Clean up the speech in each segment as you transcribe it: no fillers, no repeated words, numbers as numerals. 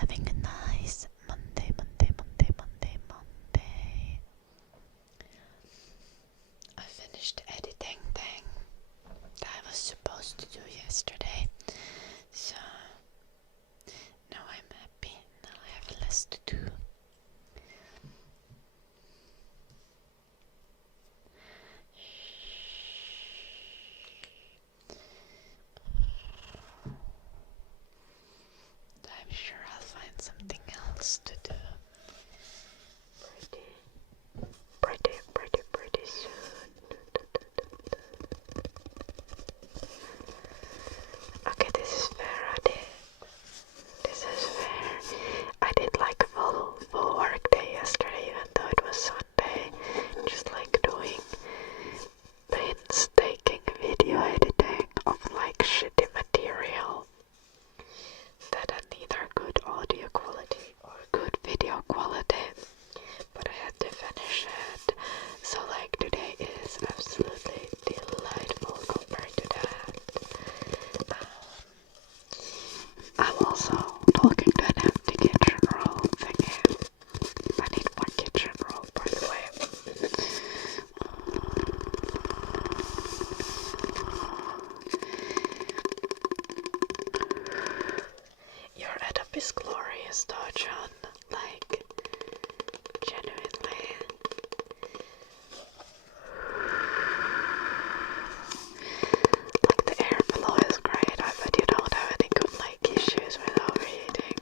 Having a nice Monday. I finished the editing thing that I was supposed to do yesterday, so now I'm happy. Now I have less to do. I'm sure I'll find something else to do pretty soon. Okay, this is fair. This is fair. I did like a full work day yesterday, even though it was Sunday. Just like doing painstaking video editing of like shitty material that had neither good audio quality or good video quality, but I had to finish it. So like today is absolutely delightful compared to that. I'm also talking to an empty kitchen roll thingy. I need more kitchen roll, by the way. Your setup is glorious though, John. Like, genuinely. Like, the airflow is great. I bet you don't have any good, like, issues with overheating.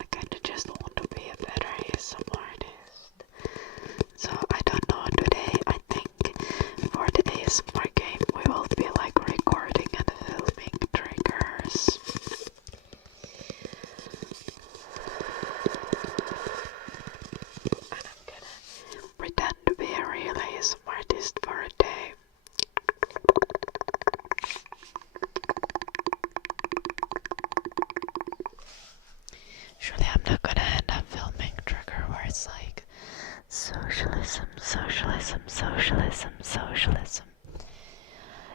I kinda just want to be a better ASMR artist. So I don't know today. I think for the ASMR game we will be like recording and filming triggers. And I'm gonna pretend to be a real ASMR artist for a day. Surely I'm not gonna end up filming trigger where it's like socialism,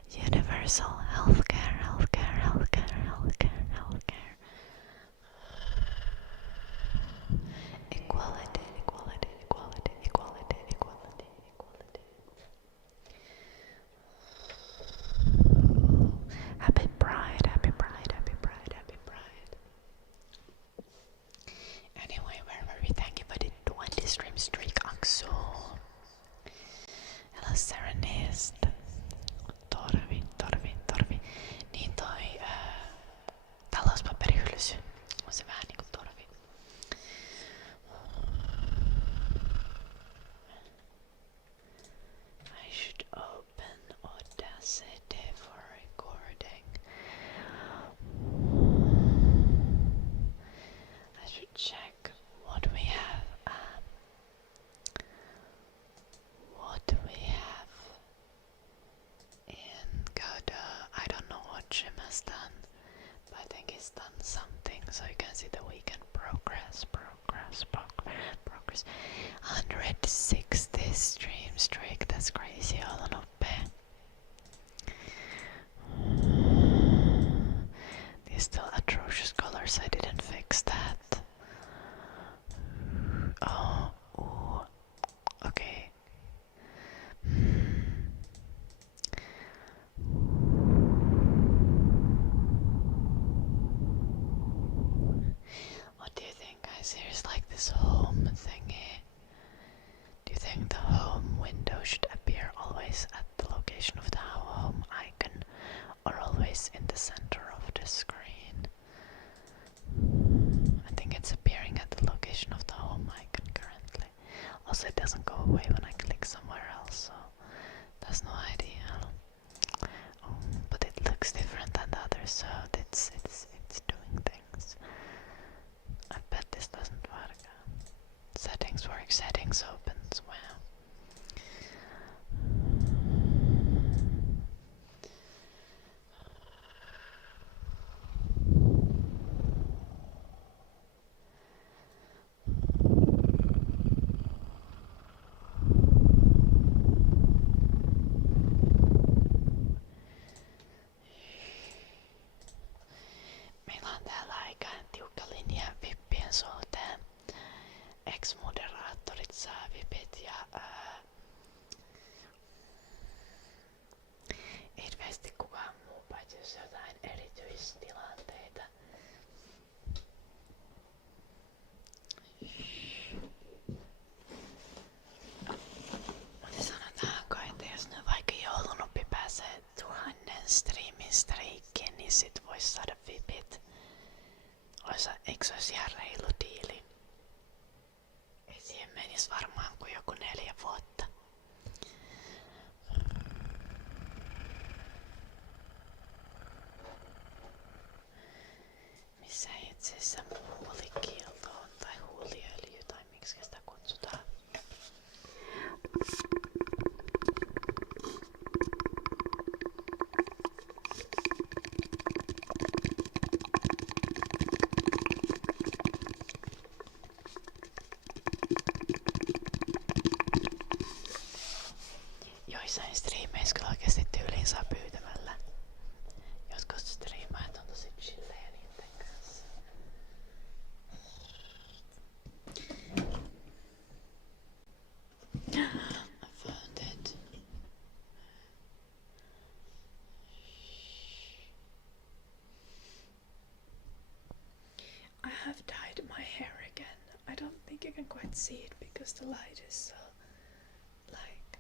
universal healthcare, equality. Happy Pride. Anyway, where were we? Thank you for the 20 stream streak, Aksu. Hello, Serenist. Torvi. Niin toi talouspaperihylsy on se vähän niinku torvi. I should open Audacity for recording. I should check what we have. In Goda. I don't know what Jim has done, but I think he's done something, so you can see the weekend progress. 160 stream streak, that's crazy. Hold on up. These still atrocious colors, I didn't fix that. Oh, ooh, okay. What do you think, guys? Here's like this home thingy. Do you think the home window should appear always at the location of the home icon or always in the center of the screen? Also, it doesn't go away when I click somewhere else, so that's no ideal. But it looks different than the others, so it's doing things. I bet this doesn't work. Settings work, settings opens, wow. Meillä on täällä aika tiukka linja vippien suhteen. Ex-moderaattorit saa vipit ja ei ilmeisesti kukaan muu paitsi jos jotain erityistilanteita. Mutta sanotaanko, että jos nyt vaikka joulunuppi pääsee 1000 striimin streikkiin, niin sit vois saada vipit. Eikö se olisi ihan reilu diili? Ei siihen menis varmaan kuin joku 4 vuotta. Missä itse asiassa huulikielto on tai huuliöljy tai miksi sitä kutsutaan? Joissain striimeissä kyllä oikeesti tyyliin saa pyytämällä. Jotkut striimaajat on tosi chilleja niiden kanssa. I found it. I have dyed my hair again. I don't think you can quite see it because the light is so like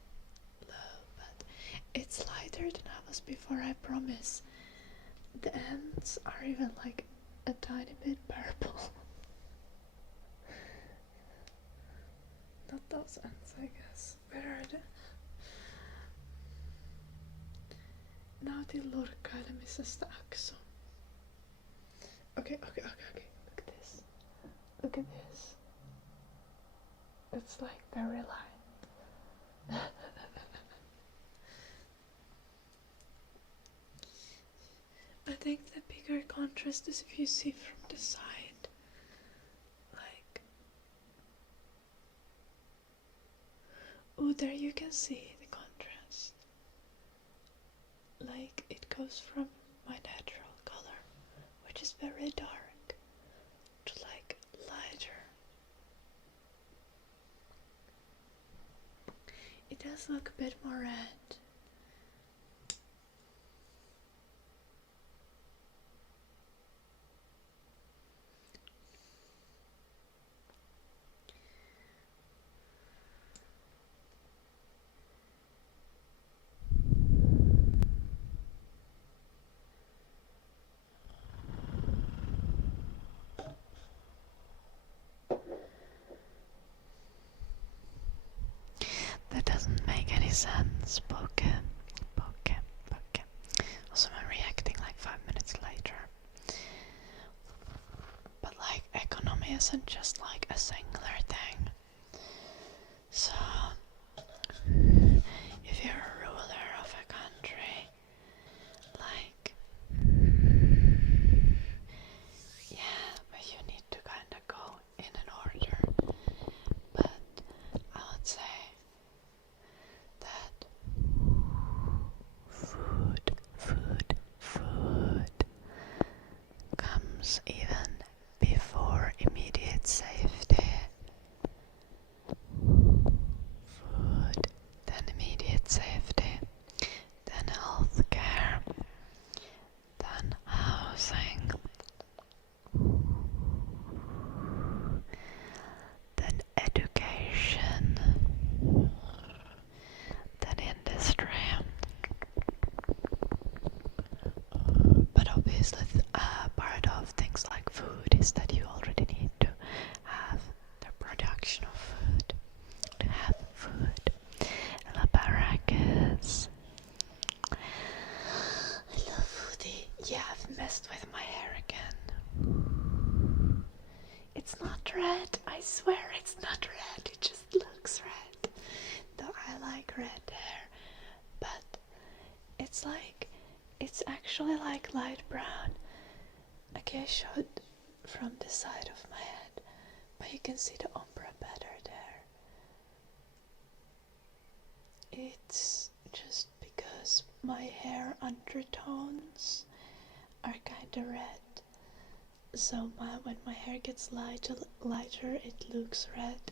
low, but it's lighter than I was before, I promise. The ends are even like a tiny bit purple. Not those ends, I guess. Where are they? Nautin lurkkailemisesta akso. Okay. Look at this. Look at this. It's like very light. I think the bigger contrast is if you see from the side. Like, oh, there you can see the contrast. Like, it goes from my natural color, which is very dark, to like lighter. It does look a bit more red. That doesn't make any sense. Poke. Also, I'm reacting like 5 minutes later. But like, economy isn't just like a singular thing. So, if you're a ruler of a country, like, yeah, but you need to kind of go in an order. But I would say that food comes even before immediate safety. not red, it just looks red. Though I like red hair, but it's actually like light brown. Okay, I showed from the side of my head, but you can see the ombre better there. It's just because my hair undertones are kinda red, so when my hair gets lighter, it looks red.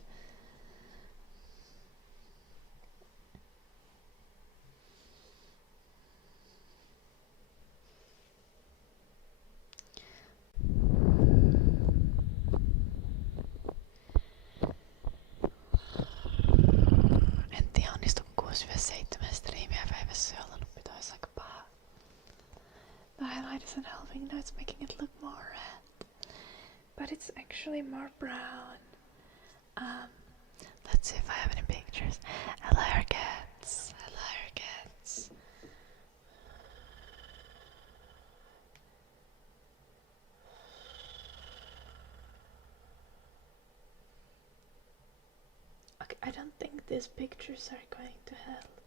En tiedä onnistuko 6-7 striimiä päivässä, jolloin pitäisi aika paha. The highlight isn't helping, no, it's making it look more red. But it's actually more brown. Let's see if I have any pictures. Hello, cats. Hello, cats. Okay, I don't think these pictures are going to help.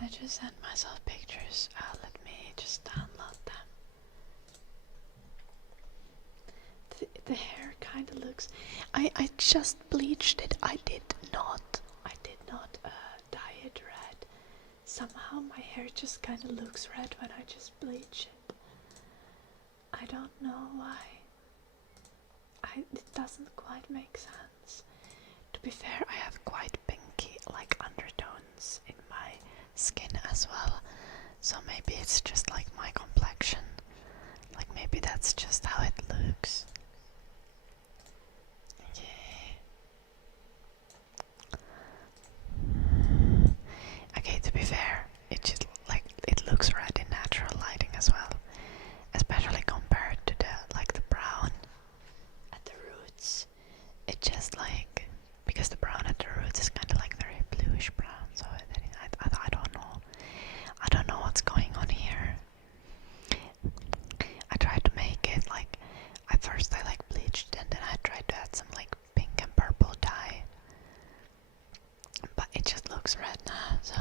I just sent myself pictures. Let me just download them. The hair kind of looks. I just bleached it. I did not dye it red. Somehow my hair just kind of looks red when I just bleach it. I don't know why. It doesn't quite make sense. To be fair, I have quite pinky like undertones in my skin as well, so maybe it's just like my complexion. Like maybe that's just how it looks. Okay, to be fair, it just like it looks red in natural lighting as well, especially compared to the brown at the roots. It just like, because the brown at the roots is kind of like very bluish brown, so I don't know. I don't know what's going on here. I tried to make it like, at first I like bleached and then I tried to add some like pink and purple dye, but it just looks red now, so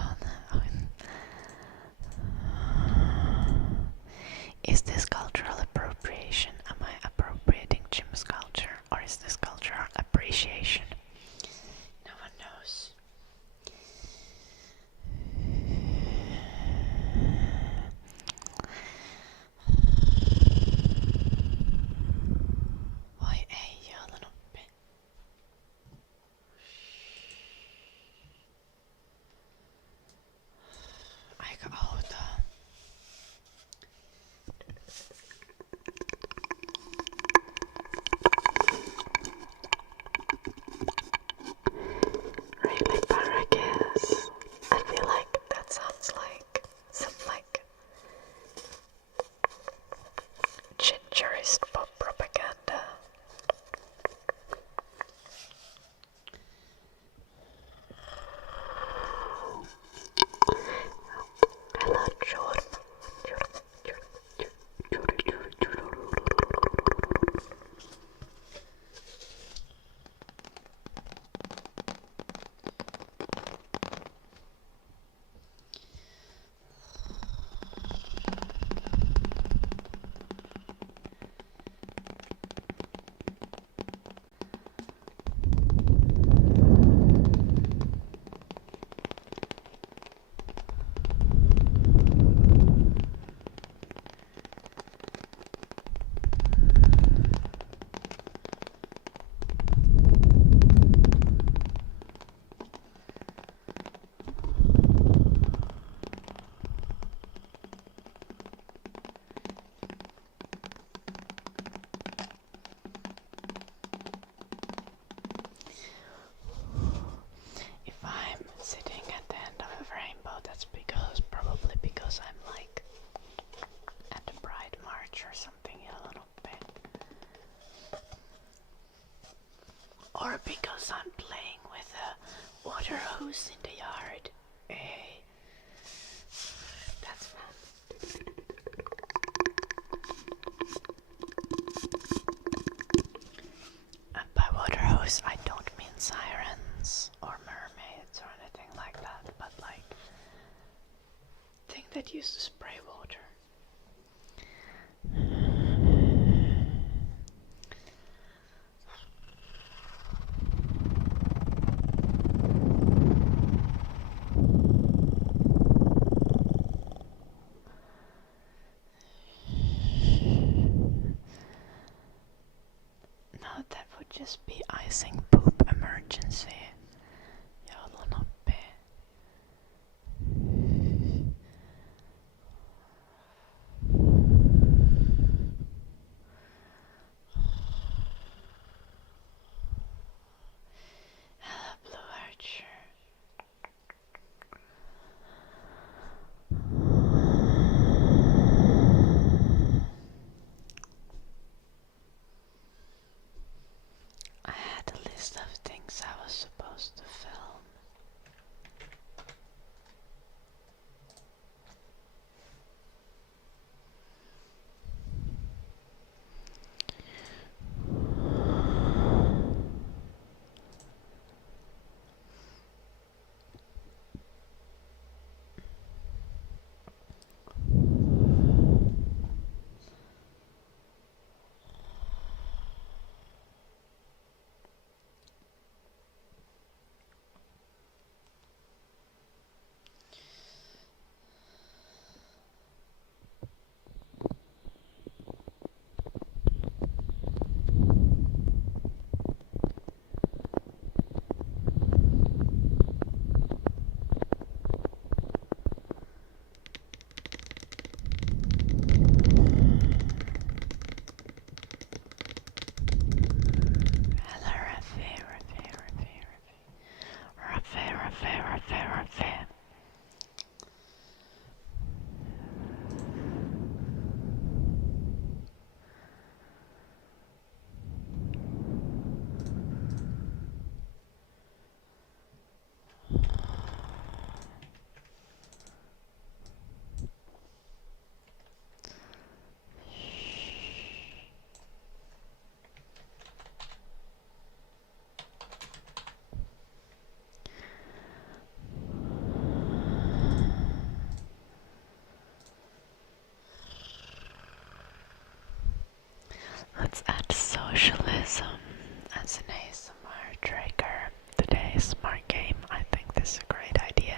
is this cultural appropriation? Am I appropriating Jim's culture, or is this cultural appreciation? No one knows. Voi ei joulunoppi. Aika outoa. Really, Paragus? I feel like that sounds like some like gingerist pop propaganda. Hello, Jordan. Probably because I'm like at a Pride March or something, or because I'm playing with a water hose in the yard. Hey, that's fun. use the spray water. No, that would just be icing poop emergency. Joulun oppi. Hello, Blue Archer. I had a list of things I was supposed to film. Hello, Rafe. Let's add socialism as an ASMR trigger. Today's smart game. I think this is a great idea.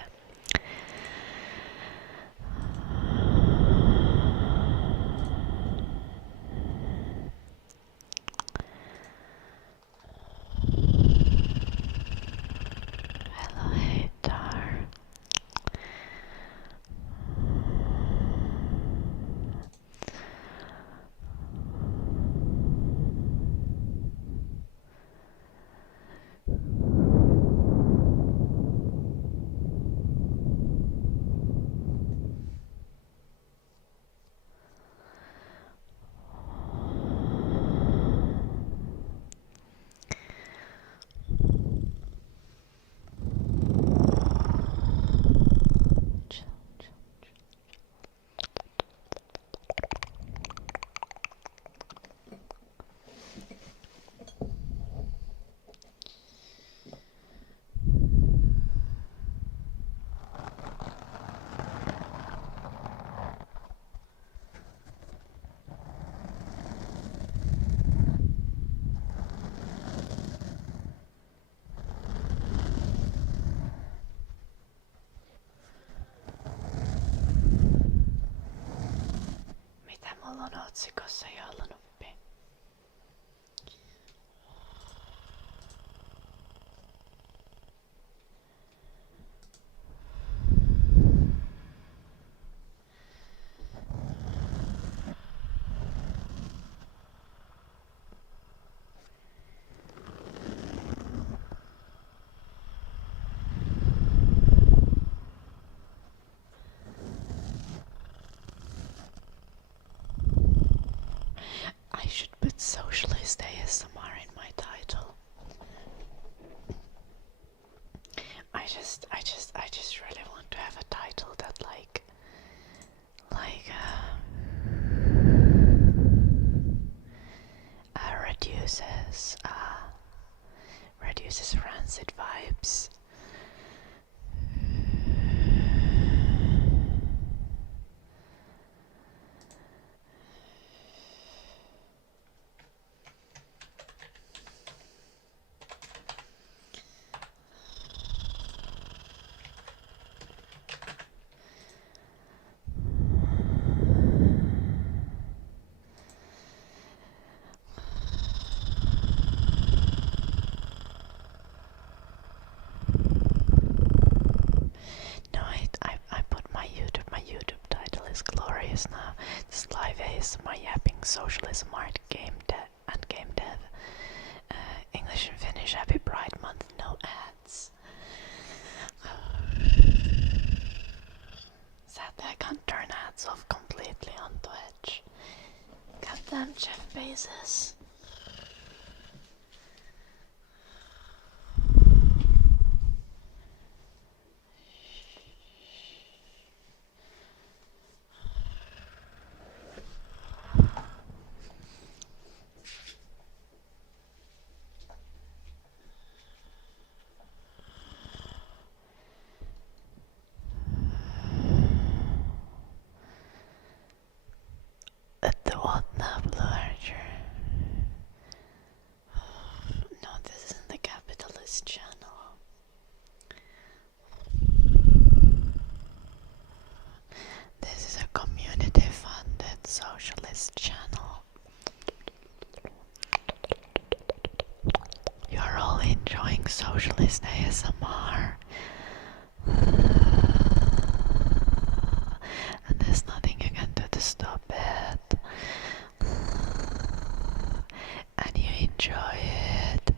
Hello, Hatar. Mitä mulla on otsikossa joulunoppi? I should put Socialist ASMR in my title. I just really want to have a title that reduces rancid vibes. Socialism, Art, Game Dev, and Game Dev. English and Finnish, Happy Pride Month, no ads. Sadly, I can't turn ads off completely on Twitch. Goddamn Jeff Bezos. The what now, Blue Archer? No, this isn't the capitalist channel. This is a community-funded socialist channel. You are all enjoying socialist ASMR. And there's nothing you can do to stop it. And you enjoy it.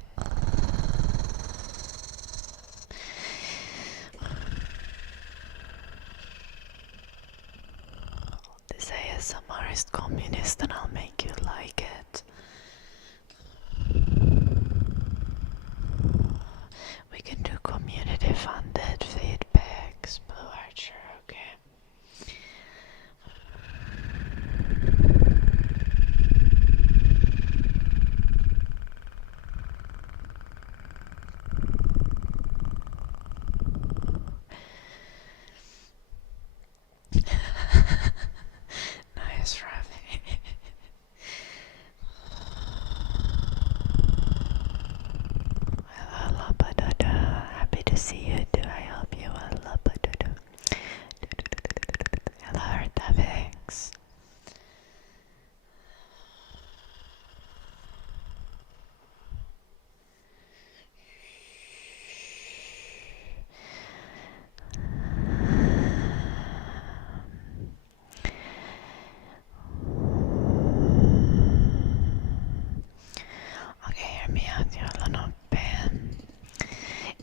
This ASMR is communist and I'll make you like it. We can do community funded feedbacks, Blue Archer, okay? Nice, Ravi. Hello, Labadodo. Happy to see you. Do I help you? Hello, Labadodo. Hello, Davix. Okay, hear me out, you're pen.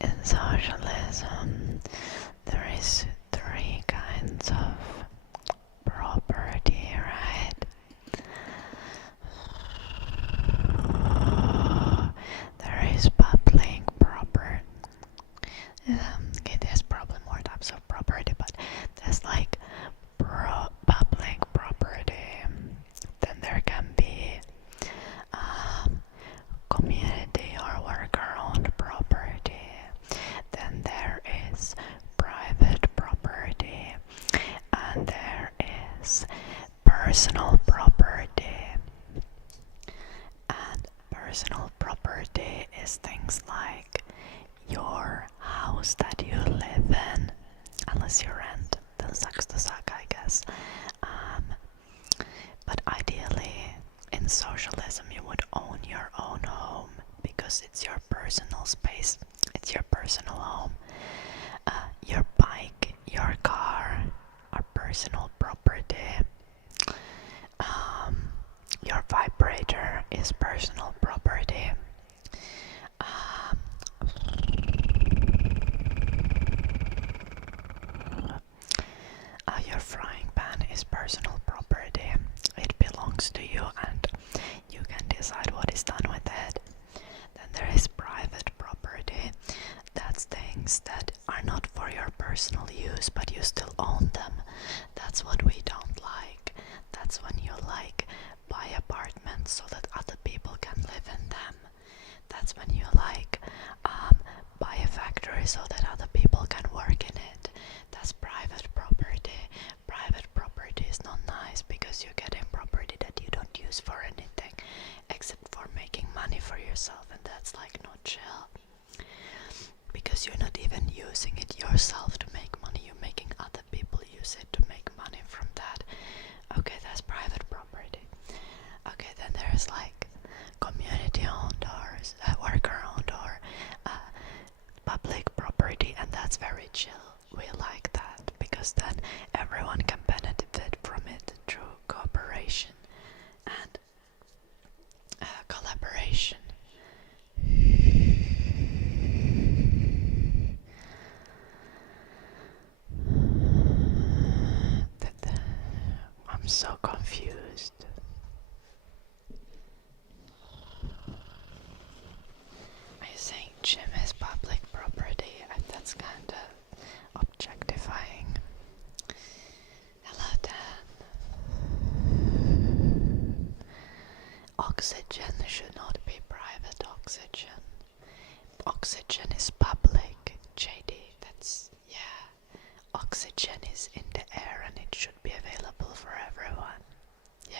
In socialism, there is three kinds of property, right? There is public property. Okay, there's probably more types of property, but there's like public property. Then there can be community or worker-owned property. Then there is private property, and there is personal property. And personal property is things like your house that you live in, unless you rent, then sucks to suck, I guess. But ideally, in socialism, you would own your own home because it's your personal space, it's your personal home. Your bike, your car are personal property. Your vibrator is personal property. Your frying pan is personal property. It belongs to you and you can decide what is done with it. Then there is private property. That's things that are not for your personal use, but you still own them. That's what we don't like. That's when you like buy apartments so that other people can live in them. That's when you like buy a factory so that other people can work in it. That's private property. Private property is not nice because you're getting property that you don't use for anything except for making money for yourself, and that's like not chill. Because you're not even using it yourself to make money, you're making other people use it to make money from that. Okay, that's private property. Okay, then there's like community owned or worker owned or public property, and that's very chill. We like that because then everyone can benefit from it through cooperation. And not be private oxygen. Oxygen is public, JD. That's, yeah. Oxygen is in the air and it should be available for everyone. Yeah.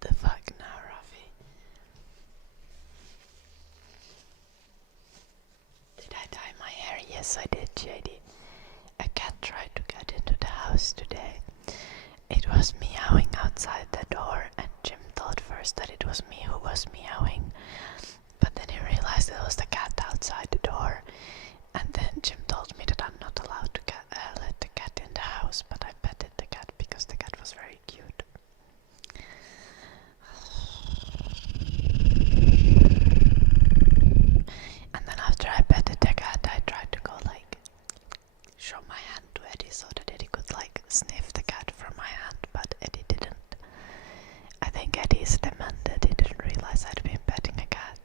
The fuck now, Rafi? Did I dye my hair? Yes, I did, JD. A cat tried to get into the house today. It was meowing outside the door, and Jim thought first that it was me who was meowing, but then he realized it was the cat outside the door, and then Jim told me that I'm not allowed to let the cat in the house, but I petted the cat because the cat was very cute. And then after I petted the cat, I tried to go show my hand to Eddie so that Eddie could sniff the cat from my hand, but Eddie didn't. I think Eddie is demented, he didn't realize I'd been petting a cat.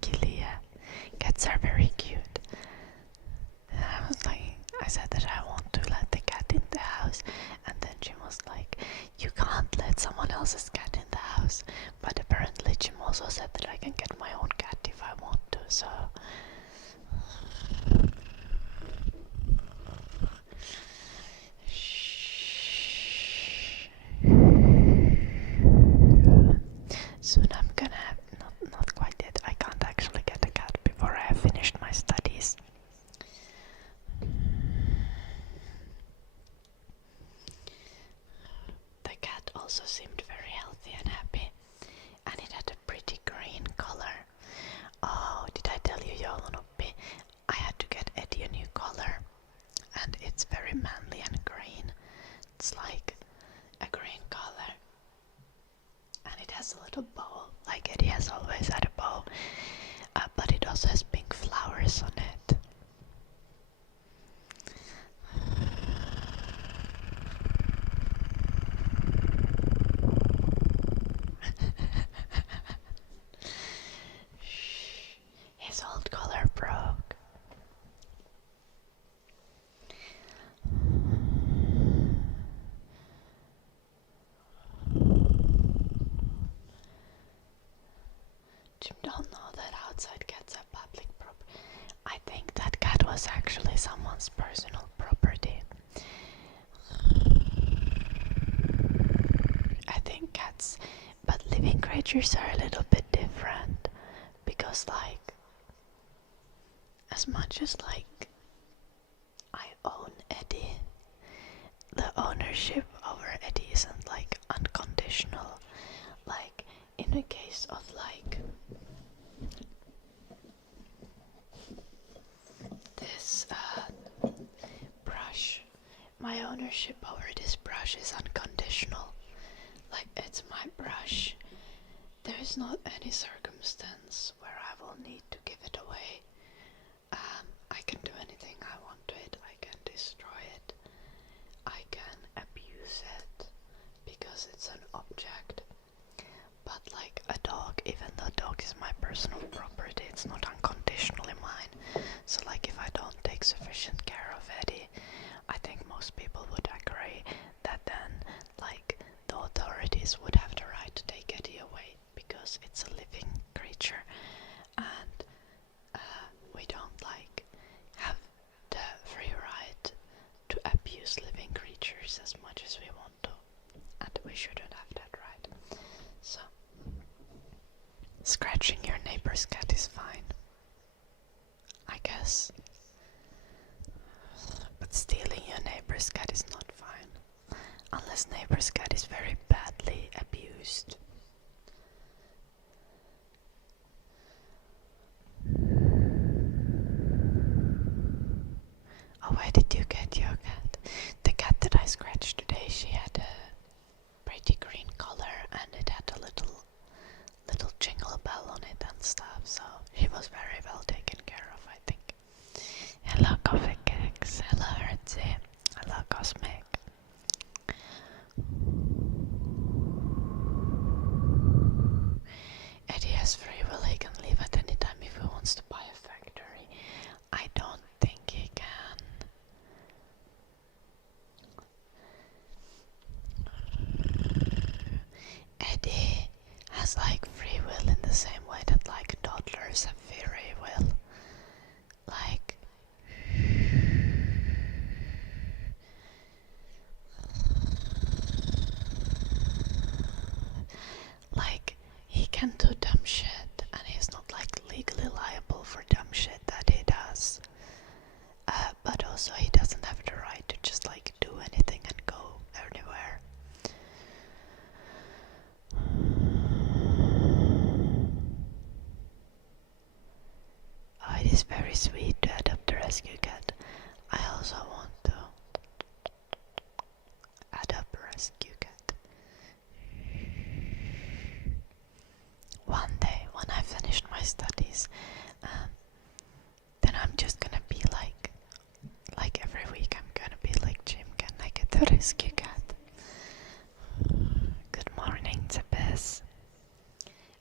Gilia. Cats are very cute. I said that I want to let the cat in the house, and then Jim was like, you can't let someone else's cat in the house. But apparently Jim also said that I can get my own cat if I want to, so... Soon I'm gonna have, not quite yet, I can't actually get a cat before I have finished my studies. The cat also seemed very healthy and happy, and it had a pretty green color. Oh, did I tell you, Joulunoppi? I had to get Eddie a new collar, and it's very manly and green. It's like a green collar, and it has a little bow, like Eddie has always had a bow, but it also has pink flowers on it. His old collar broke. Jim don't know that outside cats are public property. I think that cat was actually someone's personal property. I think cats, but living creatures are a little bit different, because as much as I own Eddie, the ownership over Eddie isn't unconditional. In the case of this brush, my ownership over this brush is unconditional. It's my brush. There is not any circumstance where I will need to give it away. I can do anything I want to it. I can destroy it. I can abuse it because it's an object. But a dog, even though a dog is my personal property, it's not unconditionally mine. So if I don't take sufficient care of Eddie, I think most people would agree that then the authorities would have the right to take Eddie away because it's a living creature, and we don't have the free right to abuse living creatures as much as we want to, and we shouldn't have that right. So scratching your neighbor's cat is fine, I guess, but stealing your neighbor's cat is not fine, unless neighbor's cat is very badly abused. Oh, where did you get your cat? The cat that I scratched today, she had a pretty green color and it had a little jingle bell on it and stuff, so she was very well taken care of, I think. Hello, Coffee Cakes. Hello, Hertzy. Hello, Cosmic. Eddie has free will, he can leave at any time if he wants to buy a factory. I don't think he can. Eddie has like free will in the same way that like toddlers have free will. Like he can do dumb shit and he's not like legally liable for dumb shit that he does. But also he doesn't have the right to just like do anything and go anywhere. Oh, it is very sweet to adopt a rescue cat. I also want to adopt a rescue cat. One day when I finished my studies, then I'm just gonna be like every week I'm gonna be like, Jim, can I get the rescue cat? Good morning, Tepes.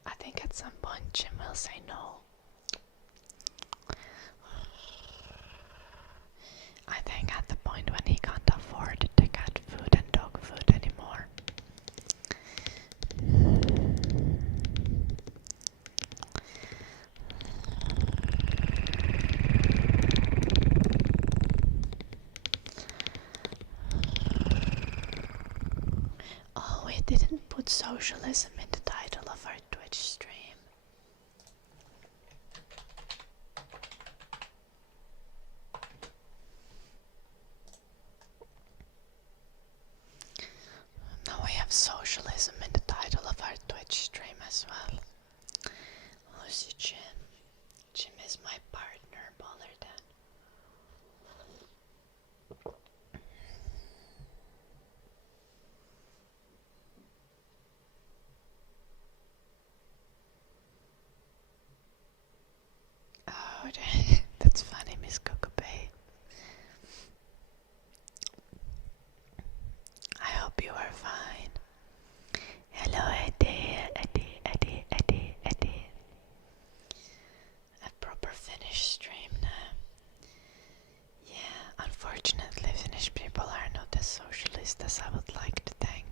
I think at some point Jim will say no. I think at the point when he can't afford the cat food and dog food anymore. Oh, we didn't put socialism in the title of our Twitch stream. Now we have socialism in the title of our Twitch stream as well. Who's Jim? Jim is my partner, Ballerden. Oh, that's funny, Miss Kokobay. I hope you are fine. Hello, Eddie. A proper Finnish stream now. Yeah, unfortunately, Finnish people are not as socialist as I would like to think.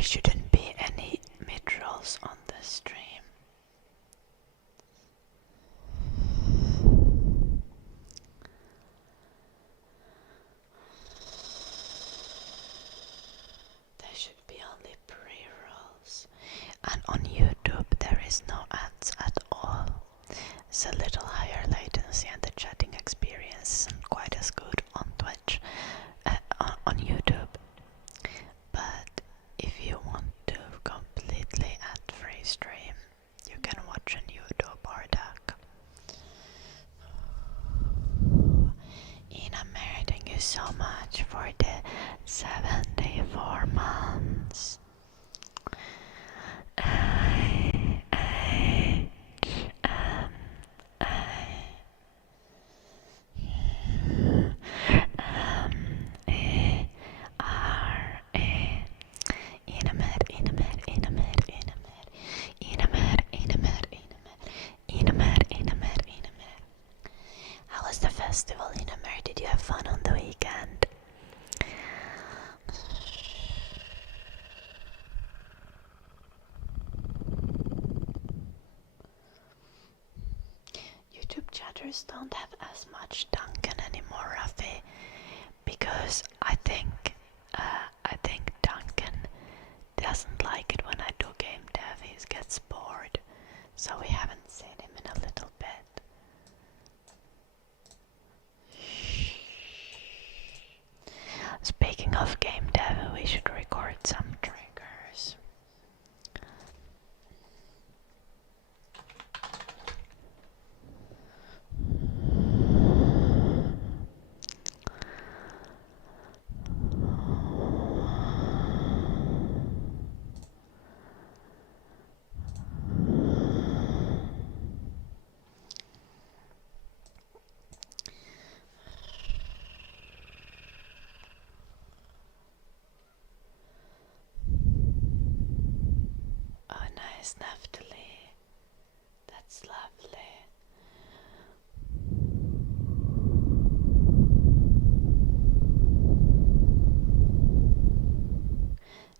there shouldn't be any mid-rolls on the stream. There should be only pre-rolls. And on YouTube there is no ads at all. It's a little higher latency and the chatting experience isn't quite as good on Twitch, on YouTube. But if you want to completely ad-free stream, you can watch on YouTube or DAC. Inamer, thank you so much for the 74 months. How was the festival in Amer? Did you have fun on the weekend? YouTube chatters don't have as much Duncan anymore, Rafi, because I think Duncan doesn't like it when I do game dev. He gets bored, so we haven't seen him in a little bit. Speaking of game dev, we should record some triggers. Oh, nice, Naftali. That's lovely.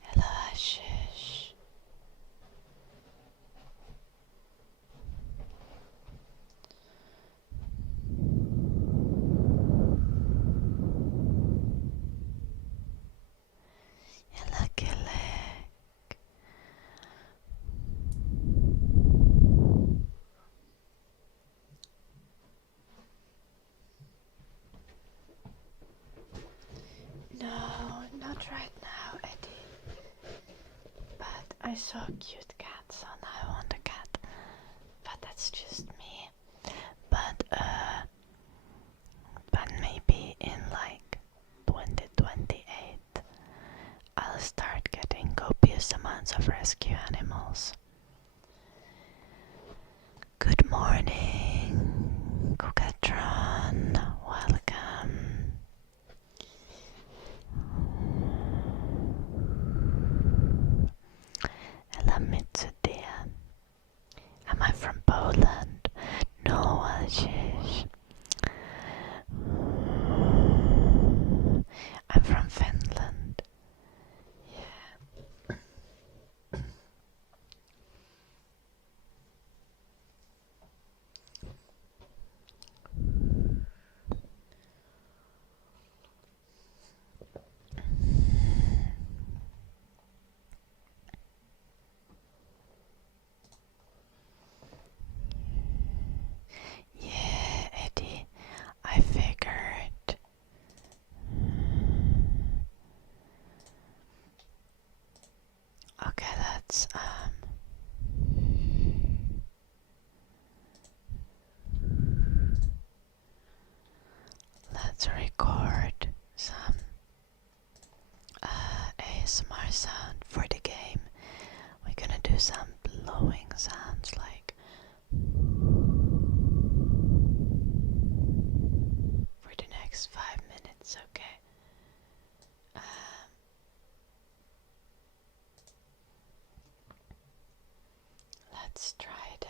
Hello, Ashish. Hello, Gilek. No, not right now, Eddie. But I saw a cute cat, so now I want a cat. But that's just me. But maybe in like 2028, I'll start getting copious amounts of rescue animals. Good morning, Kukatron. Welcome. Hello, Mitsudia. Am I from Poland? No, Ashish. I'm from Finland. Yeah. Yeah, Eddie, I figured. Okay, let's record some ASMR sound for the game. We're gonna do some blowing sounds like for the next 5 minutes, okay? Let's try that.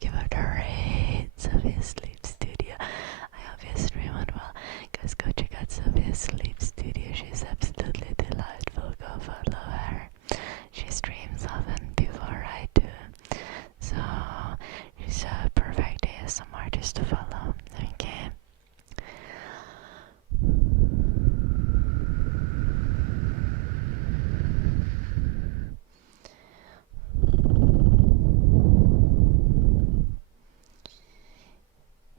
thank you for the raid, Sophia Sleep Studio. I hope your stream went well. Guys, go check out Sophia Sleep Studio. She's absolutely delightful. Go follow her. She streams often before I do. So, she's a perfect ASMR artist to follow. Okay.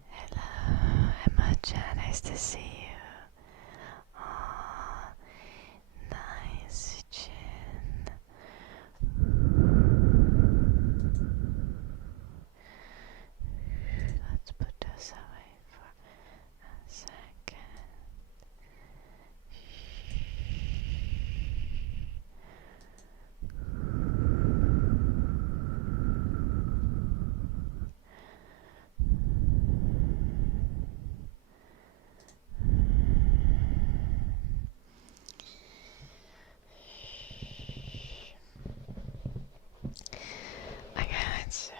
Hello, Emma Jan, nice to see you. Oh, nice chin. Let's put this away for a second. Okay, so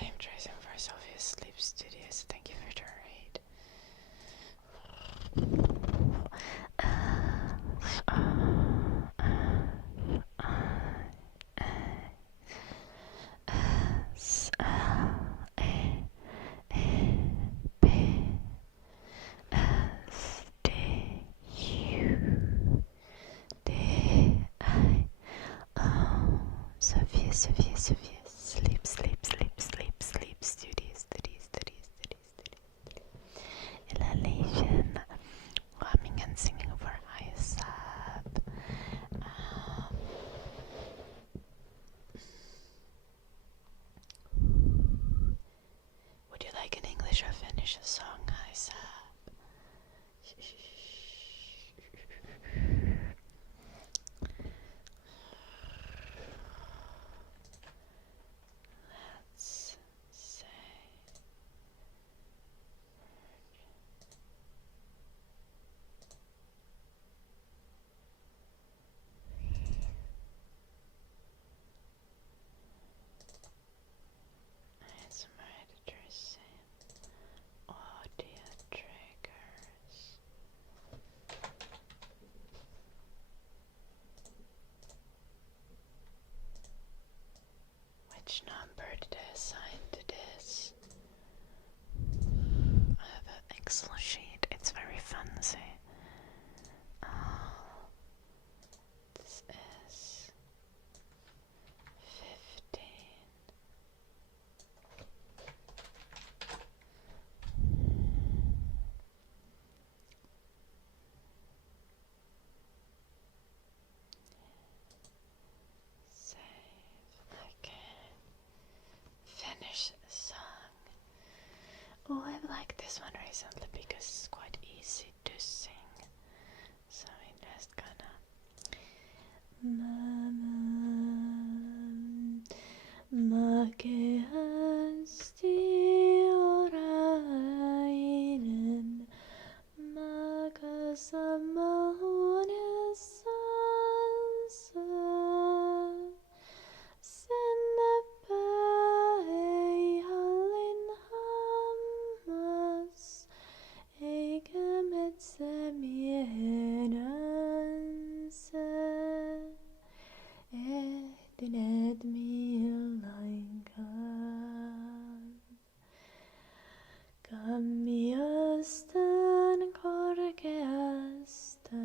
name tracing for Sophia's Sleep Studios. Thank you for the raid. S L A B S D U D I O. Sophia, Sophia, Sophia. Sleep, sleep, sleep, sleep, sleep. Studies, studies, studies, studies, studies. Elation. Humming and singing for ISAP. Would you like an English or Finnish song, ISAP? Let's say ASMR editors say audio triggers. Which number did I assign to this? I have an Excel sheet, it's very fancy. This is 15. Save. Okay. Finish the song. Oh, I've liked this one recently because it's quite easy to sing. So I'm just gonna Make stirainen makasamaunesansa sennepä ei hallin hammas eikä metsämiehenänsä ehtineet millainkaan. Kammiostaan korkeasta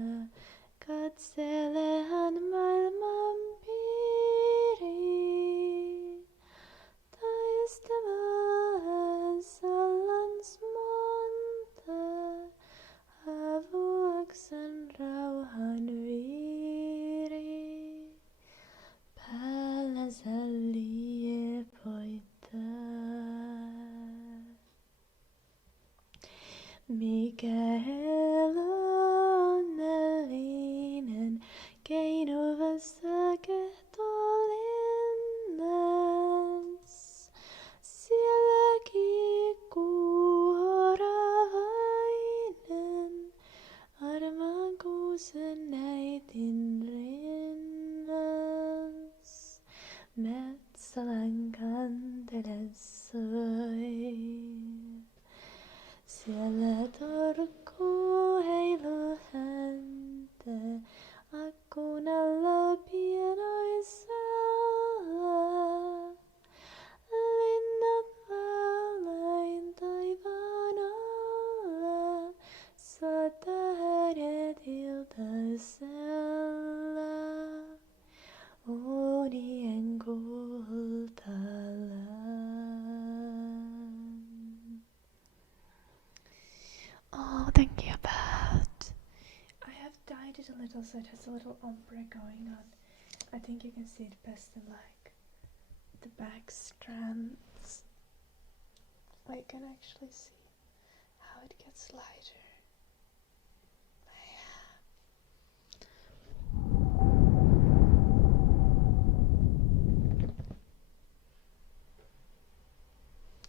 katselee hän maailman piiriin. Taistelee sallans monta avuaksen rauhan viiri. Päällänsä liepoittaa. Mikael onnellinen keinuvassa kehtolinnassa. Siellä kiikkuu oravainen armaan kuusen äitin rinnas. Metsälän kantelessa but also it has a little ombre going on. I think you can see it best in like the back strands. I can actually see how it gets lighter.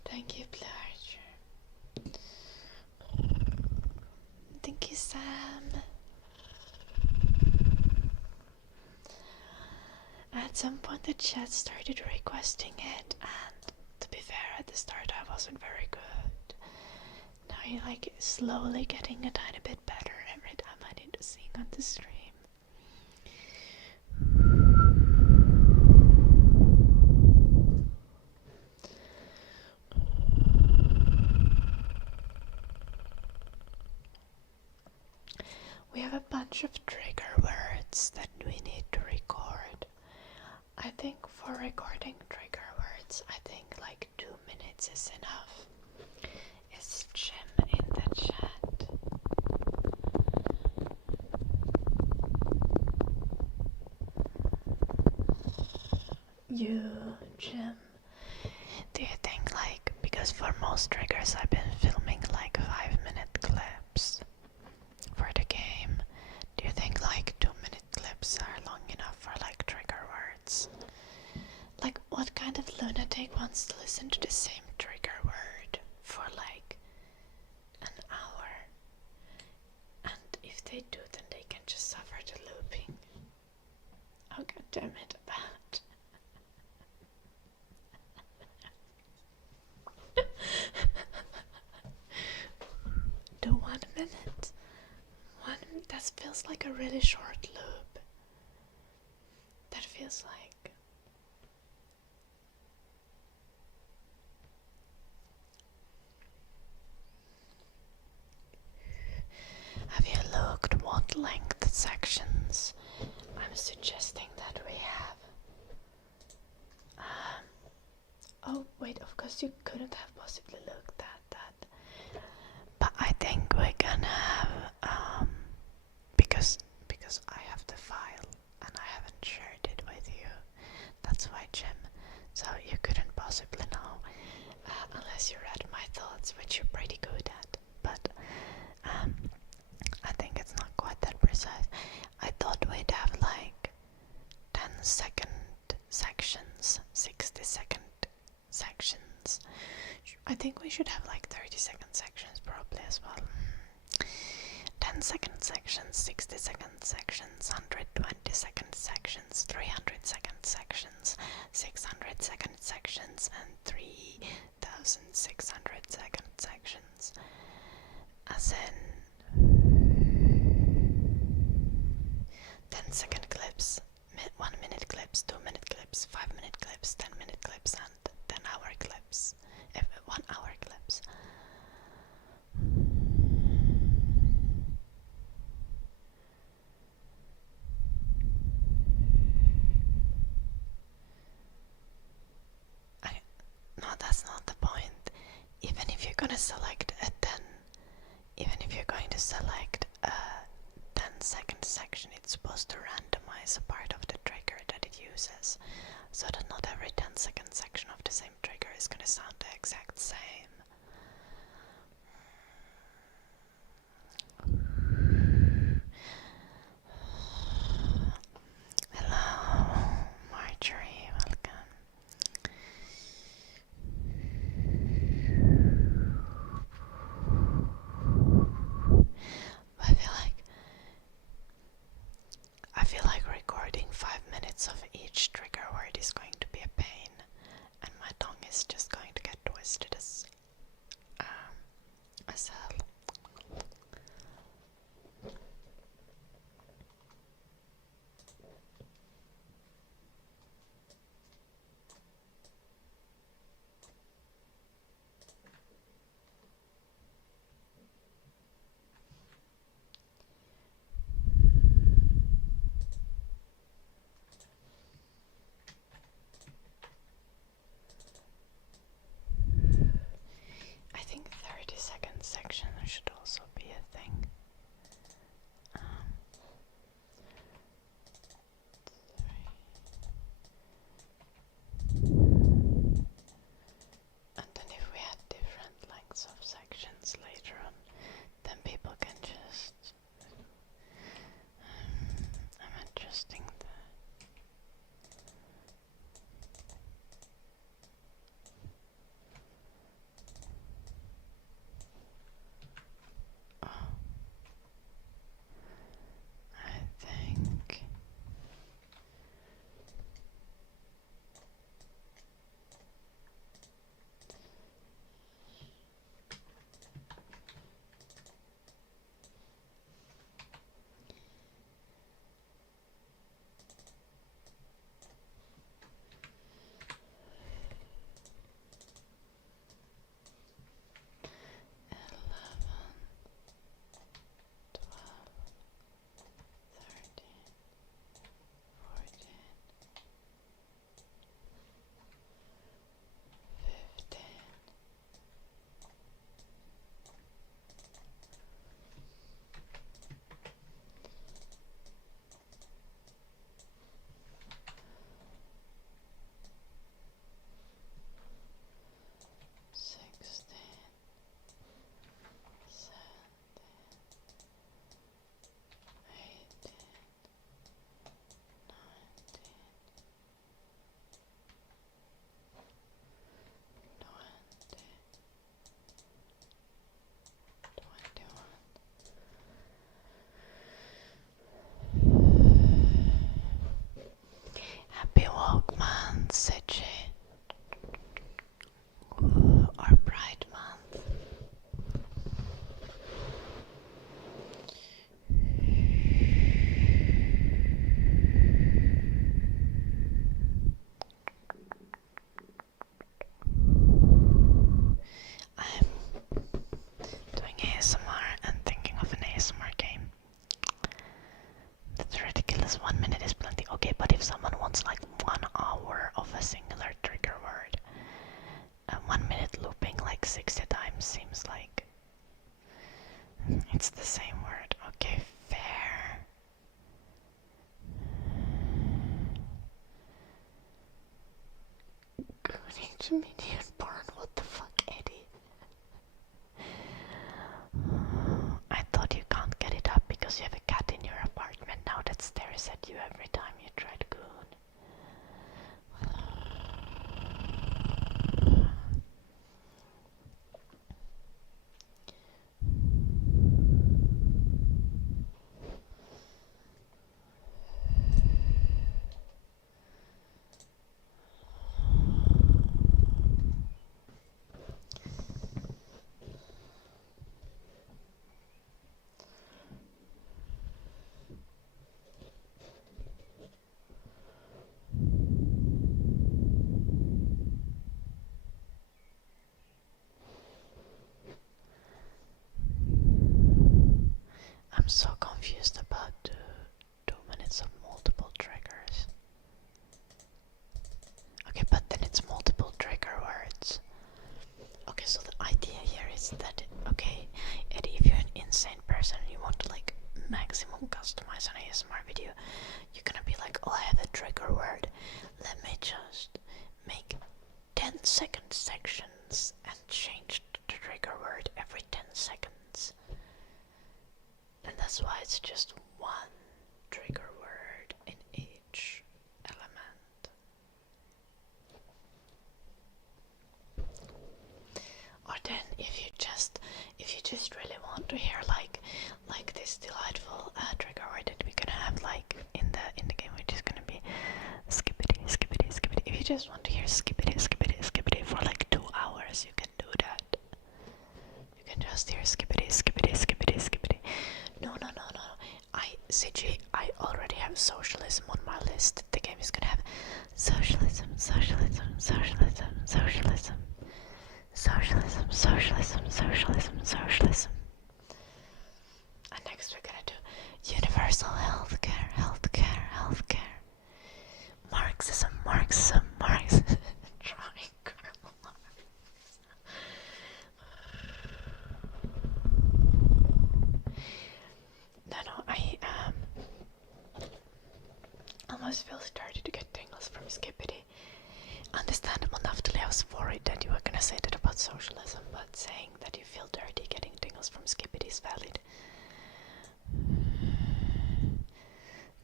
Thank you, Blue Archer. Thank you, Sam. At some point the chat started requesting it, and to be fair, at the start I wasn't very good. Now you're like slowly getting a tiny bit better every time I need to sing on the stream. We have a bunch of trigger words that we need to record. I think for recording trigger words, I think like 2 minutes is enough. Is Jim in the chat? You, Jim. Do you think like, because for most triggers I've been filming like 5-minute clips for the game, do you think like 2-minute clips are long enough for like trigger words? Like, what kind of lunatic wants to listen to the same trigger word for like an hour? And if they do, then they can just suffer the looping. Oh god damn it, about. Do 1 minute. That feels like a really short loop. That feels like. Have you looked what length sections I'm suggesting that we have? Oh wait, of course you couldn't have possibly looked at that. But I think we're gonna have because I have the file and I haven't shared it with you. That's why, Jim. So you couldn't possibly know unless you read my thoughts, which you're pretty good at. But I think it's not quite that precise. I thought we'd have like 10-second sections, 60-second sections. I think we should have like 30-second sections probably as well. 10-second sections, 60-second sections, 120-second sections, 300-second sections, 600-second sections, and 3,600-second sections. As in 10-second clips, 1-minute clips, 2-minute clips, 5-minute clips, 10-minute clips, and 10-hour clips. 1-hour clips. No, that's not the point. Even if you're gonna select a 10, even if you're going to select a 10-second section, it's supposed to randomize a part of the trigger that it uses, so that not every 10-second section of the same trigger is gonna sound the exact same. Hello, Marjorie, welcome. I feel like recording 5 minutes of each trigger word is going to be a pain, and my tongue is just going to get I'm doing ASMR and thinking of an ASMR game. That's ridiculous. 1 minute is plenty. Okay, but if someone wants like 1 hour of a singular trigger word, 1 minute looping like 60 times seems like it's the same word. Okay, fair. Gooding minion porn, what the fuck, Eddie? I thought you can't get it up because you have a cat in your apartment now that stares at you every time you try to goon. I'm so confused about the 2 minutes of multiple triggers. Okay, but then it's multiple trigger words. Okay, so the idea here is that, okay, Eddie, if you're an insane person and you want to like maximum customize an ASMR video, you're gonna be like, oh, I have a trigger word. Let me just make 10-second sections and change the trigger word every 10 seconds. And that's why it's just 1 trigger word in each element. Or then if you just really want to hear like this delightful trigger word that we're gonna have like in the game, which is gonna be skippity skippity skippity. If you just want to hear skippity skippity skippity for like 2 hours, you can do that. You can just hear skippity skippity skippity skippity. No. CG, I already have socialism on my list. The game is gonna have socialism, socialism, socialism, socialism, socialism, socialism, socialism, socialism. And next we're gonna do universal healthcare, healthcare, healthcare. Marxism, Marxism, Marxism. Triangle Marx. No, I almost feel started to get tingles from Skippity. Understandable enough, I was worried that you were gonna say that about socialism, but saying that you feel dirty getting tingles from Skippity is valid.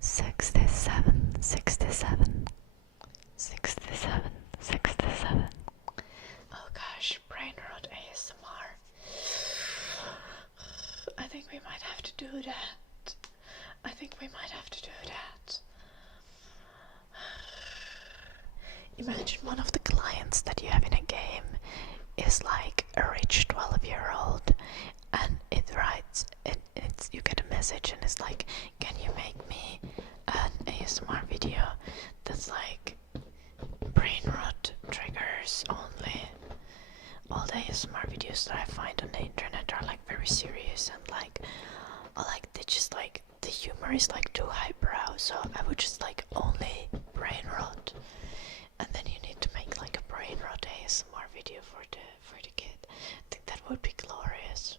67, 67, 67, 67. Oh gosh, brain rot ASMR. I think we might have to do that. I think we might have to do that. Imagine one of the clients that you have in a game is like a rich 12-year-old, and it writes, you get a message and it's like, can you make me an ASMR video that's like brain rot triggers only? All the ASMR videos that I find on the internet are like very serious and like, they just like, the humor is like too highbrow, so I would just like only brain rot. And then you need to make like a brain rot ASMR video for the kid. I think that would be glorious.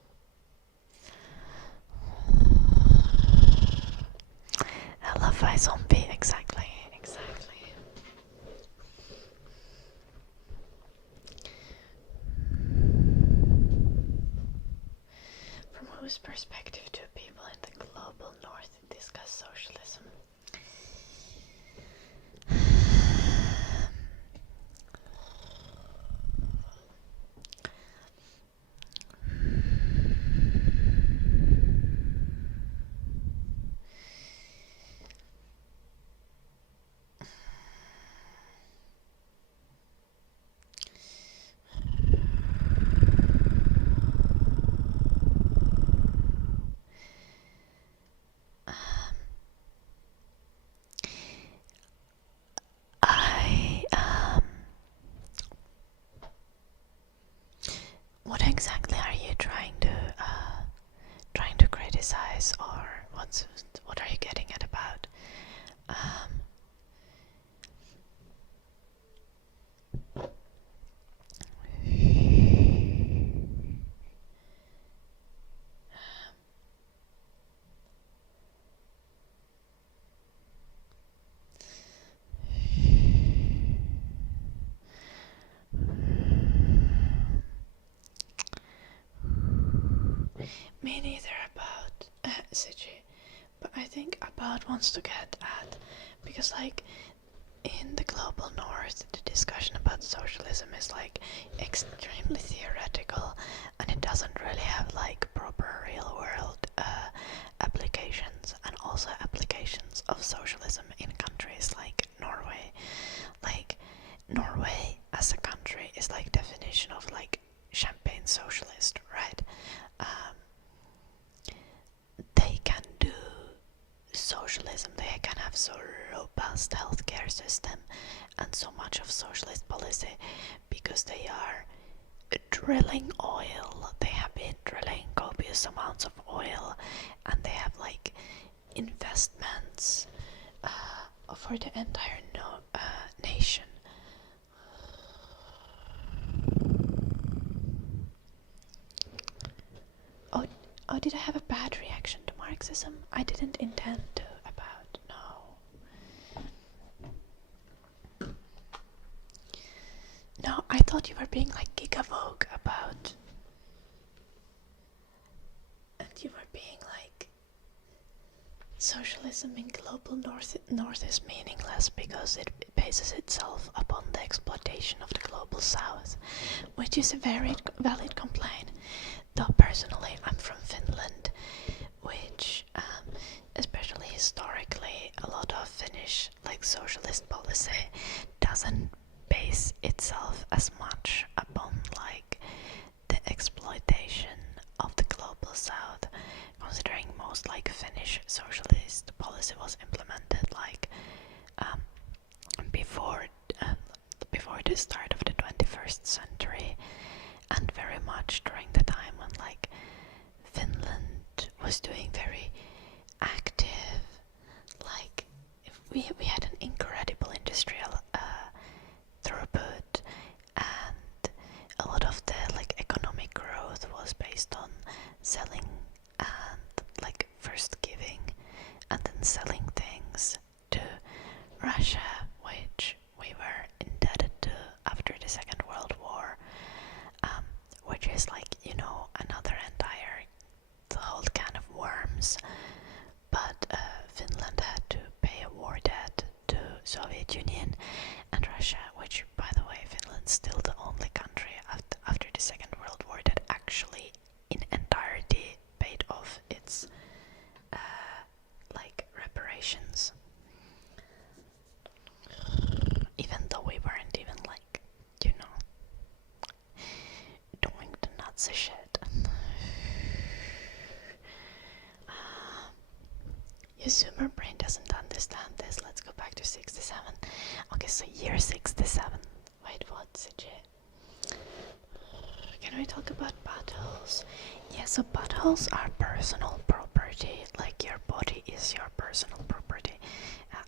Hello, zombie. Exactly. From whose perspective do people in the global north discuss socialism? trying to criticize, or what are you getting at about? Me neither about Siji, but I think about wants to get at, because like in the global north the discussion about socialism is like extremely theoretical, and it doesn't really have like proper real world applications, and also applications of socialism in countries like Norway. Like Norway as a country is like definition of like champagne socialist, right? They can do socialism, they can have so robust healthcare system and so much of socialist policy because they are drilling oil. They have been drilling copious amounts of oil, and they have like investments for the entire nation. Oh, did I have a bad reaction to Marxism? I didn't intend to. No, I thought you were being like gigavogue about. And you were being like, socialism in global north is meaningless because it bases itself upon the exploitation of the global south, which is a very valid complaint. Though personally I'm from Finland, which especially historically a lot of Finnish like socialist policy doesn't base itself as much upon like the exploitation of the global south, considering most like Finnish socialist policy was implemented like before the start of the 21st century, and very much during the time when like Finland was doing very active, like we had an incredible industrial throughput, and a lot of the like economic growth was based on selling and like first giving and then selling things to Russia, which we were indebted to after the Second World War, which is like, you know, another entire the whole can of worms. But Finland had to pay a war debt to Soviet Union and Russia, which, by the way, Finland's still the only country after the Second World War that actually in entirety paid off its like reparations, even though we weren't even like, you know, doing the Nazi shit. Your zoomer brain doesn't understand this. Let's go back to 67. Okay, so year 67. Wait, what's it? Can we talk about buttholes? Yeah, so buttholes are personal property. Like your body is your personal property.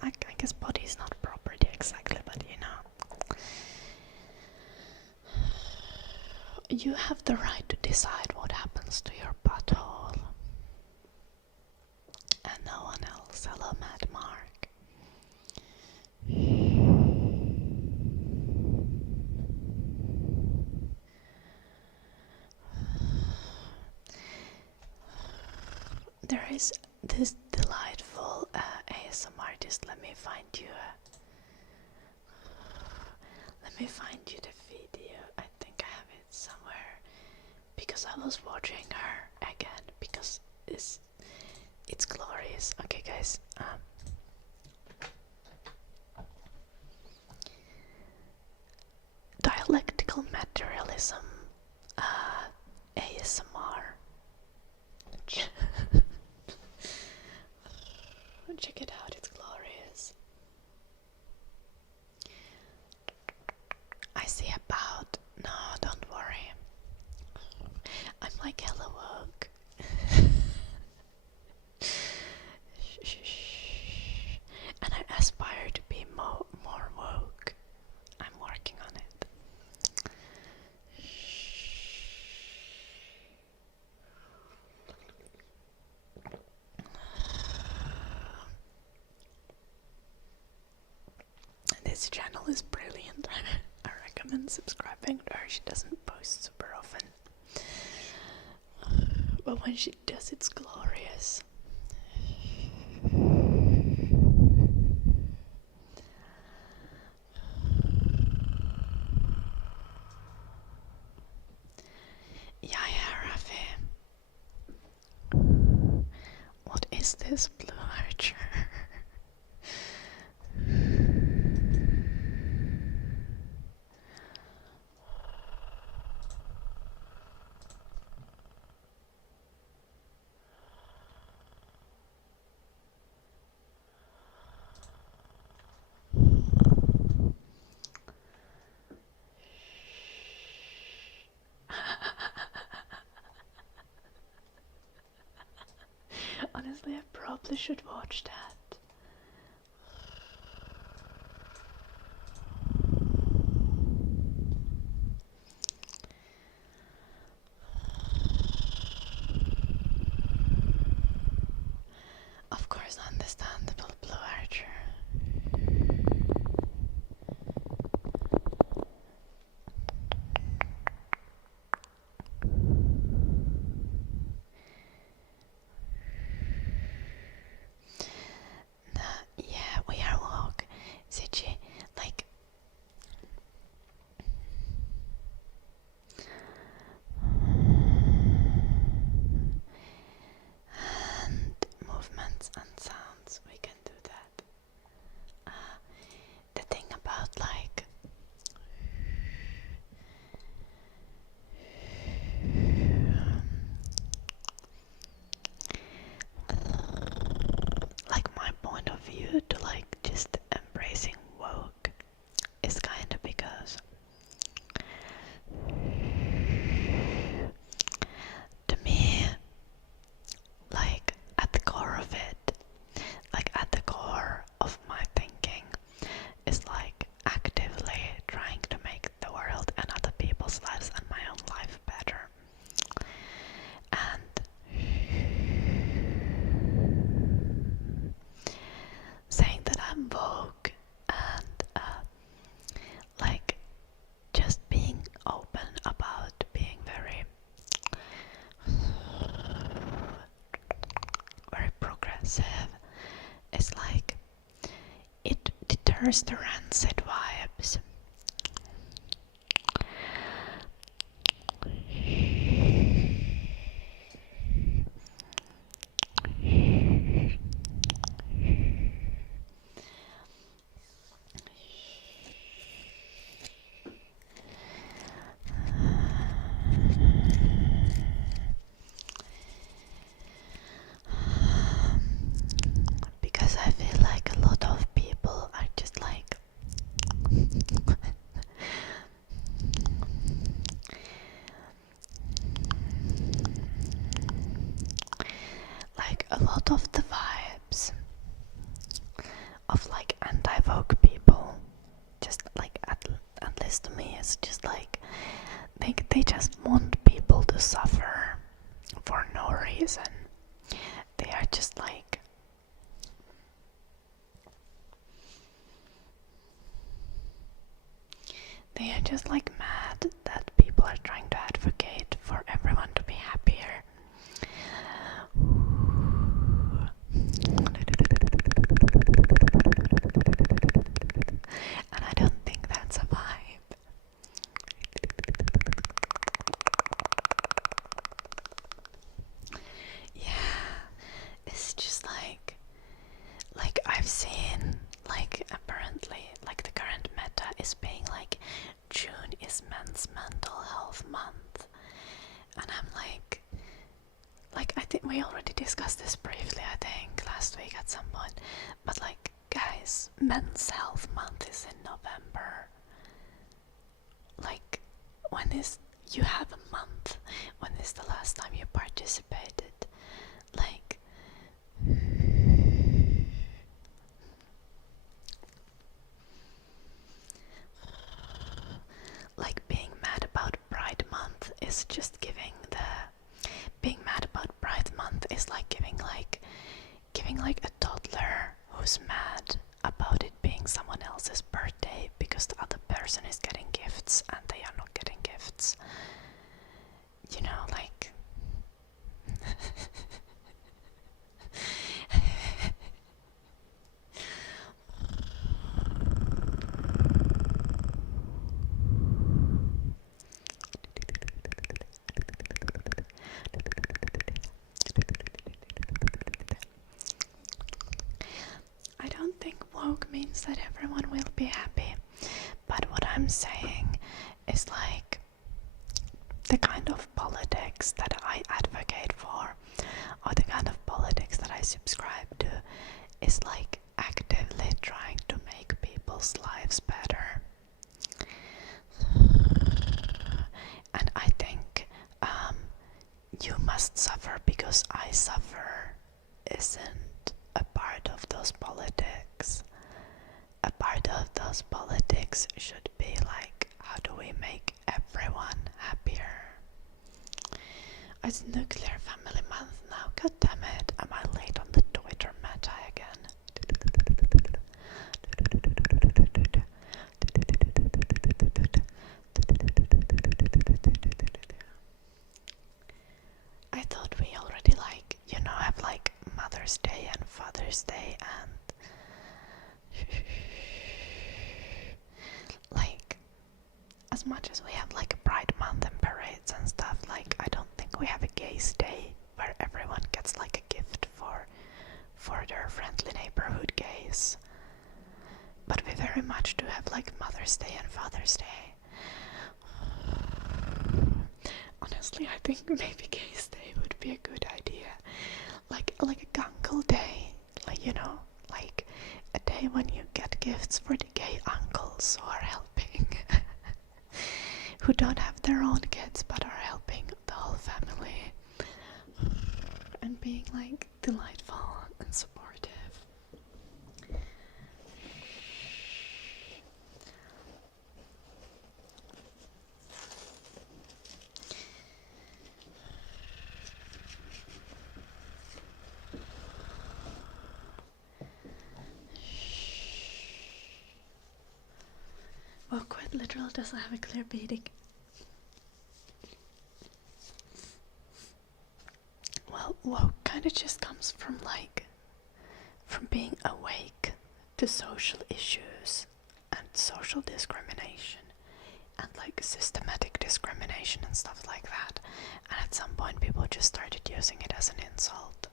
I guess body is not property exactly, but you know. You have the right to decide what happens to your butthole. And no one else. Hello, Mad Mark. There is this delightful ASM artist. Let me find you the video. I think I have it somewhere because I was watching her again because it's glorious. Okay, guys. Dialectical materialism, ASMR. Check it out, it's glorious. I see about. No, don't worry. I'm like This channel is brilliant. I recommend subscribing to her. She doesn't post super often, but when she does, it's glorious. Yeah, Rafi. What is this blue archer? Honestly, I probably should watch that. Of course, understandable, Blue Archer. Yeah, we are walk. Sitchi, like. And movements and sounds, we can do that. The thing about like. Like my point of view to like just embracing woke is kind of because to me, like at the core of it, like at the core of my thinking is like actively trying to make the world and other people's lives and my own life better. And saying that I'm woke and like just being open about being very progressive is like it deters the rancid vibes. Because I feel like a lot of people are just like like a lot of the vibes of like anti-woke people, just like at least to me, it's just like they just want people to suffer for no reason. They are just like mad that people are trying to advocate for everyone to be happier. And I don't think that's a vibe. Yeah, it's just like I've seen like apparently like the current meta is being like June is Men's Mental Health Month, and I'm like I think we already discussed this briefly, I think last week at some point, but like guys, Men's Health Month is in November. Like, when is you have a month? When is the last time you participated? Like being mad about Pride Month is just being mad about Pride Month is like giving like a toddler who's mad about it being celebrating someone else's birthday because the other person is getting gifts and they are not getting gifts. You know, like... I don't think woke means that everyone will be happy, but what I'm saying is like the kind of politics that I advocate for, or the kind of politics that I subscribe to, is like actively trying to make people's lives better. And I think you must suffer because I suffer isn't a part of those politics. A part of those politics should be like, how do we make everyone happier? It's Nuclear Family Month now, god damn it, am I late on the Twitter meta again? I thought we already like, you know, have like Mother's Day and Father's Day and like, as much as we have like Pride Month and parades and stuff, like I don't think we have a Gays Day where everyone gets like a gift for their friendly neighborhood gays. But we very much do have like Mother's Day and Father's Day. Honestly, I think maybe Gays Day would be a good idea. Like a Gunkle Day, like, you know, like a day when you get gifts for the gay uncles who are helping, who don't have their own kids but are helping the whole family, and being like delightful and supportive. Well, quite literal doesn't have a clear beating. Well, woke kind of just comes from like, from being awake to social issues and social discrimination and like systematic discrimination and stuff like that. And at some point people just started using it as an insult.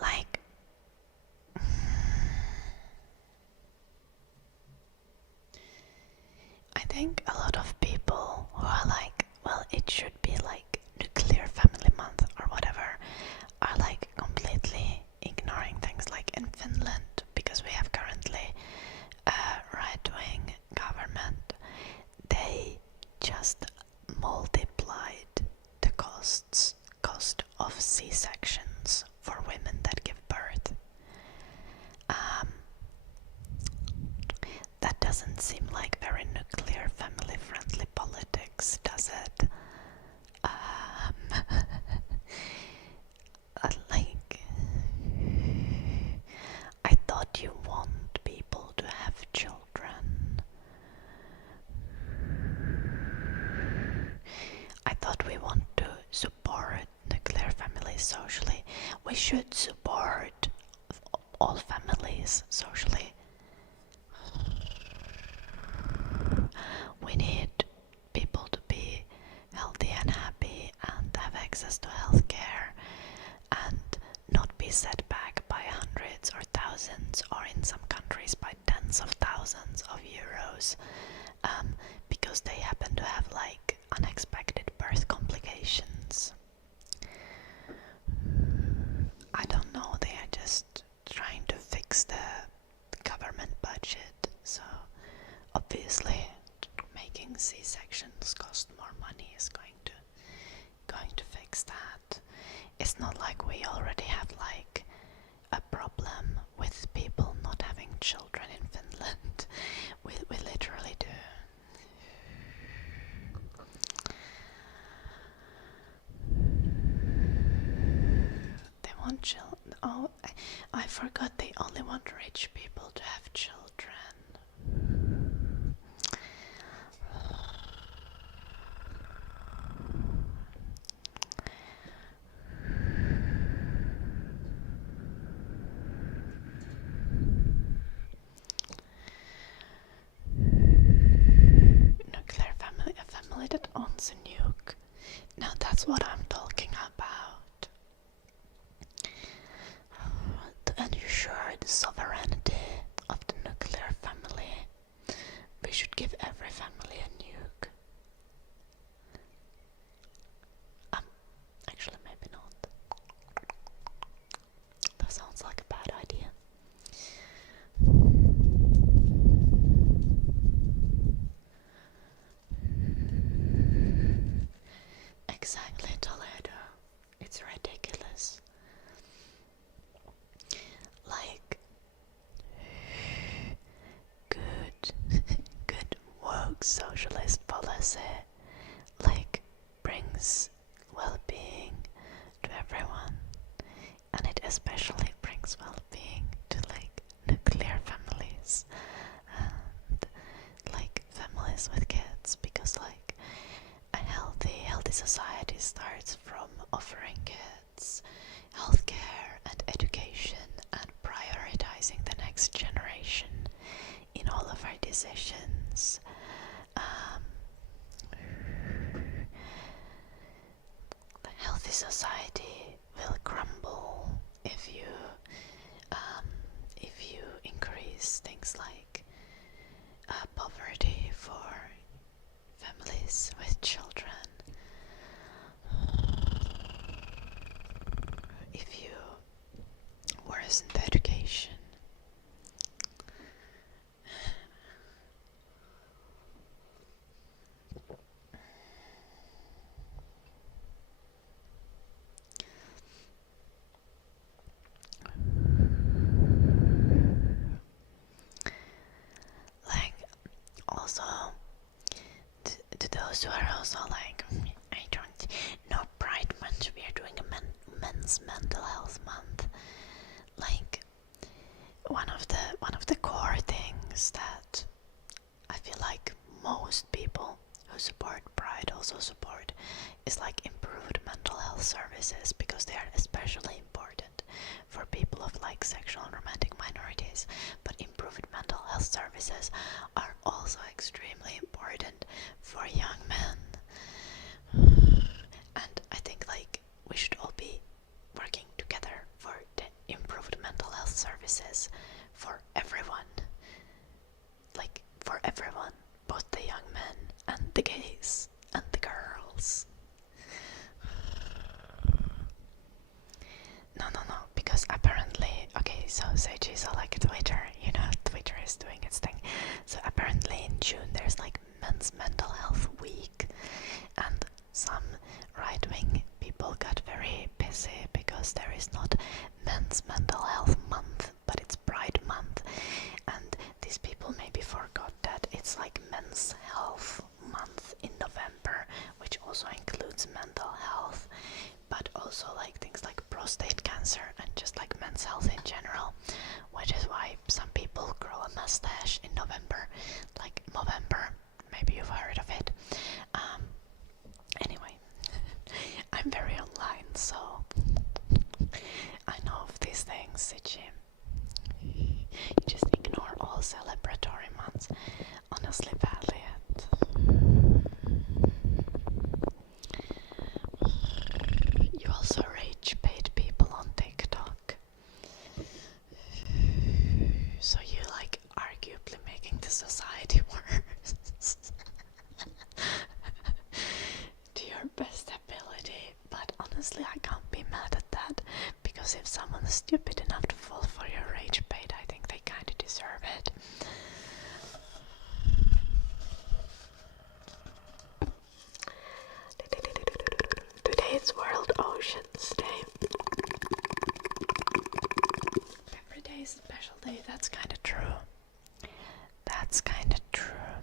Like, I think a lot of people who are like, well, it should be like Nuclear Family Month or whatever, are like completely ignoring things like in Finland, because we have currently a right-wing government. They just multiplied the cost of C-sections for women that give birth. That doesn't seem like very nuclear family friendly politics, does it? Like, I thought you want people to have children. I thought we want to support nuclear families socially. We should support all families socially. We need people to be healthy and happy and have access to healthcare and not be set back by hundreds or thousands, or in some countries by tens of thousands of euros, because they happen to have like unexpected birth complications. I don't know, they are just trying to fix the government budget, so obviously making C-sections cost more money is going to going to fix that. It's not like we already have like a problem with people not having children in Finland. We literally do. They want children. Oh, I forgot they only want rich people to have children. Nuclear family, a family that owns a nuke. Now that's what I'm talking about. To ensure the sovereignty of the nuclear family, we should give every family a nuke. Actually maybe not. That sounds like a bad idea. Exactly, Toledo. It's ridiculous. Like, good woke socialist policy, like, brings well-being to everyone, and it especially brings well-being to, like, nuclear families and, like, families with kids, because, like, a healthy society starts from offering kids healthcare and education and prioritizing the next generation in all of our decisions. The healthy society will crumble if you increase things like poverty for families with children. If you worsen the education. Like, also, to those who are also like, I don't know, Pride Month, we are doing a men's mental health month. Like, one of the core things that I feel like most people who support Pride also support is like improved mental health services, because they are especially important for people of like sexual and romantic minorities. But improved mental health services are also extremely important for young men. And I think like we should all be working together for the improved mental health services for everyone. Like, for everyone, both the young men and the gays and the girls. No, because apparently, okay, so Seiji, so like Twitter, you know, Twitter is doing its thing. So apparently in June there's like Men's Mental Health Week, and some right-wing people got very busy because there is not Men's Mental Health Month, but it's Pride Month, and these people maybe forgot that it's like Men's Health Month in November, which also includes mental health, but also like things like prostate cancer and just like men's health in general, which is why some people grow a mustache in November, like Movember. Maybe you've heard of it. Anyway, I'm very online, so I know of these things, Sichi. You just ignore all celebratory months. Honestly, Valiant. You also rage bait people on TikTok. So you like arguably making the society worse. To your best ability, but honestly I can't be mad at that, because if someone is stupid enough to fall for your rage bait, I think they kinda deserve it. Today true. That's kinda true.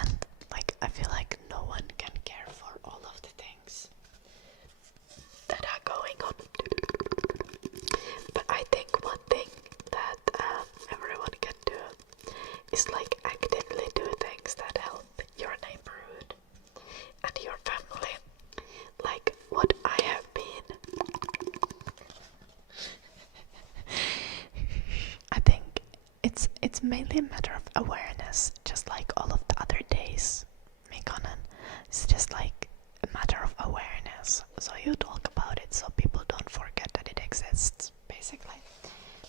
And like I feel like no one can care for all of the things that are going on. But I think one thing that everyone can do is like actively do things that help your neighborhood and your family. Like what I have been. I think it's mainly a matter of awareness, just like all of the other days, Mikonen. It's just like a matter of awareness. So you talk about it so people don't forget that it exists, basically.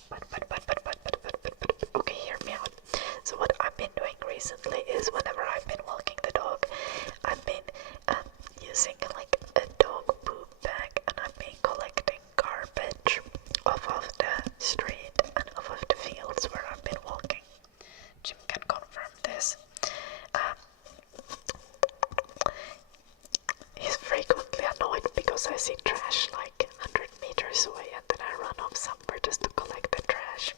But, okay, hear me out. So what I've been doing recently is whenever I've been walking the dog, I've been using like a dog poop bag, and I've been collecting garbage off of the street and off of the fields where I've been walking. Jim can confirm this. He's frequently annoyed because I see trash like 100 meters away and then I run off somewhere just to collect the trash.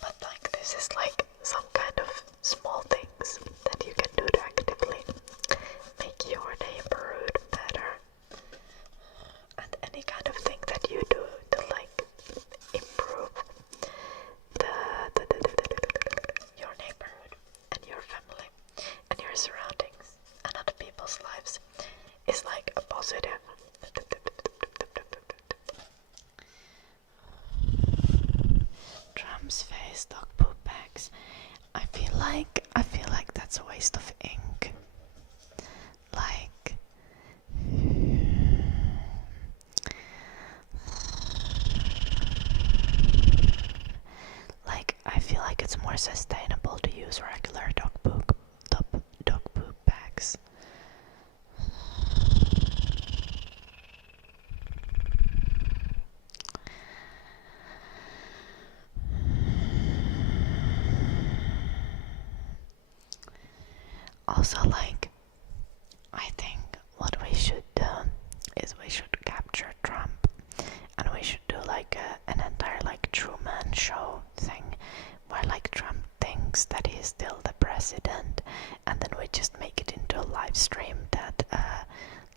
But like this is like some kind of small things that you can do to actively make your neighborhood better. And any kind of thing that you do to like improve your neighborhood and your family and your surroundings and other people's lives is like a positive. Trump's face, dog poop bags. I feel like that's a waste of ink. Like I feel like it's more sustainable to use regular dog poop bags. Also, like, I think what we should do is we should capture Trump, and we should do like an entire like Truman Show thing, where like Trump thinks that he's still the president, and then we just make it into a live stream that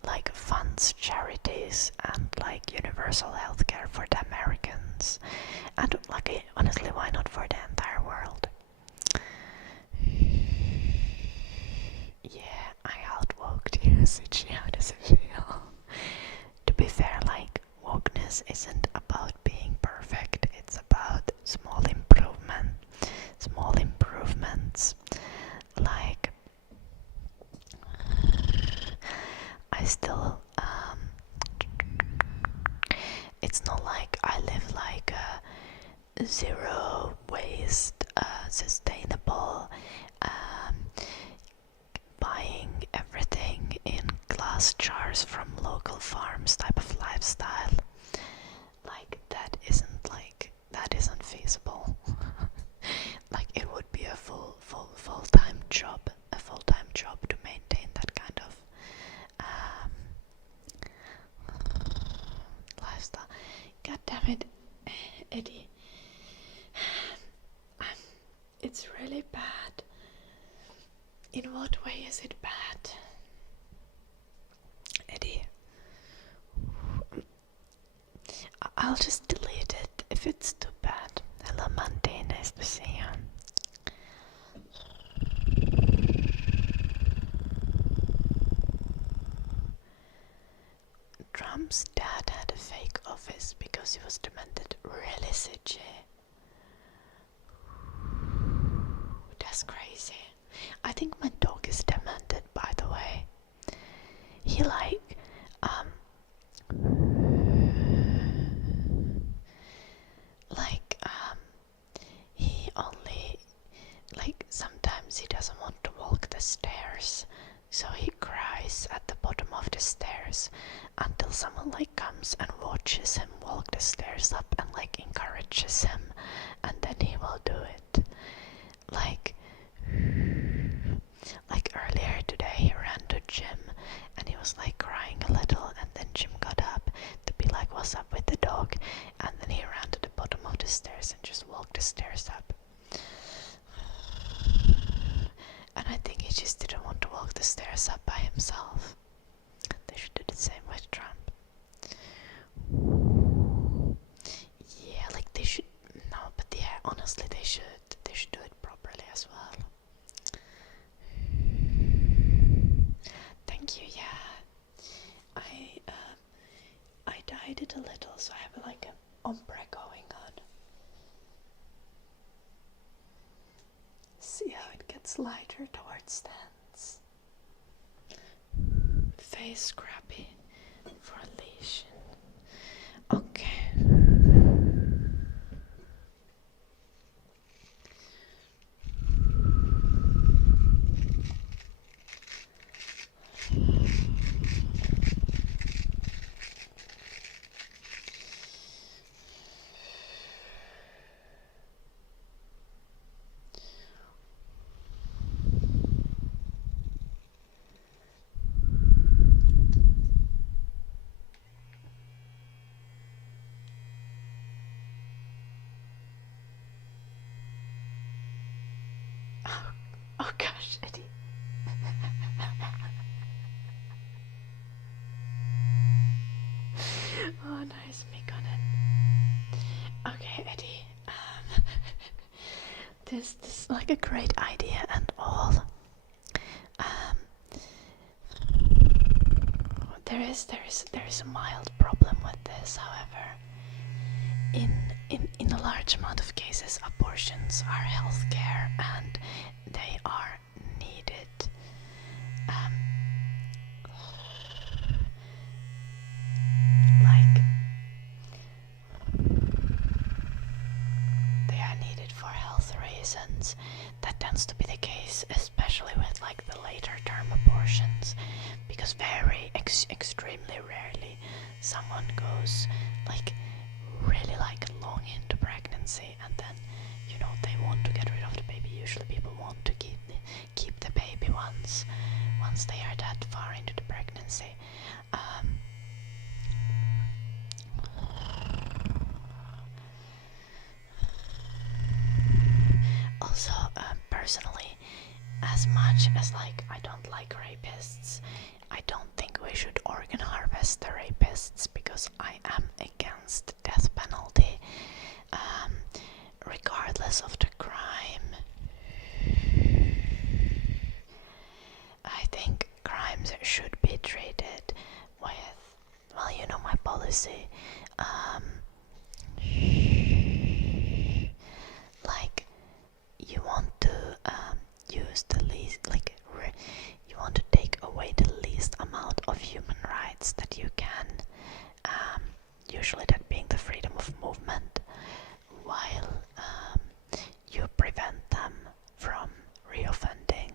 like funds charities and like universal healthcare for the Americans, and like honestly, why not for the entire world? Yeah, I outwoked you, Suchi. How does it feel? To be fair, like, wokeness isn't about being perfect, it's about small improvements. Like, I still, it's not like I live like a zero waste, sustainable, buying everything in glass jars from local farms type of lifestyle. Like that isn't feasible. Like it would be a full-time job to maintain that kind of lifestyle. God damn it, Eddie. It's really bad. In what way is it bad? Eddie, I'll just delete it if it's too bad. Hello Monday, nice to see you. Trump's dad had a fake office because he was demented. Really, CJ? That's crazy. I think my dog is demented, by the way. He he only, like, sometimes he doesn't want to walk the stairs, so he cries at the bottom of the stairs until someone like comes and watches him walk the stairs up and like encourages him, and then he will do it. Like earlier today he ran to gym and he was like crying stairs up. And I think he just didn't want to walk the stairs up by himself. They should do the same with Trump. Yeah, like they should. No, but yeah, honestly, they should do it properly as well. Thank you. Yeah, I dyed it a little, so I have like an ombre going on. See how it gets lighter towards the ends. Face scrappy for lesion. Okay. Oh gosh, Eddie. Oh, nice, Mikonen. Okay, Eddie. This is like a great idea and all. There is a mild problem with this, however. In a large amount of cases, abortions are healthcare and they are needed. Like they are needed for health reasons. That tends to be the case, especially with like the later term abortions, because very extremely rarely someone goes like really like long into pregnancy and then they want to get rid of the baby. Usually people want to keep the baby once they are that far into the pregnancy. Also, personally, as much as like I don't like rapists, I don't think we should organ harvest the rapists, because I am against death penalty, regardless of the crime. I think crimes should be treated with, well, my policy. Like, you want to use the least, like, you want to take away the least amount of human rights that you can, usually that being the freedom of movement, while you prevent them from reoffending,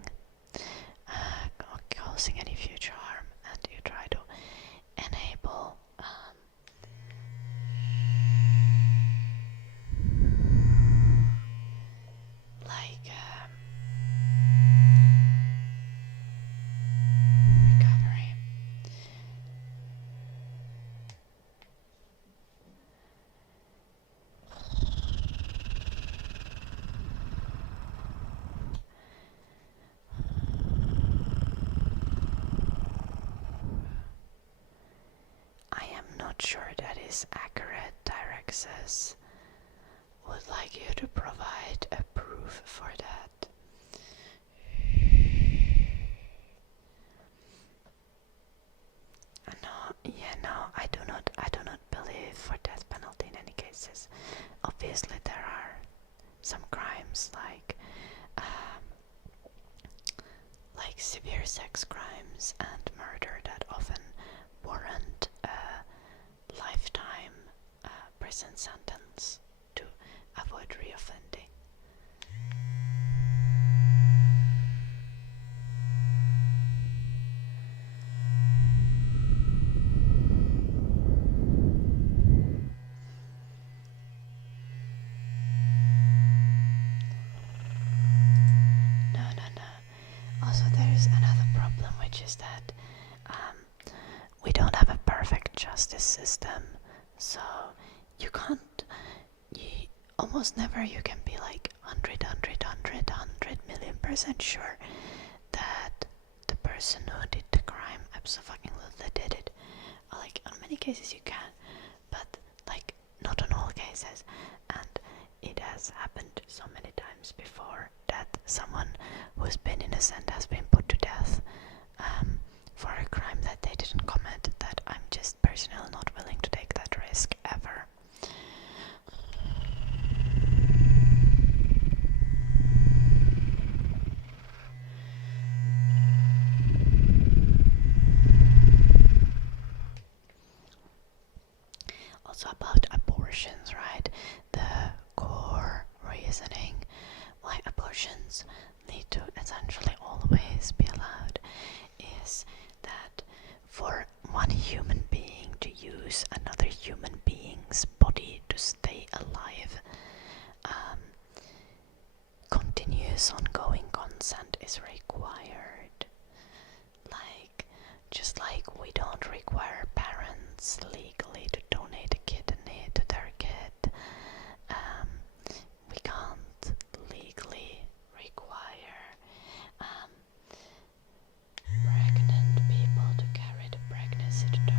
causing any future harm, and you try to enable recovery. I am not sure that is accurate. Direxes would like you to provide a proof for that. No, I do not believe for death penalty in any cases. Obviously there are some crimes like severe sex crimes and murder that often warrant a lifetime prison sentence to avoid reoffending. No. Also, there is another problem, which is that we don't have a perfect justice system, so almost never you can be 100% sure that the person who did the crime absolutely did it. Like, on many cases you can, but like not on all cases. And it has happened so many times before that someone who's been innocent has been put to death for a crime that they didn't commit, that I'm just personally not willing to take that risk ever. Also about abortions, right? The core reasoning why abortions need to essentially always be allowed is that for one human being to use another human being's body to stay alive, continuous ongoing consent is required. Like, just like we don't require parents legally to donate a kidney to their kid, we can't legally require pregnant people to carry the pregnancy to term.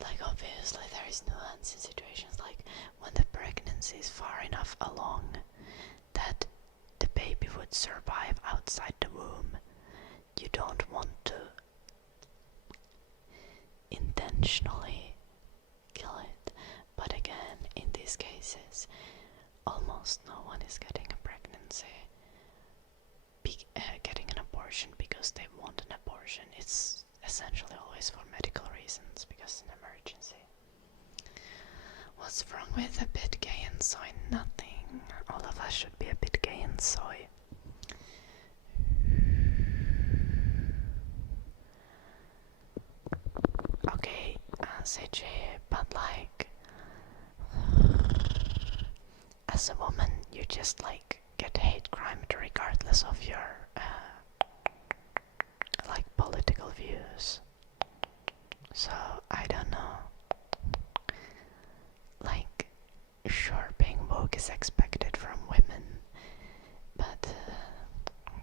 Like, obviously there is nuance in situations like when the pregnancy is far enough along that the baby would survive outside the womb. You don't want to intentionally kill it. But again, in these cases, almost no one is getting a pregnancy, getting an abortion because they want an abortion. It's essentially always for medical reasons, because it's an emergency. What's wrong with a bit gay and soy? Nothing. All of us should be a bit gay and soy. Okay, CJ, but like, as a woman, you just like get hate crime regardless of your like political views. So I don't know. Like, sure, being woke is expected from women, but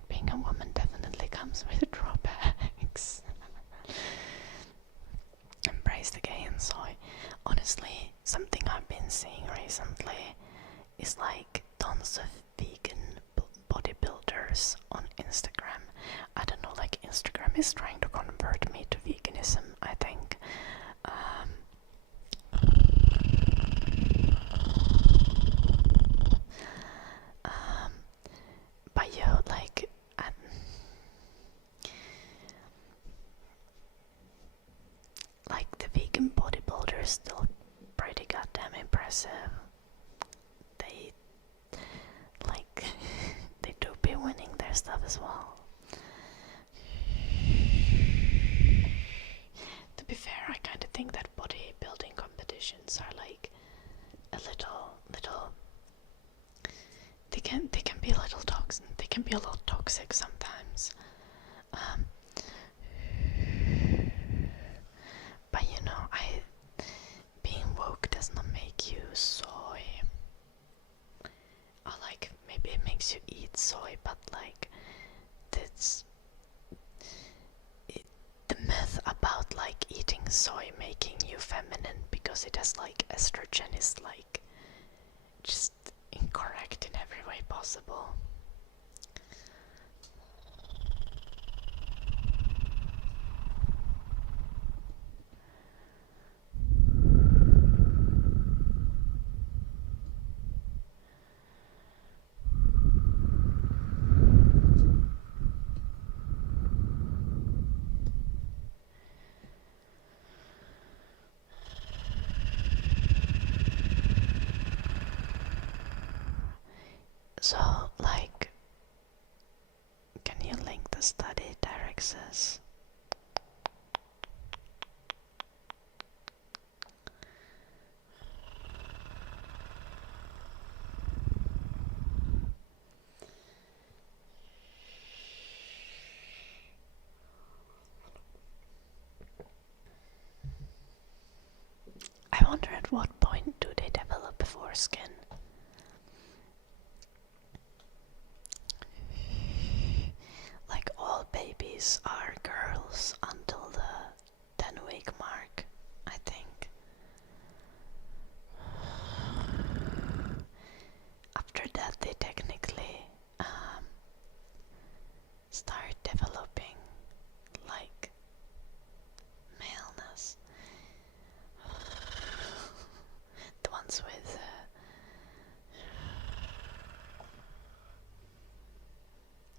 being a woman definitely comes with drawbacks. Embrace the gay and soy. Honestly, something I've been seeing recently is like tons of vegan bodybuilders on Instagram. I don't know, like Instagram is trying to convert me to veganism, I think. But yo, like the vegan bodybuilders still pretty goddamn impressive. They like they do be winning their stuff as well. To be fair, I kind of think that bodybuilding competitions are like a little. They can be a little toxic. They can be a little toxic sometimes. But you know, being woke does not make you soy. Or like maybe it makes you eat soy, but like that's the myth about like eating soy making you feminine because it has like estrogen is like just incorrect in every way possible. So, like, foreskin. Like all babies are girls until the 10-week mark, I think. After that they technically start developing like maleness. The ones with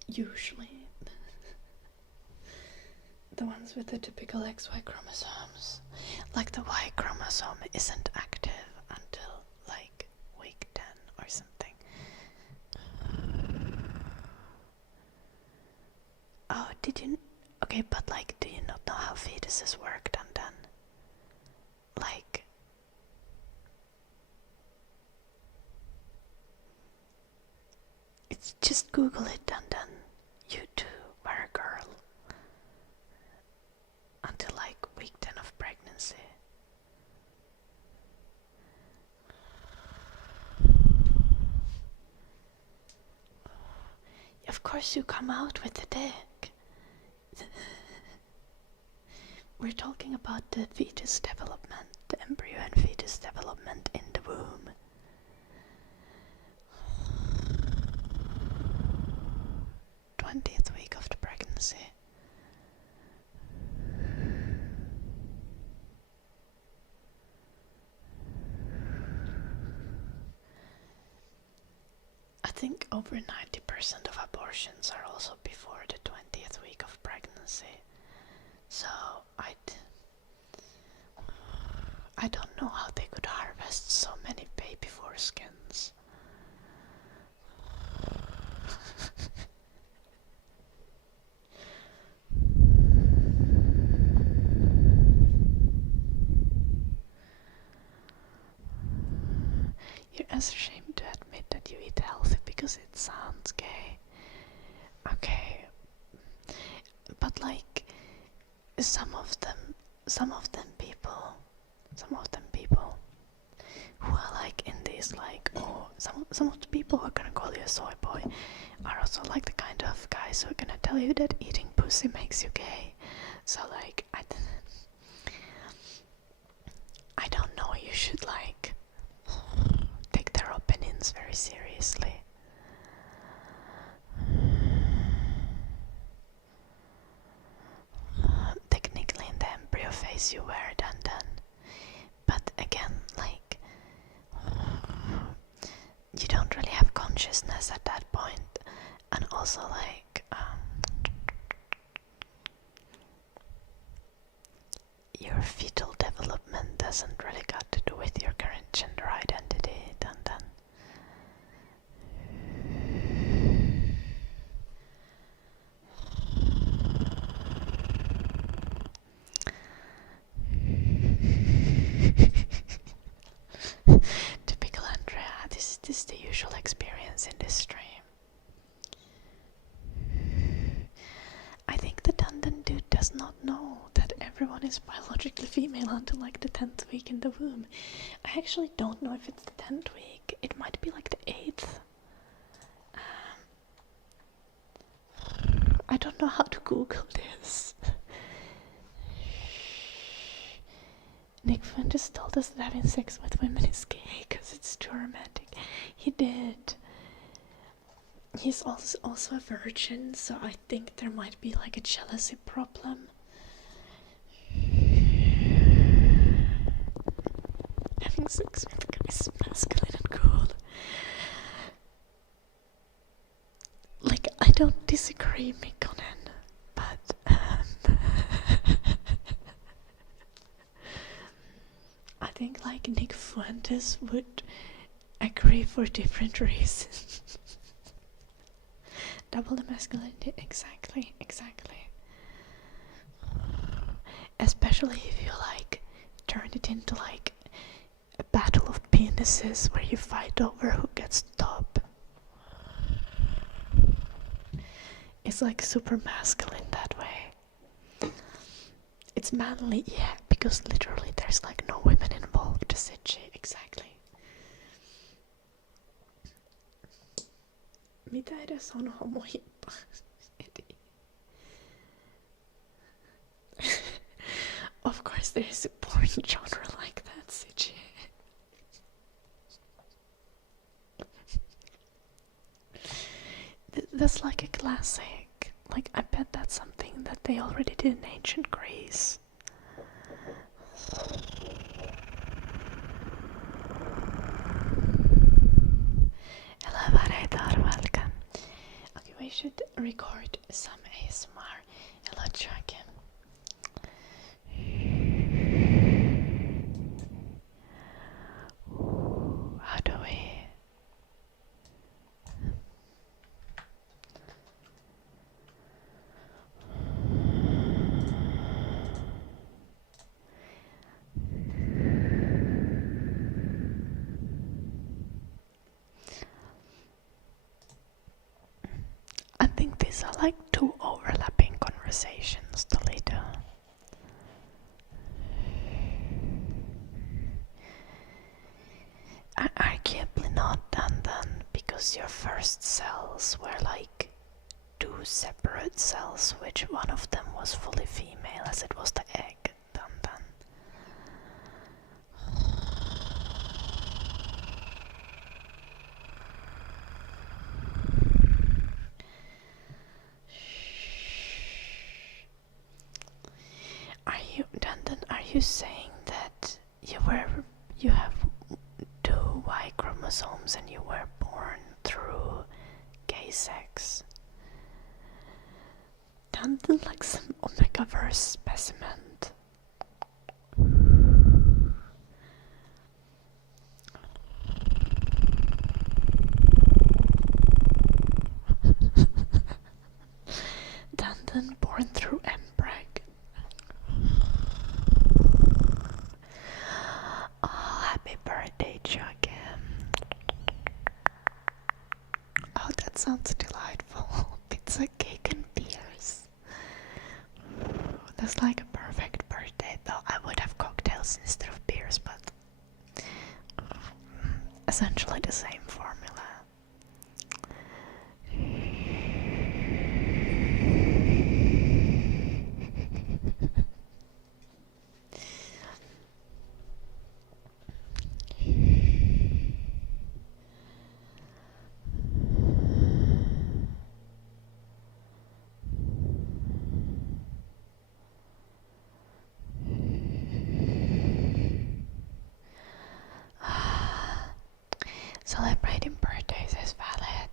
usually the ones with the typical XY chromosomes. Like the Y chromosome isn't active until like week 10 or something. Oh, did you? Okay, but like, do you not know how fetuses work, then? Like, it's just Google it, then you too were a girl until like week 10 of pregnancy. Of course you come out with the dick. We're talking about the fetus development, the embryo and fetus development in the womb. th week of the pregnancy. I think over 90% of abortions are also before the 20th week of pregnancy. So I don't know how they could harvest so many baby foreskins. You're as ashamed to admit that you eat healthy because it sounds gay. Okay. But like some of them people who are like in this like, oh, some of the people who are gonna call you a soy boy are also like the kind of guys who are gonna tell you that eating pussy makes you gay. So like I don't know, you should like take their opinions very seriously. Technically in the embryo phase you wear dandan, but again, like, you don't really have consciousness at that point, and also like your fetal development doesn't really got to do with your current gender identity, dandan. Typical Andrea, this is the usual experience in this stream. I think the dandan dude does not know that everyone is biologically female until like the 10th week in the womb. I actually don't know if it's the 10th week. It might be like the 8th. I don't know how to Google this. Nick Flynn just told us that having sex with women is gay because it's too romantic. He did. He's also a virgin, so I think there might be like a jealousy problem. Having sex with guys is masculine and cool. Like, I don't disagree, Mikkonen, but I think like Nick Fuentes would agree for different reasons. Double the masculinity, exactly. Especially if you like turn it into like a battle of penises where you fight over who gets the top. It's like super masculine that way. It's manly, yeah, because literally there's like no women involved, Sichi, exactly. Mitä edes on homohippa? Of course there is a porn genre like that, Siji. That's like a classic. Like, I bet that's something that they already did in ancient Greece. Hello, Varetar, welcome. Okay, we should record some ASMR. Hello, Dragon. How do we... I think these are like two overlapping conversations, Toledo. Arguably not done then, because your first cells were like two separate cells, which one of them was fully female, as it was the egg. Done then. Are you saying that you have two Y chromosomes and you were born through gay sex? Danton like some Omega-verse specimen. Danton born through Embreg. Oh, happy birthday, Chuck. Oh, that sounds delightful. Pizza, cake, and beers. That's like a perfect birthday, though I would have cocktails instead of beers, but essentially the same formula. Celebrating birthdays is valid.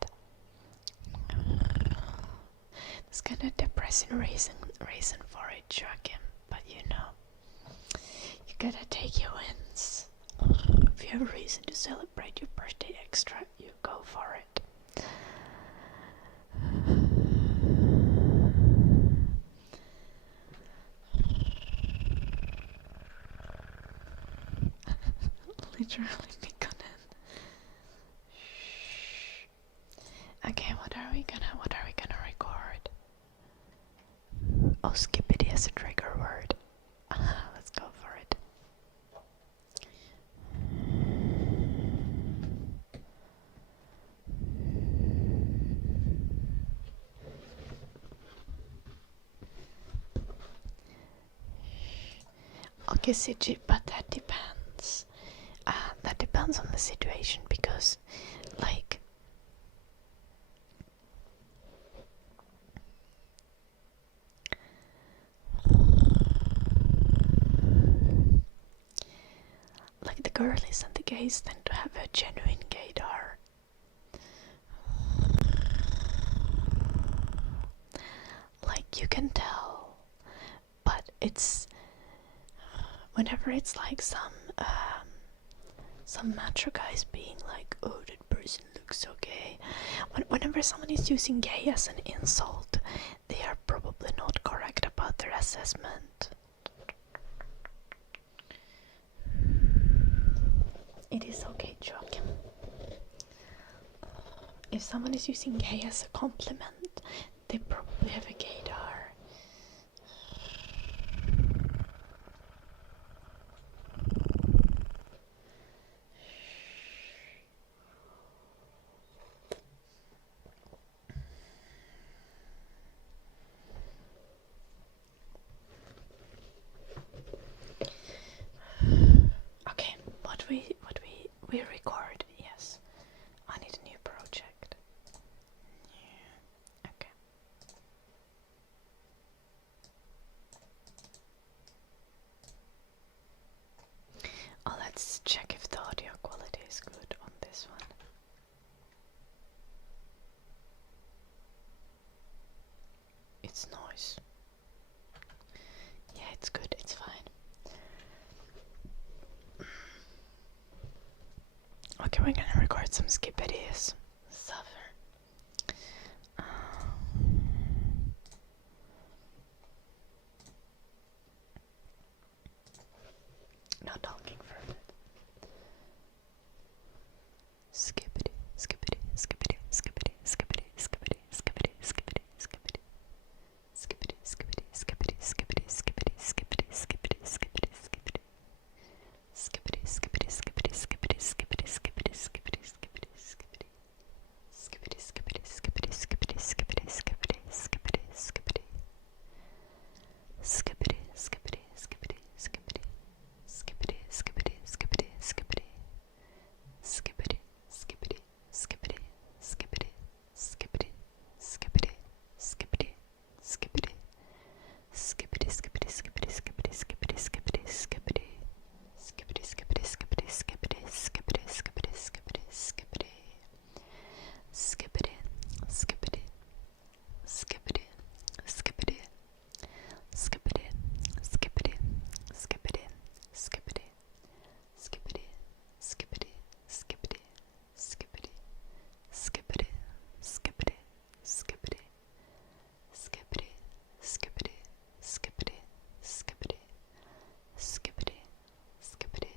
It's kind of depressing reason for it, Joachim, but you know, you gotta take your wins. If you have a reason to celebrate your birthday extra, you go for it. Literally Mikonen. Okay, what are we gonna record? Oh, skippity as a trigger word. Let's go for it. Okay, Siji, but that depends. That depends on the situation, because, like, the girlies and the gays tend to have a genuine gaydar. Like, you can tell, but it's whenever it's like some macho guys being like, oh, that person looks so gay. Whenever someone is using gay as an insult, they are probably not correct about their assessment. It is okay, Joachim. If someone is using gay as a compliment, they probably have a gaydar. it's good, it's fine. Okay, we're gonna record some skippities. Suffer. No talking for a bit. Skippity, skippity, skippity, skippity, skippity, skippity, skippity, skippity, skippity. Skippity, skippity, skippity, skippity, skippity, skippity, skippity, skippity, skippity. Skippity, skippity, skippity, skippity, skippity, skippity, skippity, skippity, skippity. Skippity, skippity, skippity, skippity, skippity, skippity, skippity, skippity. Skippity, skippity, skippity, skippity. Skippity, skippity, skippity, skippity. Skippity, skippity, skippity, skippity, skippity, skippity, skippity, skippity. Skippity, skippity, skippity, skippity, skippity, skippity, skippity. Skippity, skippity, skippity, skippity, skippity, skippity, skippity, skippity. Skippity, skippity, skippity, skippity. Skippity, skippity, skippity, skippity. Skippity, skippity, skippity, skippity. Skippity, skippity,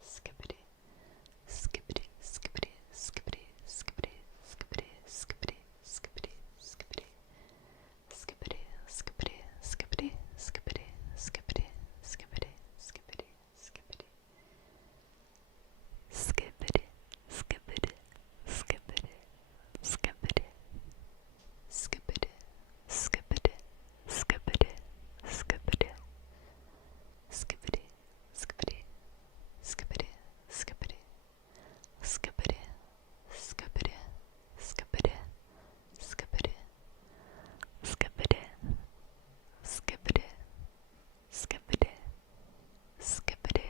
skippity. Skippity, skippity, skippity, skippity. Skippity, skippity, skippity, skippity. Skippity, skippity, skippity, skippity, skippity, skippity, skippity, skippity. Skippity, skippity, skippity, skippity, skippity, skippity, skippity, skippity. Skippity, skippity, skippity, skippity. Skippity, skippity, skippity, skippity. Skippity, skippity, skippity, skippity. Skippity, skippity, skippity, skippity. Skippity, skippity, skippity, skippity.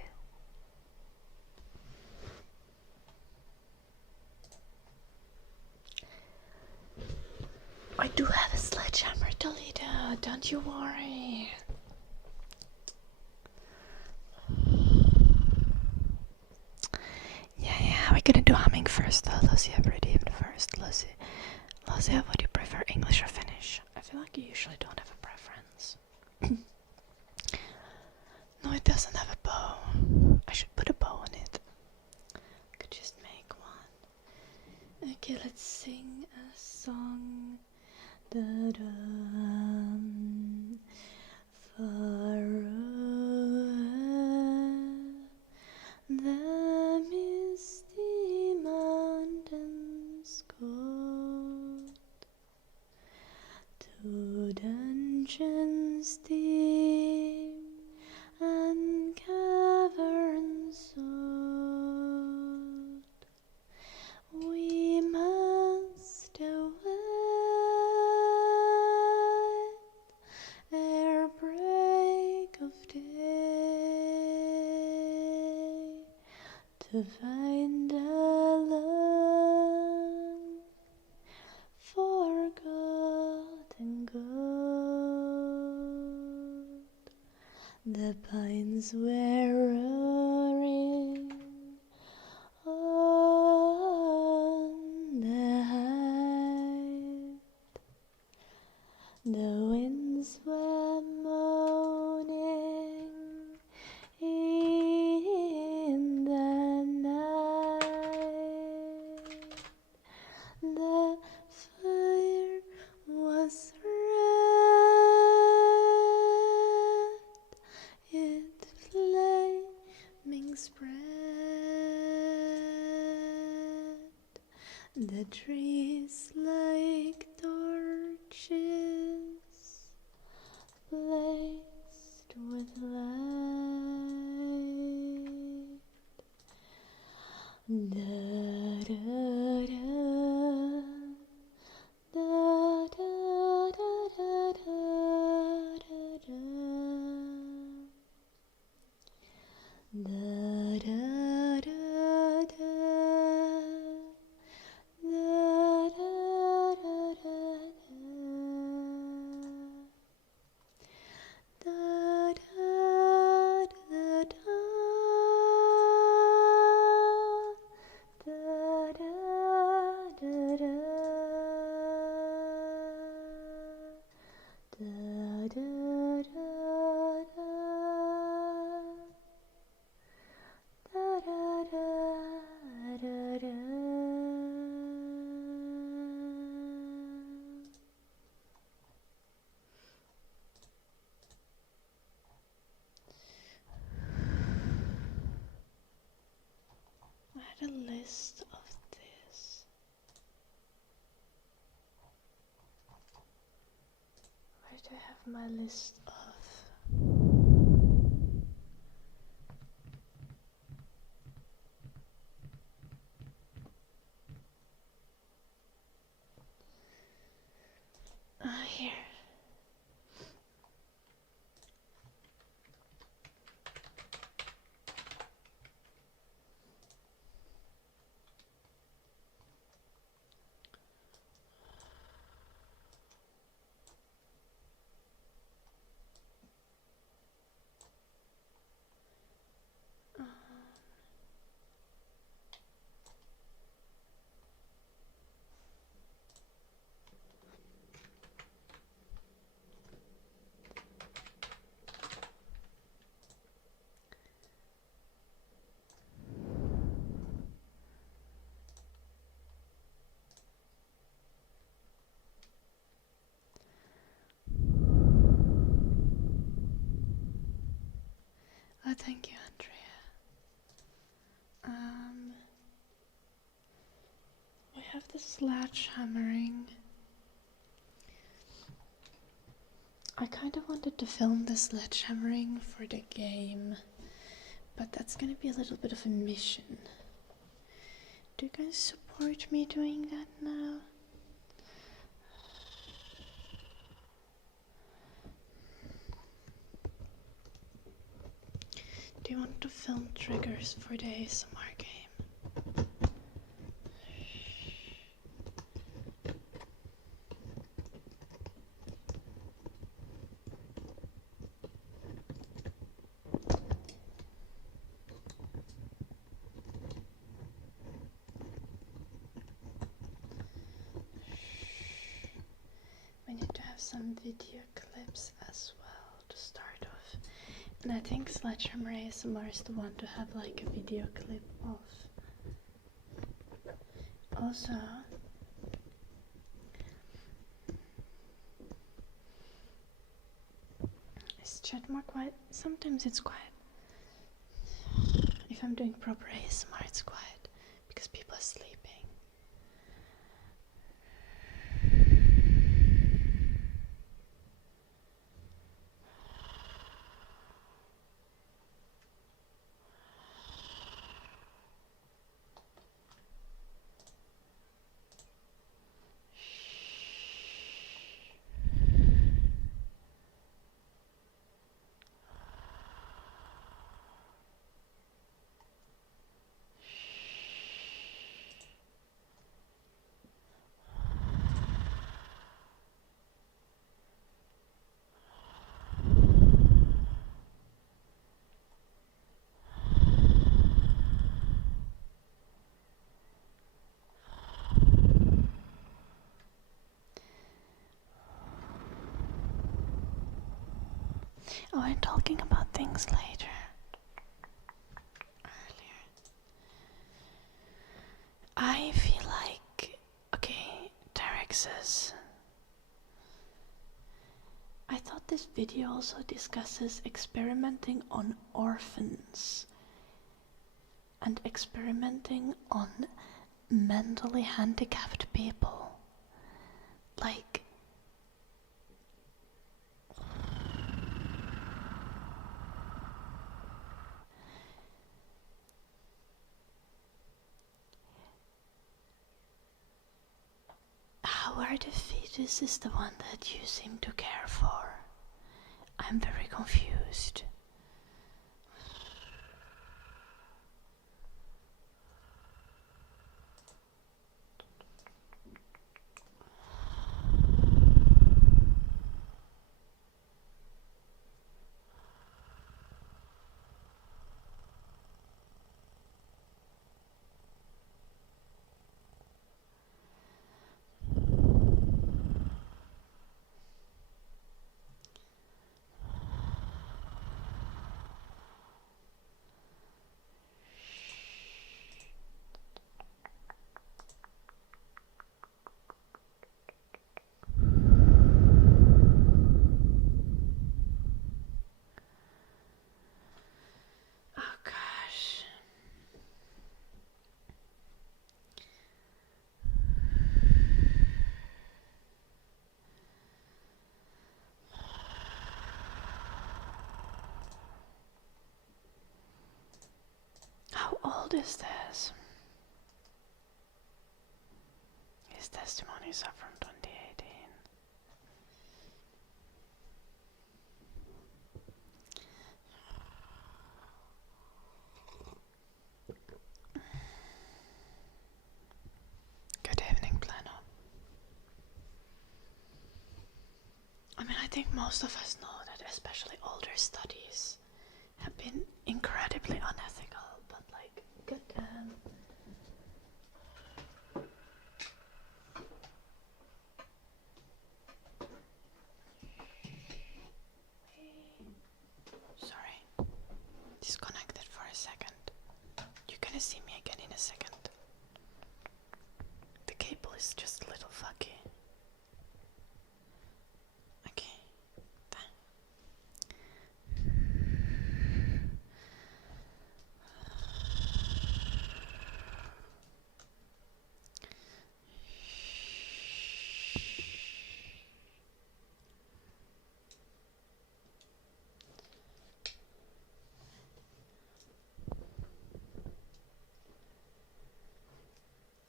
I do have a sledgehammer, Toledo, don't you worry. Yeah, we're gonna do humming first though. Lucy, I've read even first. Lucy, would you prefer English or Finnish? I feel like you usually don't have a preference. No, it doesn't have a bow. I should put a bow on it. I could just make one. Okay, let's sing a song. Da-dum. Far over the misty mountains cold, to dungeons deep and caverns old, we must away ere break of day, to find a land forgotten gold. The pines were roaring on the height, the winds were moaning in the night. The fire was red, it flaming spread. The trees like torches blazed with light. Da-da-da, da-da-da-da-da-da-da. Da-da-da-da, da-da-da-da. list of this? Where do I have my list of? Here. Oh, thank you, Andrea. We have the sledgehammering. I kind of wanted to film the sledgehammering for the game, but that's gonna be a little bit of a mission. Do you guys support me doing that now? Do you want to film triggers for the ASMR game? We need to have some video clips as well to start off. And I think Sledgehammer ASMR is the one to have like a video clip of. Also, is chat more quiet? Sometimes it's quiet. If I'm doing proper ASMR, it's quiet because people are sleeping. Oh, I'm talking about things later. Earlier. I feel like, okay, Tarek says, I thought this video also discusses experimenting on orphans and experimenting on mentally handicapped people. Like, how are the fetuses the one that you seem to care for? I'm very confused. old is this? His testimonies are from 2018. Good evening, Plano. I mean, I think most of us know that especially older studies have been incredibly unethical, but like, good sorry, disconnected for a second. You're gonna see me again in a second. The cable is just a little fucky. Okay.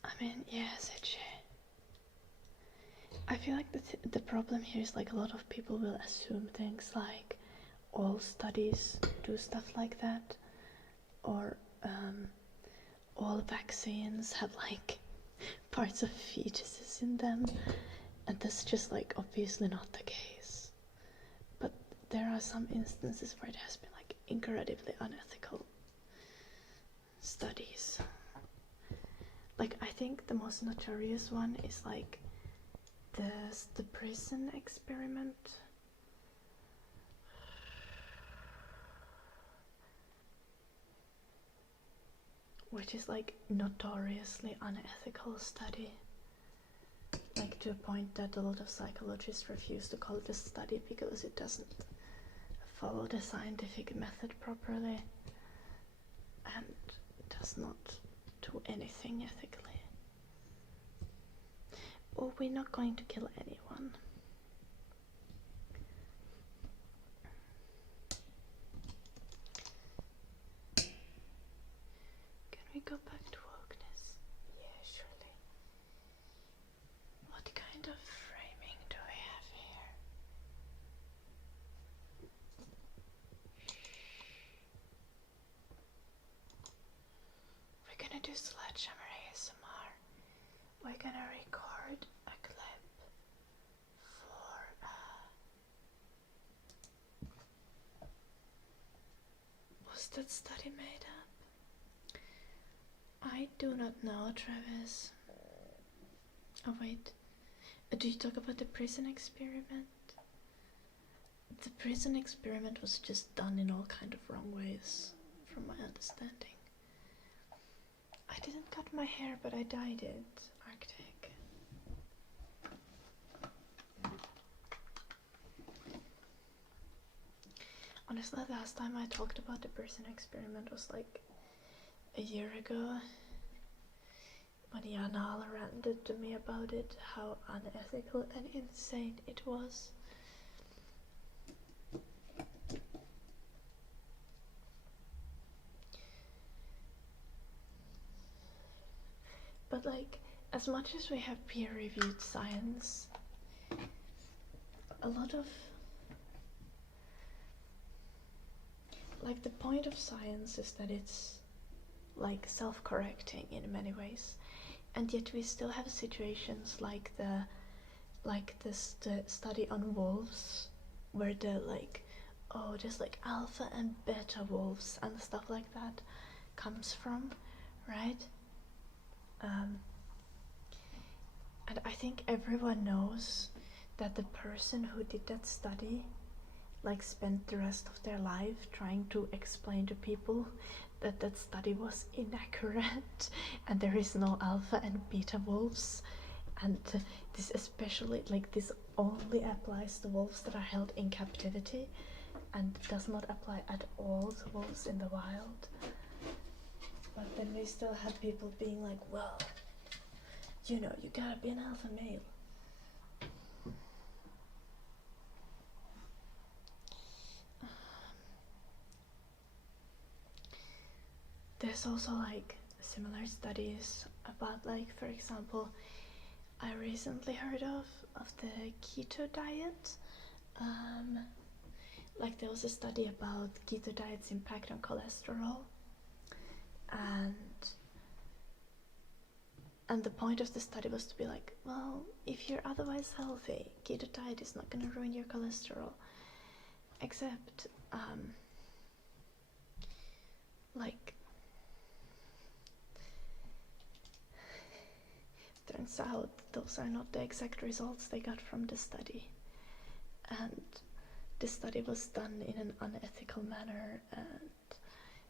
I mean, yes, I feel like the problem here is like a lot of people will assume things like all studies do stuff like that, or all vaccines have like parts of fetuses in them, and that's just like obviously not the case. But there are some instances where it has been like incredibly unethical studies. Like, I think the most notorious one is like the prison experiment. Which is like notoriously unethical study. Like to a point that a lot of psychologists refuse to call it a study because it doesn't follow the scientific method properly and does not do anything ethically. Well, we're not going to kill anyone. Can we go back to wokeness? Yeah, surely. What kind of framing do we have here? We're gonna do Sledgehammer ASMR. We're gonna record a clip for was that study made up? I do not know, Travis. Oh wait, do you talk about the prison experiment? The prison experiment was just done in all kind of wrong ways, from my understanding. I didn't cut my hair, but I dyed it Arctic. Honestly, the last time I talked about the prison experiment was like a year ago, when Janala ranted to me about it, how unethical and insane it was. But like, as much as we have peer-reviewed science, a lot of like the point of science is that it's like self-correcting in many ways, and yet we still have situations like the study on wolves, where the like, oh, there's like alpha and beta wolves and stuff like that comes from, right? And I think everyone knows that the person who did that study like spent the rest of their life trying to explain to people that that study was inaccurate and there is no alpha and beta wolves, and this especially, like, this only applies to wolves that are held in captivity and does not apply at all to wolves in the wild. But then we still have people being like, well, you know, you gotta be an alpha male. there's also like similar studies about, like, for example, I recently heard of the keto diet. Like there was a study about keto diet's impact on cholesterol, and the point of the study was to be like, well, if you're otherwise healthy, keto diet is not going to ruin your cholesterol. Except, like, turns out those are not the exact results they got from the study. And the study was done in an unethical manner, and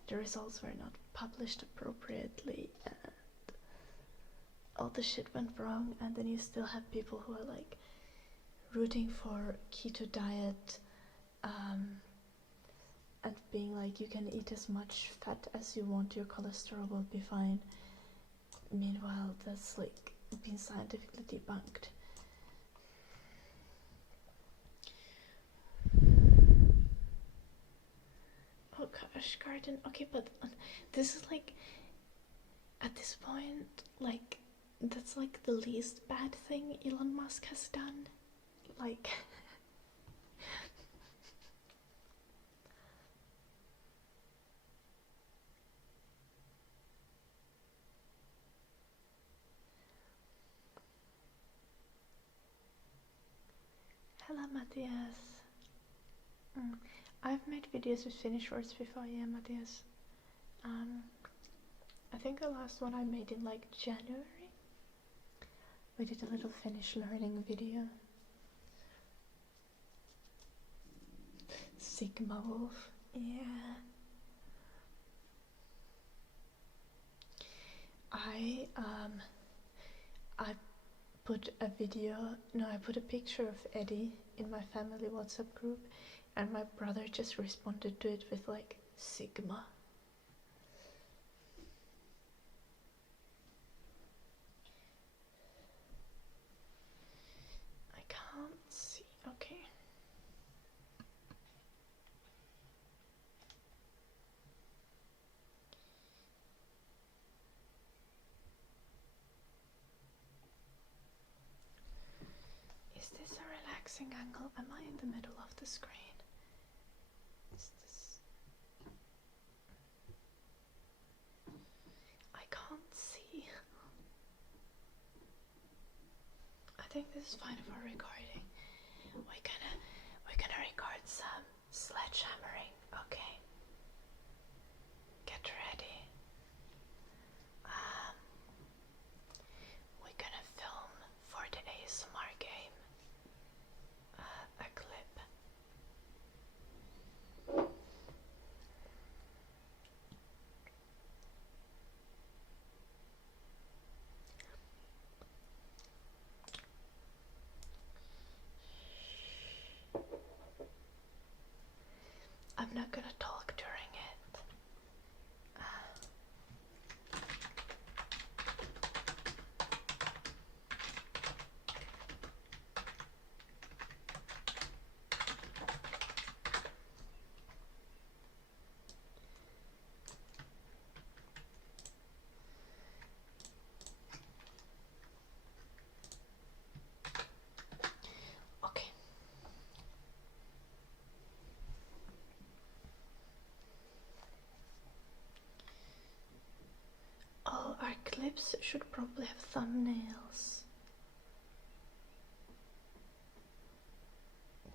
the results were not published appropriately, and all the shit went wrong. And then you still have people who are like rooting for keto diet, and being like, you can eat as much fat as you want, your cholesterol will be fine. Meanwhile, that's like been scientifically debunked. Oh gosh, garden. Okay, but this is like, at this point, like, that's like the least bad thing Elon Musk has done. Like, hello, Matthias. I've made videos with Finnish words before, yeah, Matthias. I think the last one I made in like January. We did a little Finnish learning video. Sigma Wolf, yeah. I put a picture of Eddie in my family WhatsApp group, and my brother just responded to it with like Sigma. I can't see. Okay. Is this a relaxing angle? Am I in the middle of the screen? Is this... I can't see. I think this is fine for recording. We're gonna record some sledgehammering, okay? Get ready. We're gonna film for the ASMR game a clip. I'm not gonna talk during it. Okay. All our clips should probably have thumbnails.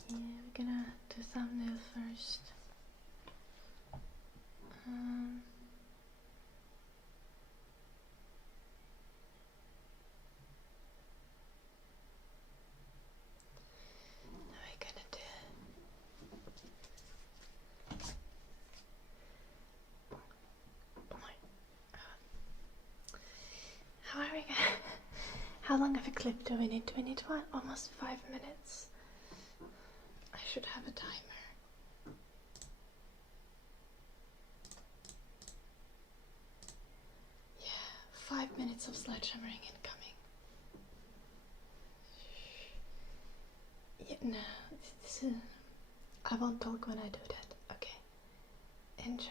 Yeah, we're gonna do thumbnail first. Now we're gonna do... Oh my... How are we gonna... How long of a clip do we need? Do we need one? Almost 5 minutes. I should have a timer. Yeah, 5 minutes of sledgehammering incoming. Yeah, no, this is... I won't talk when I do that. Okay. Enjoy.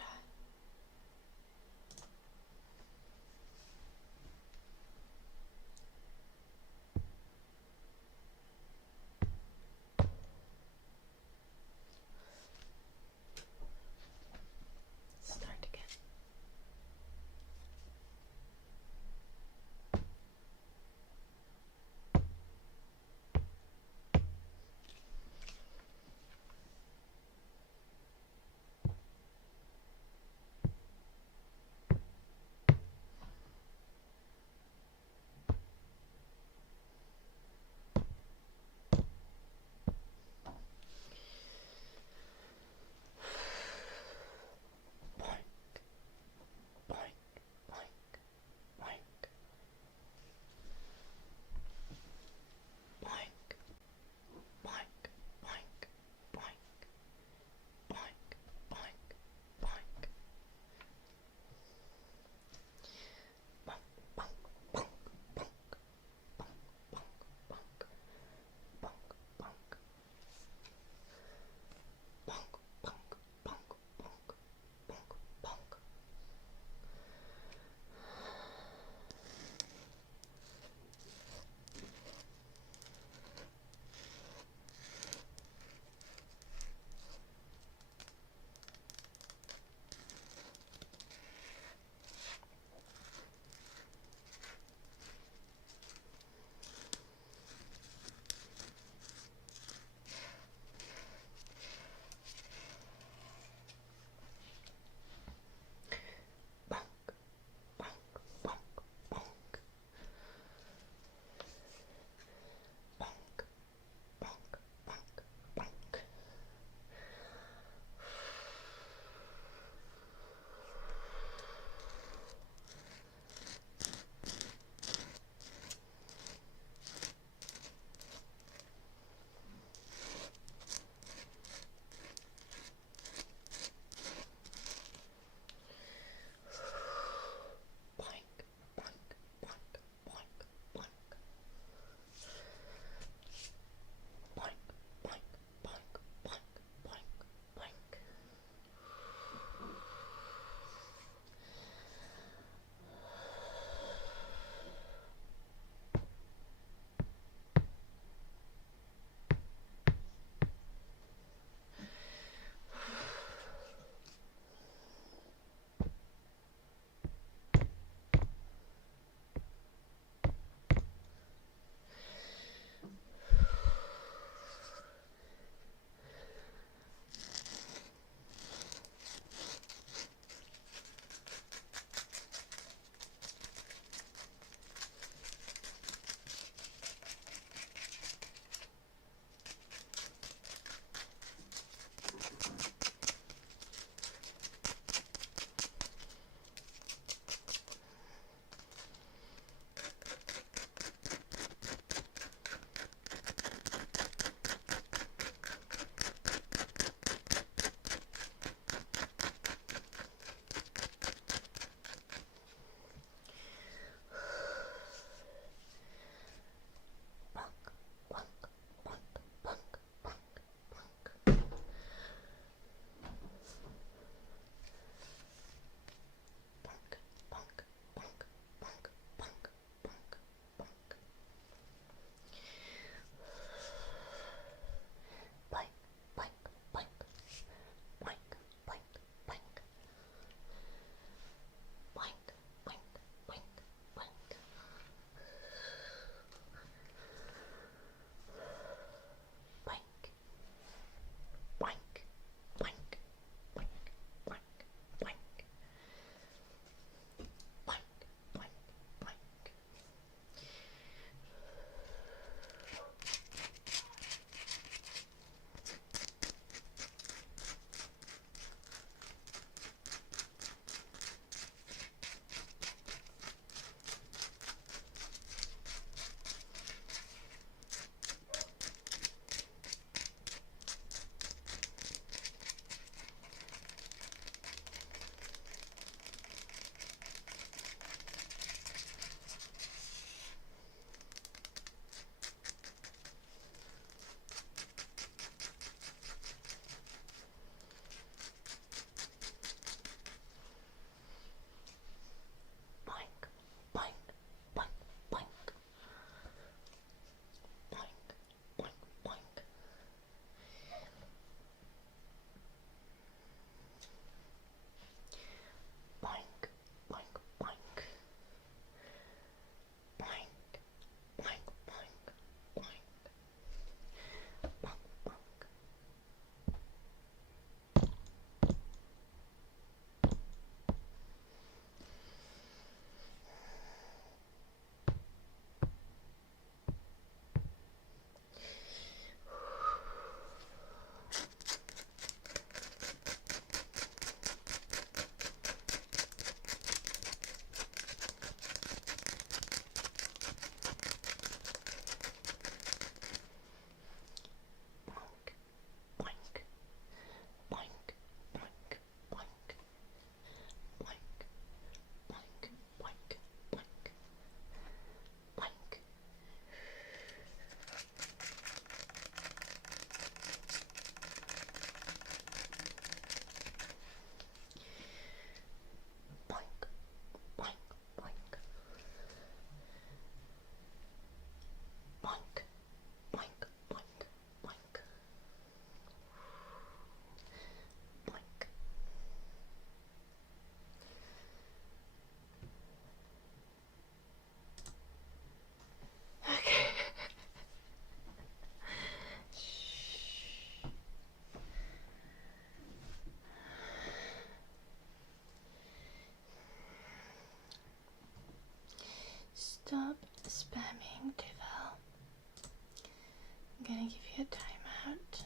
gonna give you a timeout.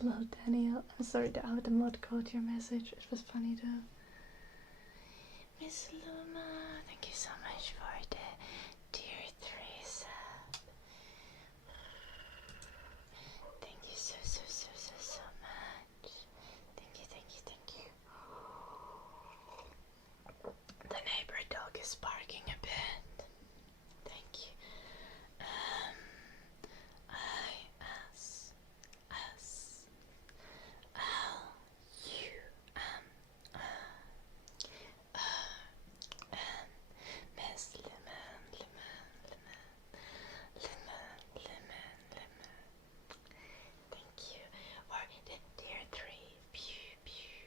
Hello Daniel, I'm sorry that I the mod caught your message, it was funny though. Miss Luma, thank you so much for the tier 3 sub. Thank you so much. Thank you. The neighbor dog is barking a bit. Thank you. Miss Lemon. Thank you for the tier 3. Pew pew.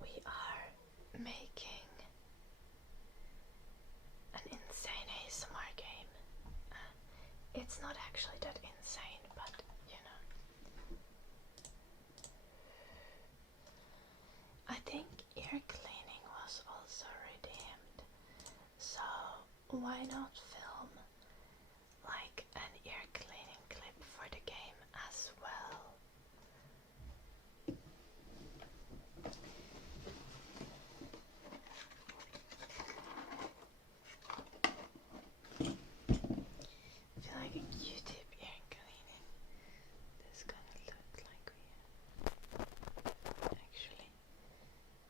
We are making an insane ASMR game. It's not actually that insane, but you know. I think ear cleaning was also redeemed, so why not film like an ear cleaning clip for the game as well? I feel like a Q-tip ear cleaning. This gonna look like we are actually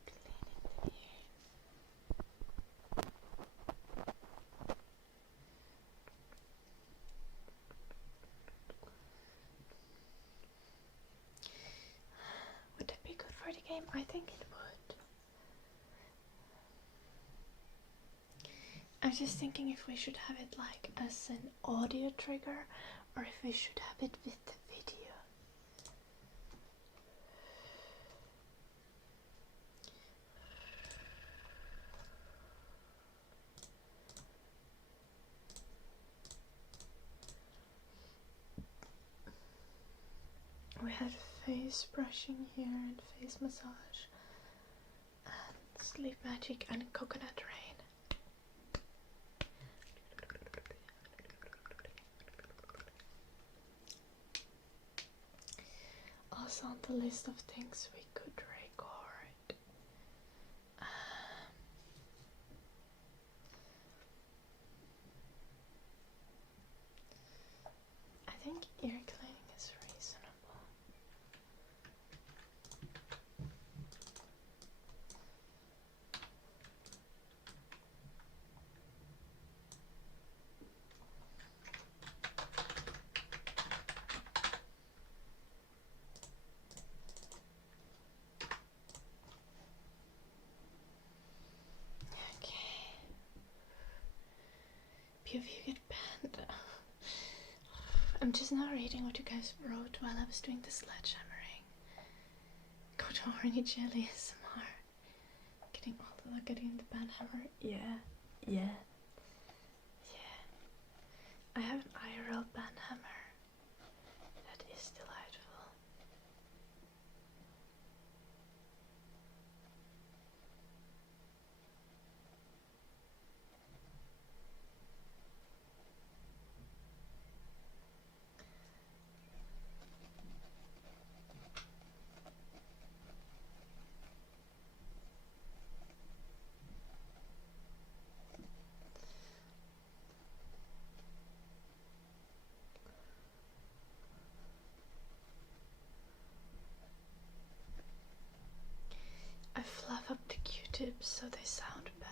cleaning the ear. Would that be good for the game? I think it would. I was just thinking if we should have it like as an audio trigger or if we should have it with the video. We had face brushing here and face massage and sleep magic and coconut rain. Also on the list of things we could record. I think ear cleaning is reasonable. Okay. Few of you get banned. I'm just now reading what you guys wrote while I was doing the sledgehammering. Go to orange jelly ASMR. Getting the ban hammer. Yeah. I have an IRL ban hammer. That is delightful. I fluff up the Q-tips so they sound better.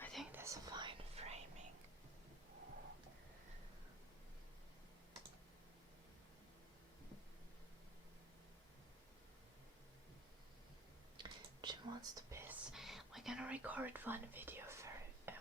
I think that's fine framing. Jim wants to piss. We're gonna record one video for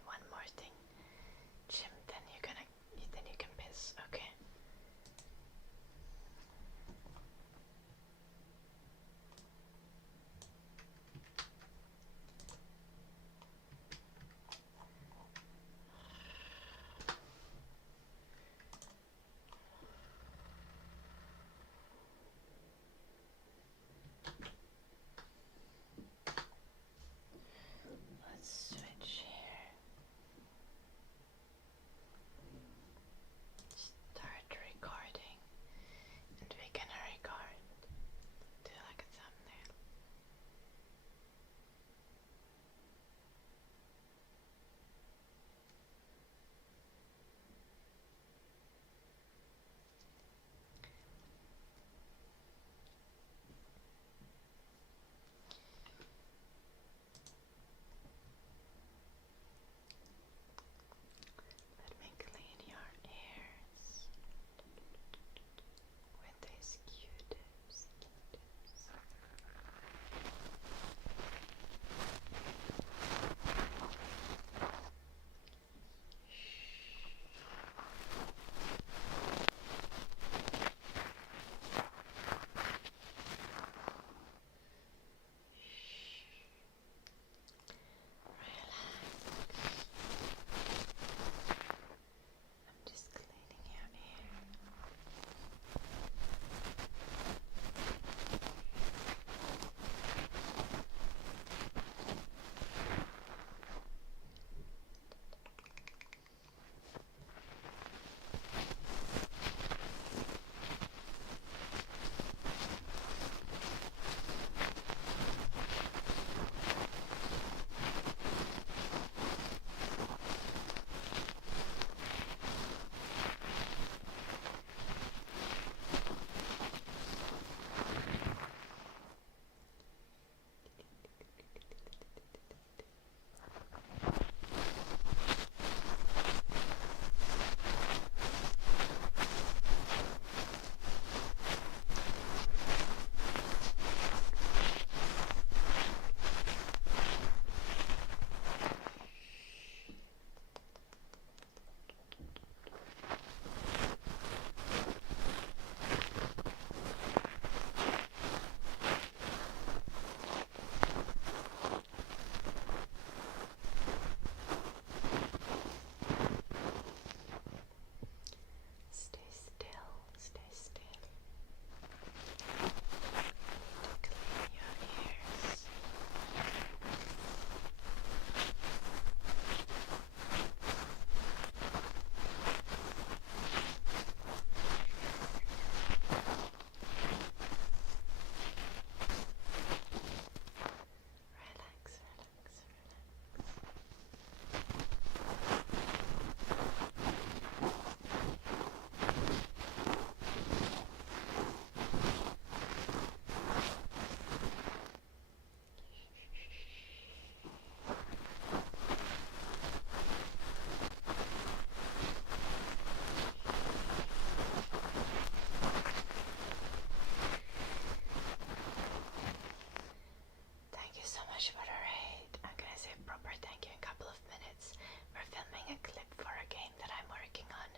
a clip for a game that I'm working on.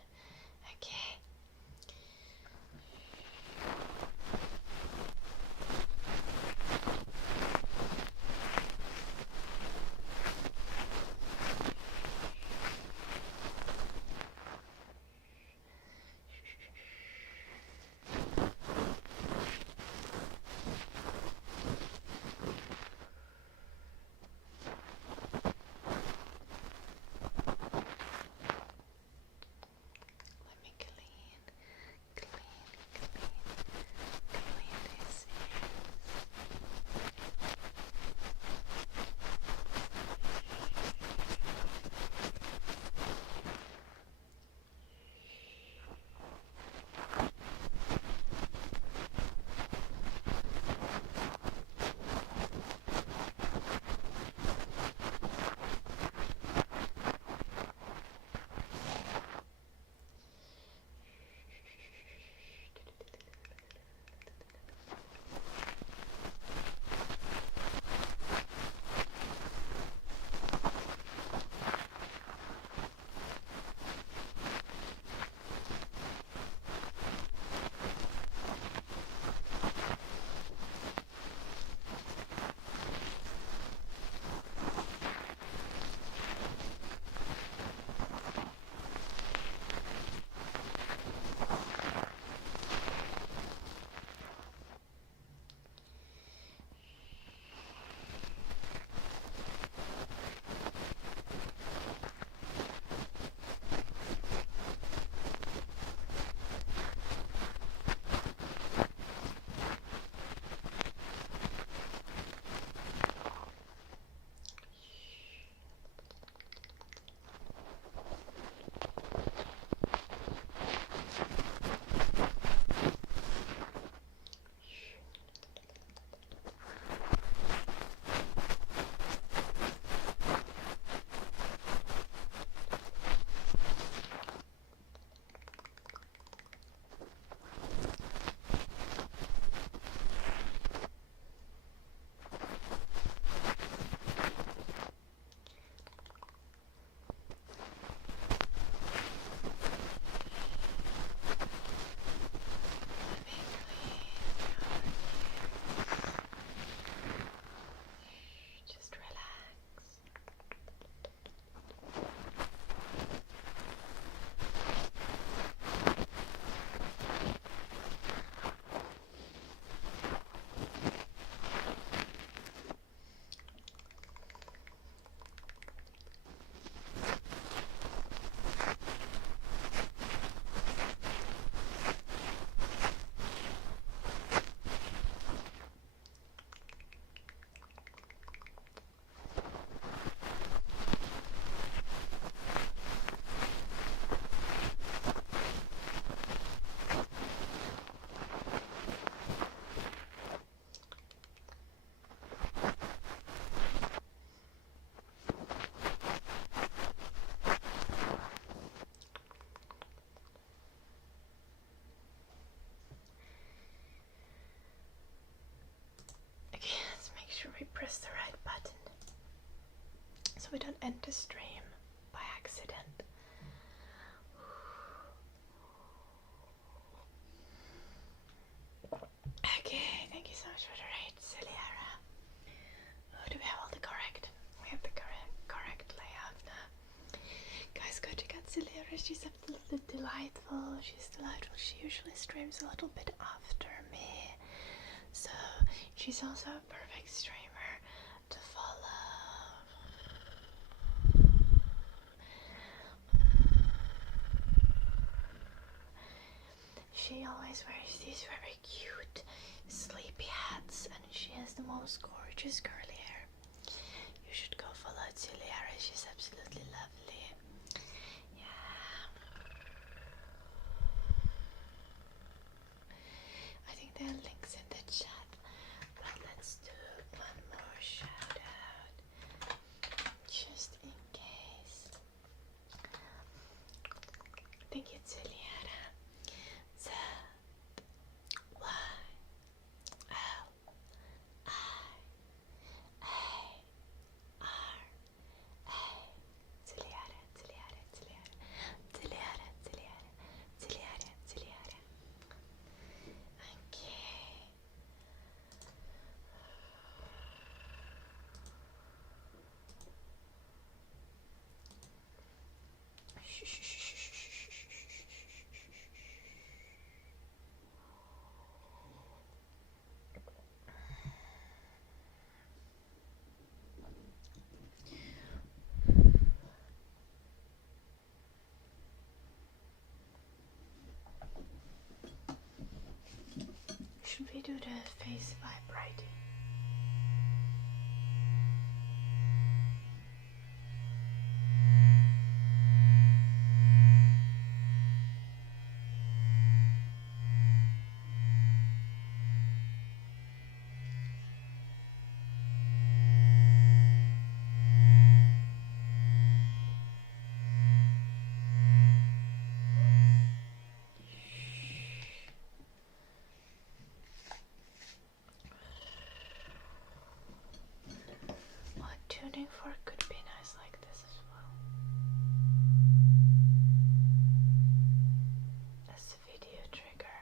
Okay. Let me clean this here. Just relax. Okay, let's make sure we press the right button so we don't end the stream by accident. Okay, thank you so much for the raid, Celiara. Oh, do we have all the correct? We have the correct layout now. Guys, go check out Celiara. She's absolutely delightful. She's delightful. She usually streams a little bit after me. So she's also a perfect streamer to follow. She always wears these very cute sleepy hats and she has the most gorgeous curly hair. You should go follow Celiara. She's absolutely lovely. Yeah. I think there are links in the chat, but let's do one more shout out just in case. Thank you, Celiara. Should we do the face vibrating? Tuning fork could be nice like this as well. As the video trigger.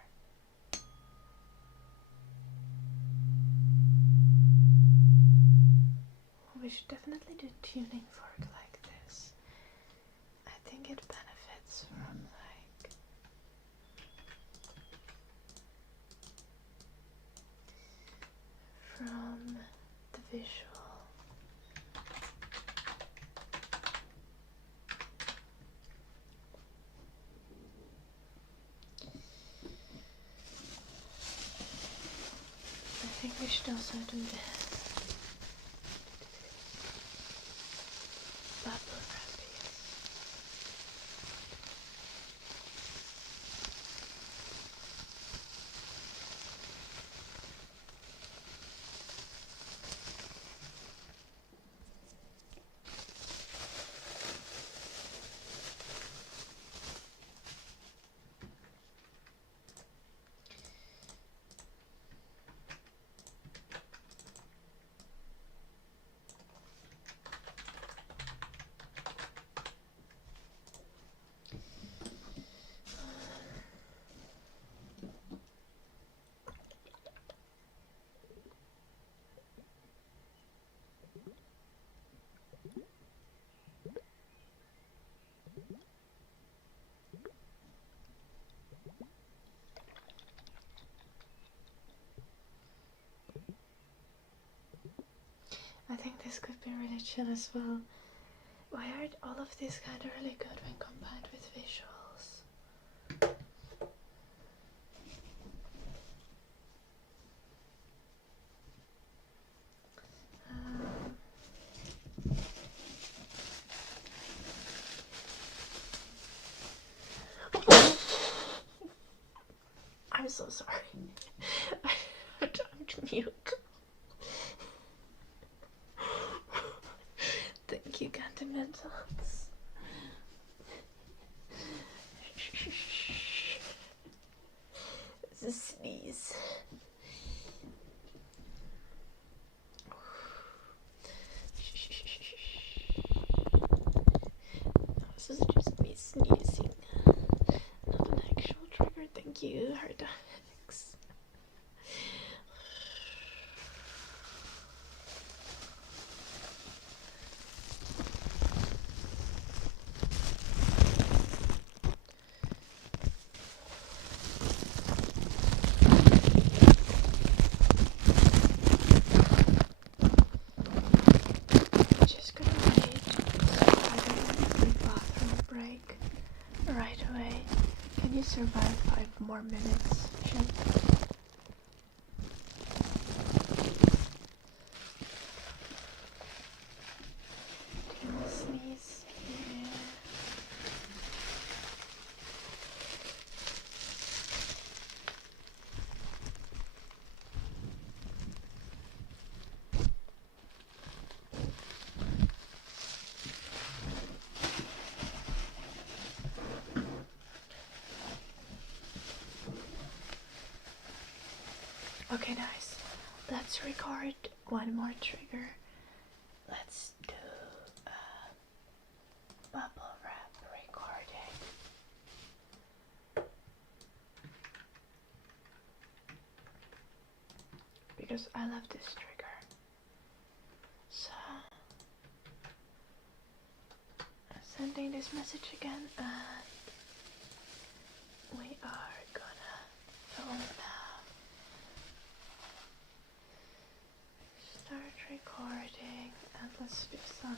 We should definitely do tuning fork like this. I think it benefits from the visual. I think we should also do this. Bubble wrap, yes. I think this could be really chill as well. Why are all of these kind of really good when combined with visuals? I'm so sorry. I'm mute. Thank you, Cantimentals. It's a sneeze. This is just me sneezing. Not an actual trigger. Thank you, Hardix. Just gonna wait for the bathroom break right away. Can you survive 5 more minutes, Shin? Can you sneeze? Yeah. Okay, nice. Let's record one more trigger. Let's do bubble wrap recording. Because I love this trigger. So, send getting this message again, and we are gonna film now. Start recording, and let's do some.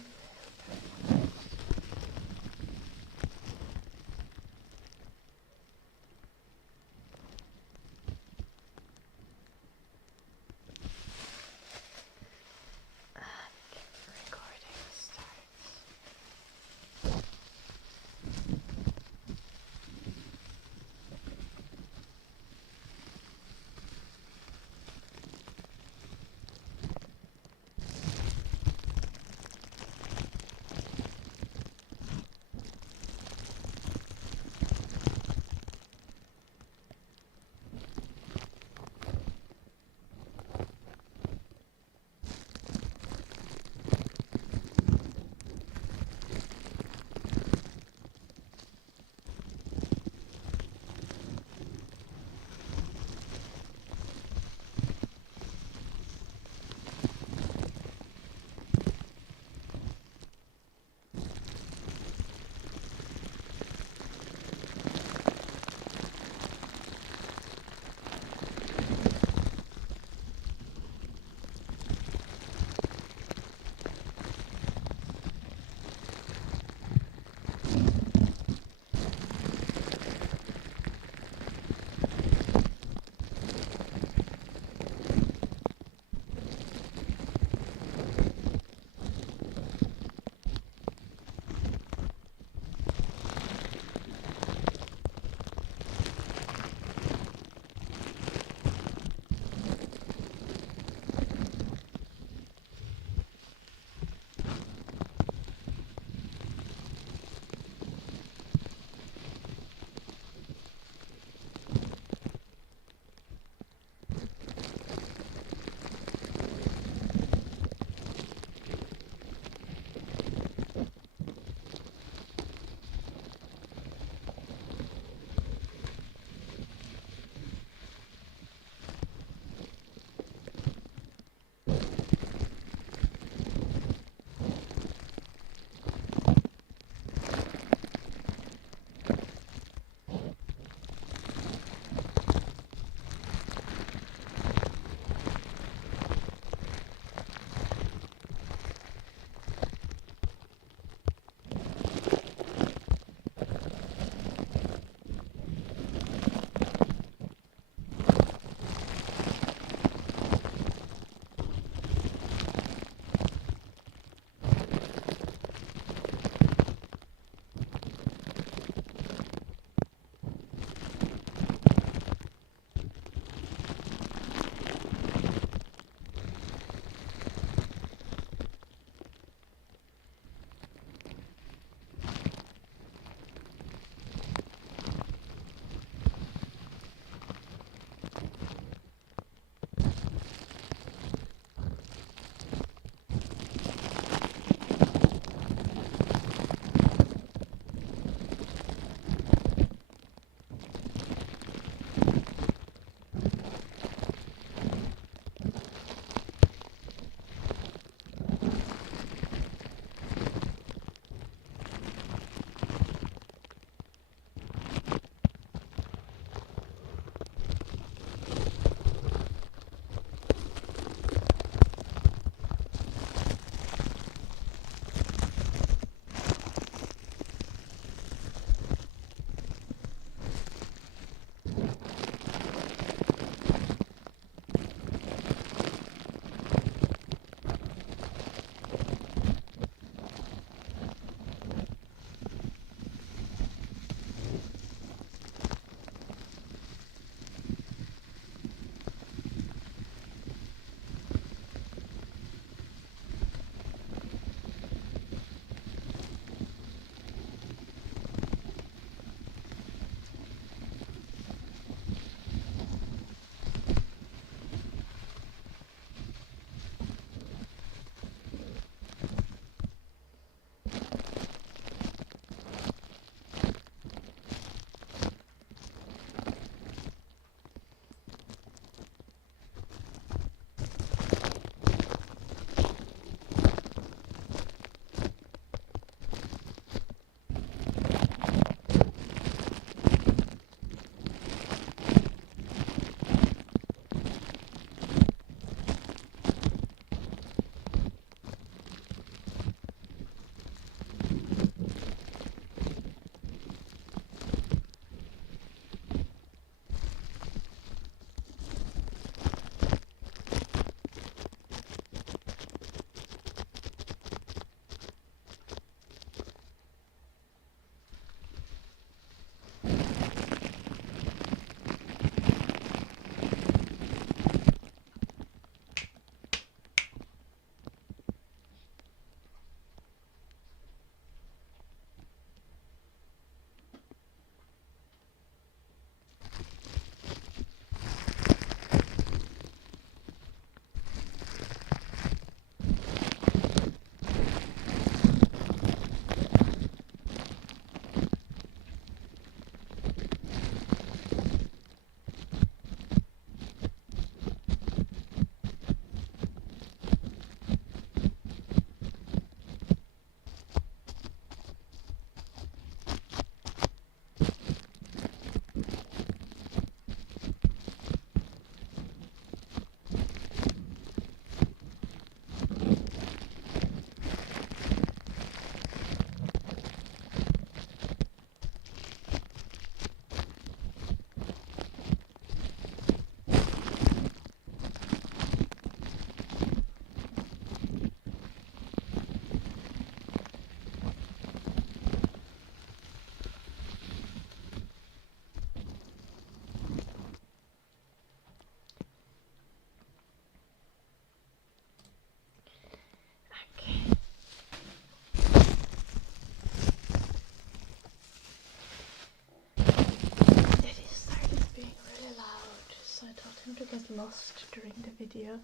lost during the video.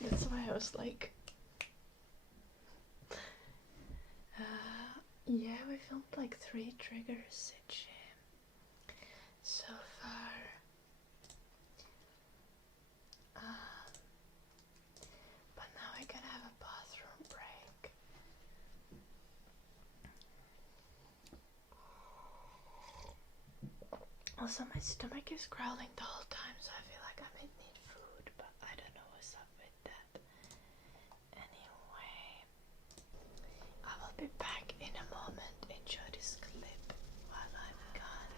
That's why I was like, yeah, we filmed like 3 triggers so far. But now I gotta have a bathroom break. Also, my stomach is growling the whole time, so I feel like I might need food, but I don't know what's up with that. Anyway, I will be back in a moment. Enjoy this clip while I'm gone.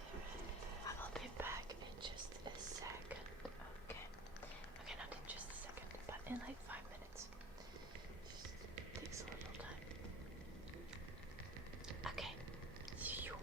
I will be back in just a second, okay? Okay, not in just a second, but in like 5 minutes. Just takes a little time. Okay, see you.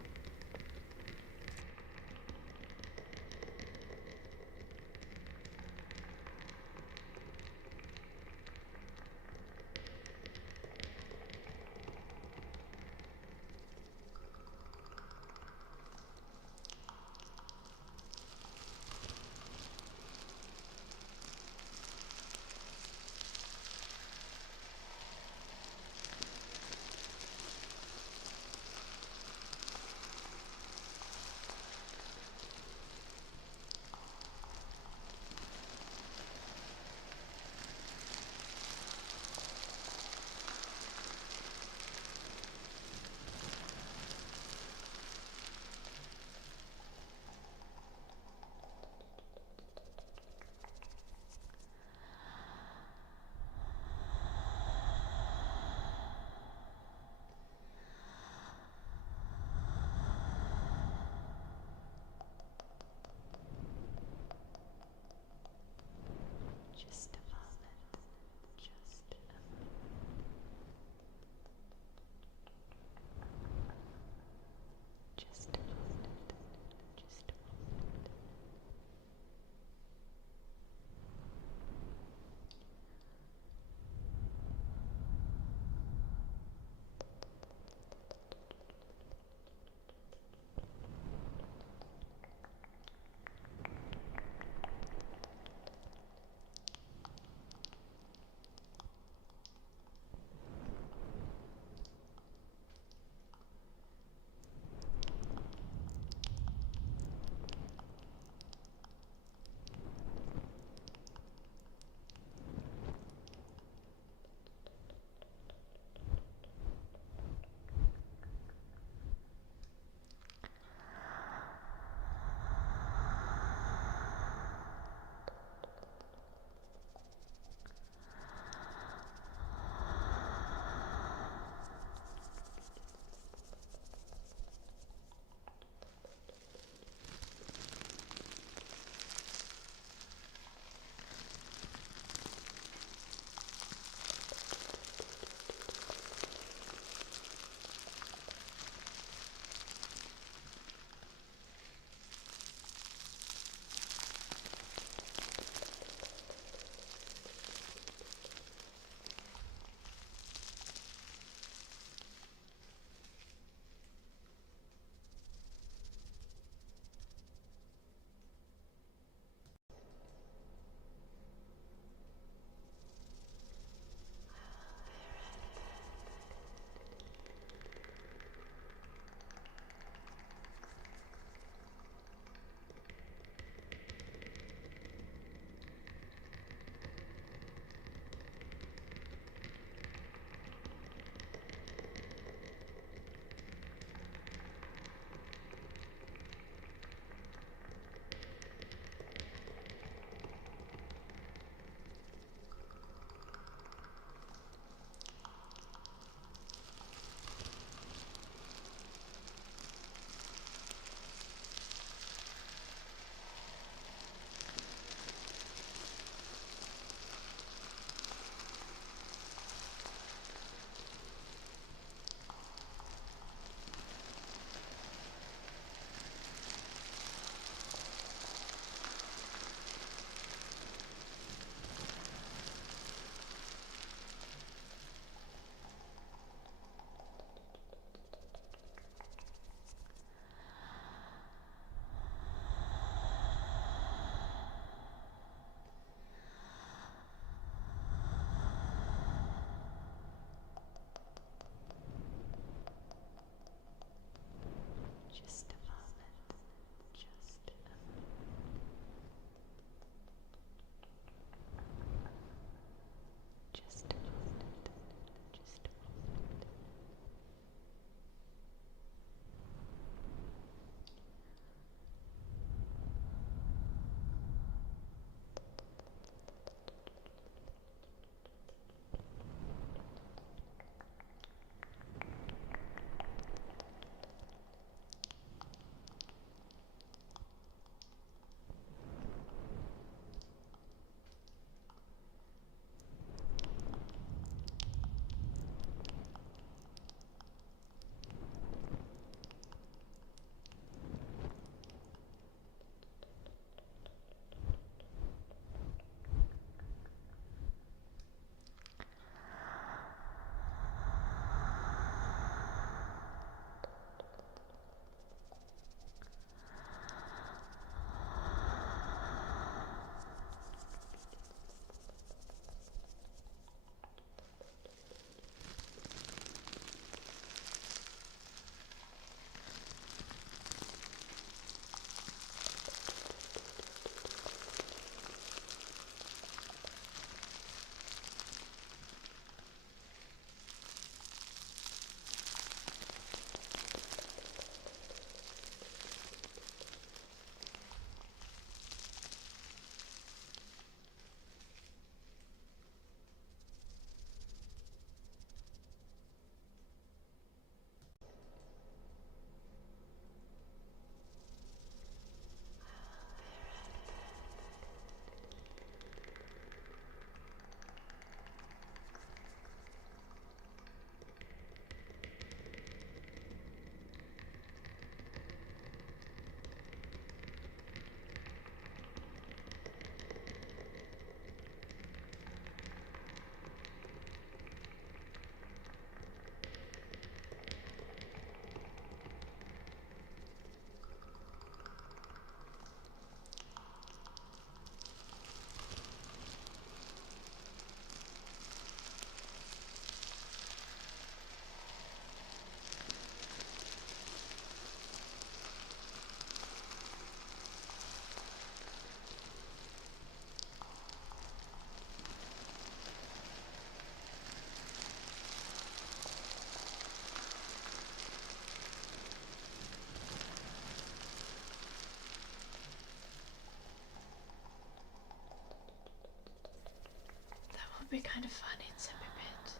would be kind of funny, Tsepibit.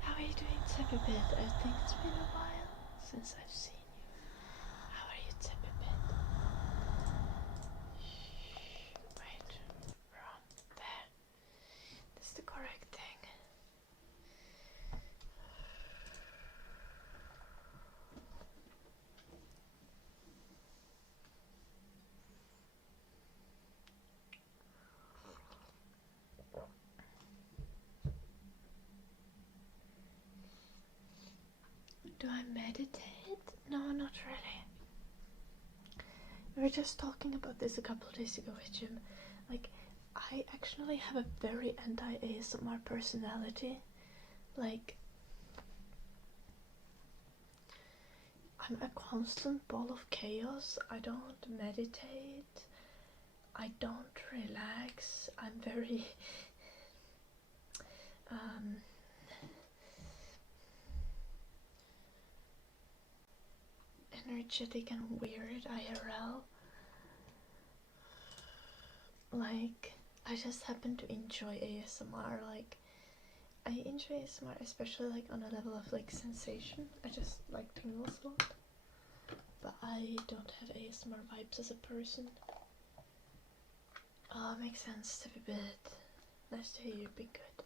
How are you doing, Tsepibit? I think it's been a while since I've seen you. How are you, Tsepibit? Wait, wrong. There. That's the correct thing. Do I meditate? No, not really. We were just talking about this a couple of days ago with Jim. Like, I actually have a very anti-ASMR personality. Like, I'm a constant ball of chaos. I don't meditate. I don't relax. I'm very energetic and weird IRL. Like, I just happen to enjoy ASMR. Like, I enjoy ASMR especially like on a level of like sensation. I just like tingles a lot. But I don't have ASMR vibes as a person. Oh, it makes sense to be a bit. Nice to hear you be good.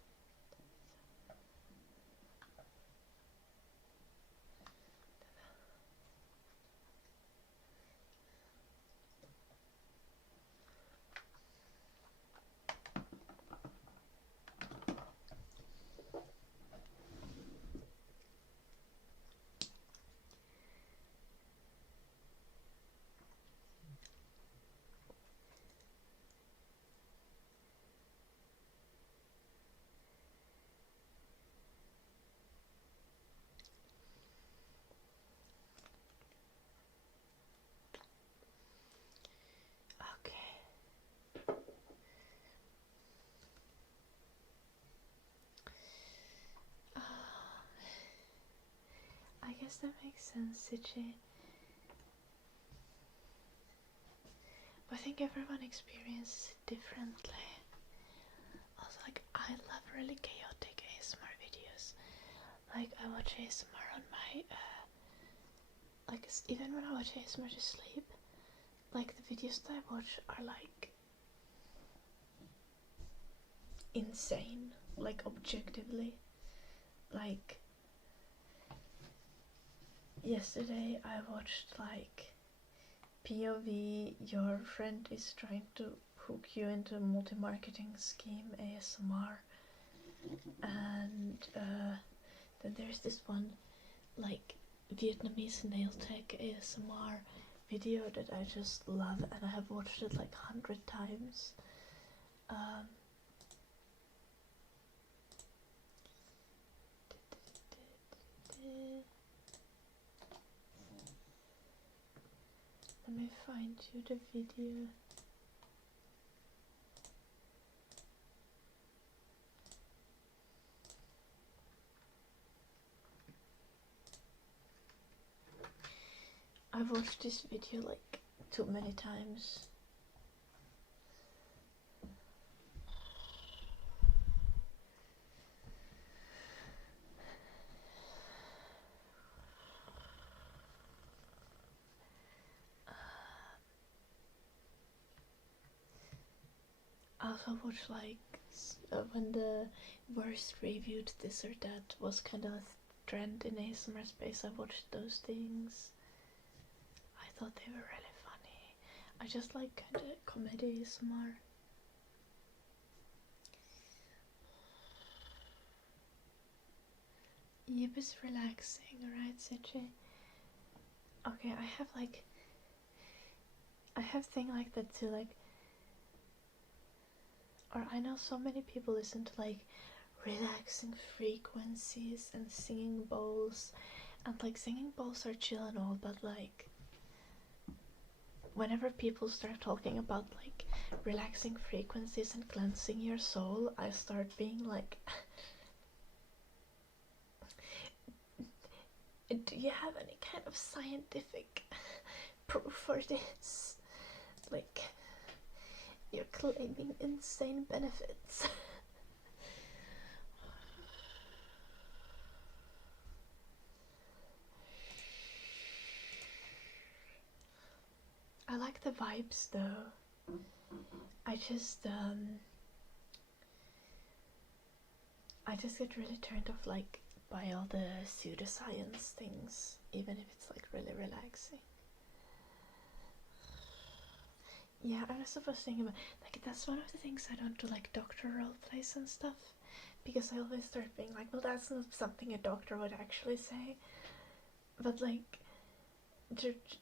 I guess that makes sense, Sichi. I think everyone experiences it differently. Also, like, I love really chaotic ASMR videos. Like, I watch ASMR on my, like, even when I watch ASMR to sleep, like, the videos that I watch are, like, insane. Like, objectively. Like, yesterday I watched like POV, your friend is trying to hook you into a multi-marketing scheme ASMR, and then there's this one like Vietnamese nail tech ASMR video that I just love, and I have watched it like 100 times. Let me find you the video. I've watched this video like too many times. I also watched like when the worst reviewed this or that was kind of a trend in ASMR space. I watched those things. I thought they were really funny. I just like kind of comedy ASMR. Yep, it's relaxing, right, Sichi? Okay, I have thing like that too, like, or I know so many people listen to like relaxing frequencies and singing bowls, and like singing bowls are chill and all, but like whenever people start talking about like relaxing frequencies and cleansing your soul, I start being like do you have any kind of scientific proof for this? Like, you're claiming insane benefits. the vibes though. I just get really turned off like by all the pseudoscience things, even if it's like really relaxing. Yeah, I was supposed to think about like that's one of the things I don't do, like doctor role plays and stuff, because I always start being like, well, that's not something a doctor would actually say. But like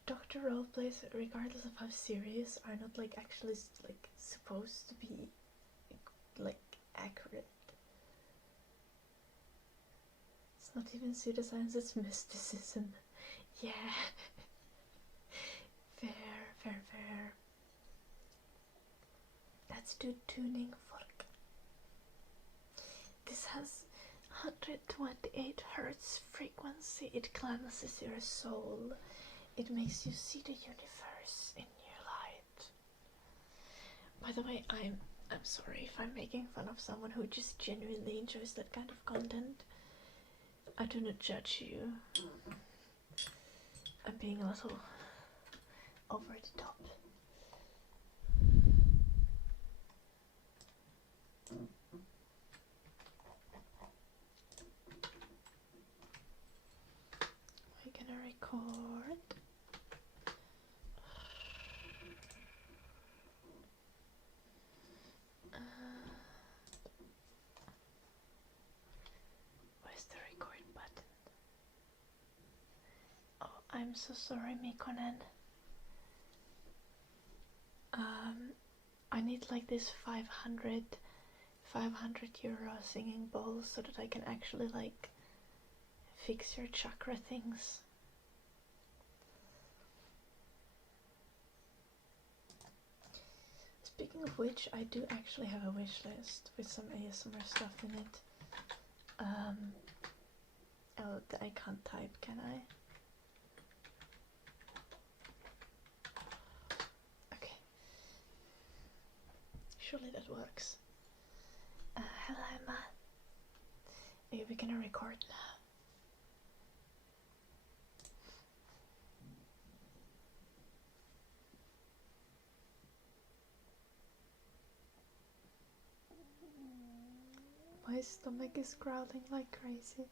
doctor role plays, regardless of how serious, are not like actually like supposed to be like accurate. It's not even pseudoscience, it's mysticism. Yeah. Fair. That's do tuning folk. This has 128 hertz frequency. It cleanses your soul. It makes you see the universe in new light. By the way, I'm sorry if I'm making fun of someone who just genuinely enjoys that kind of content. I do not judge you. I'm being a little over the top. We're gonna record. Where's the record button? Oh, I'm so sorry, Mikonen. I need like this 500 euro singing bowl so that I can actually like fix your chakra things. Speaking of which, I do actually have a wish list with some ASMR stuff in it. Oh, I can't type, can I? Okay. Surely that works. Hello, Emma. Okay, we're gonna record now. My stomach is growling like crazy.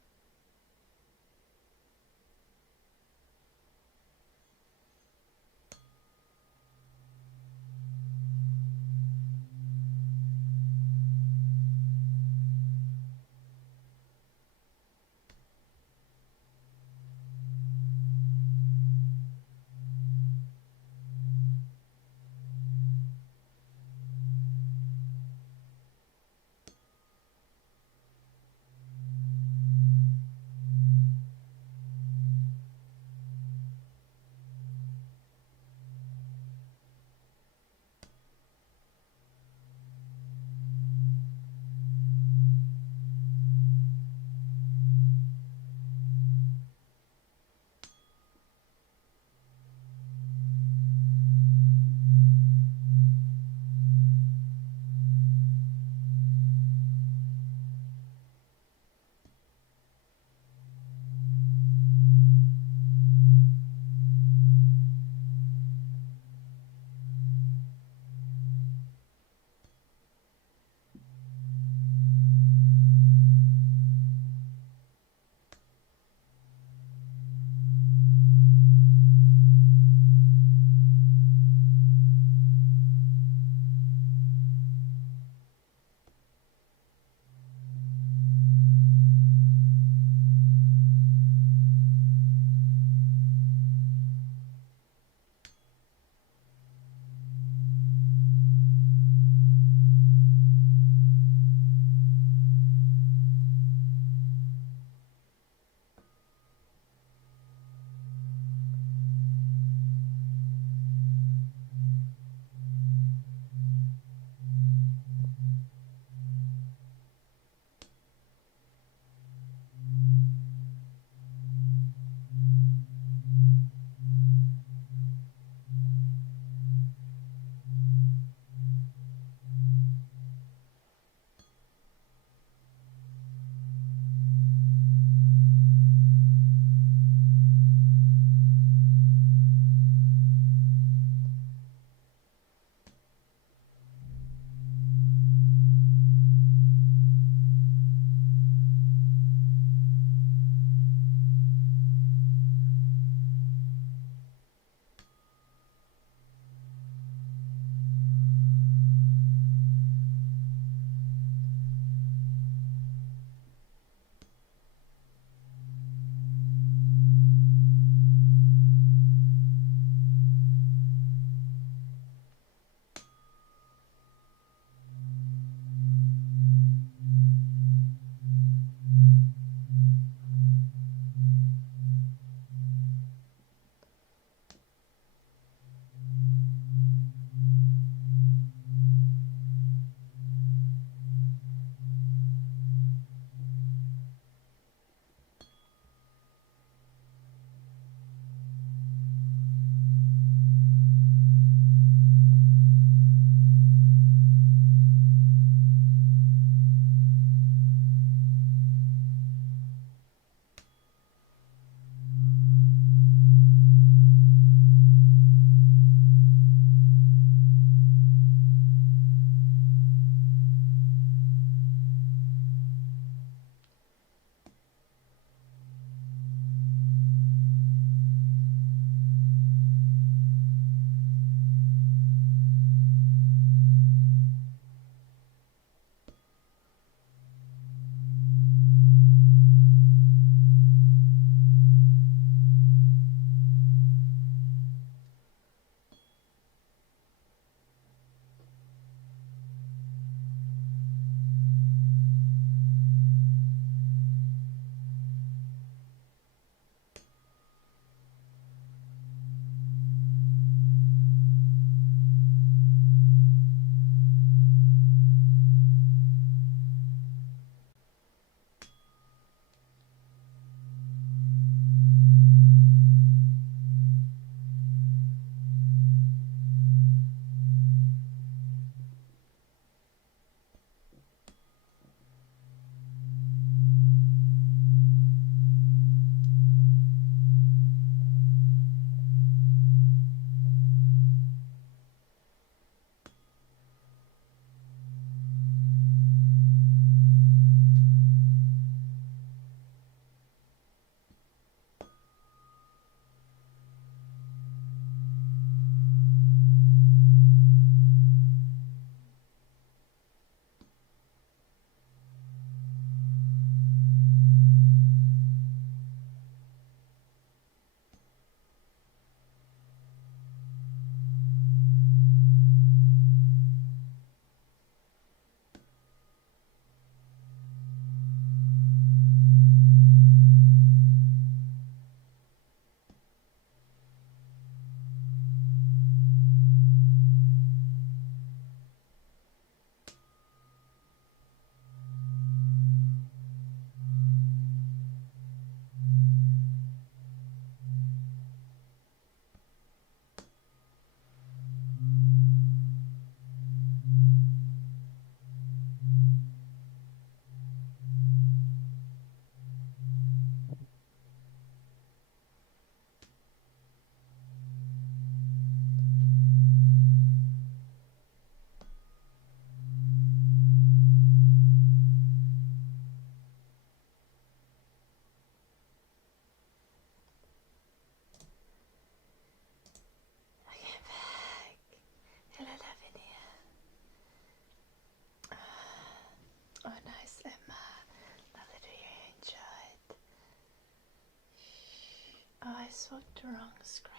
swapped the wrong screen.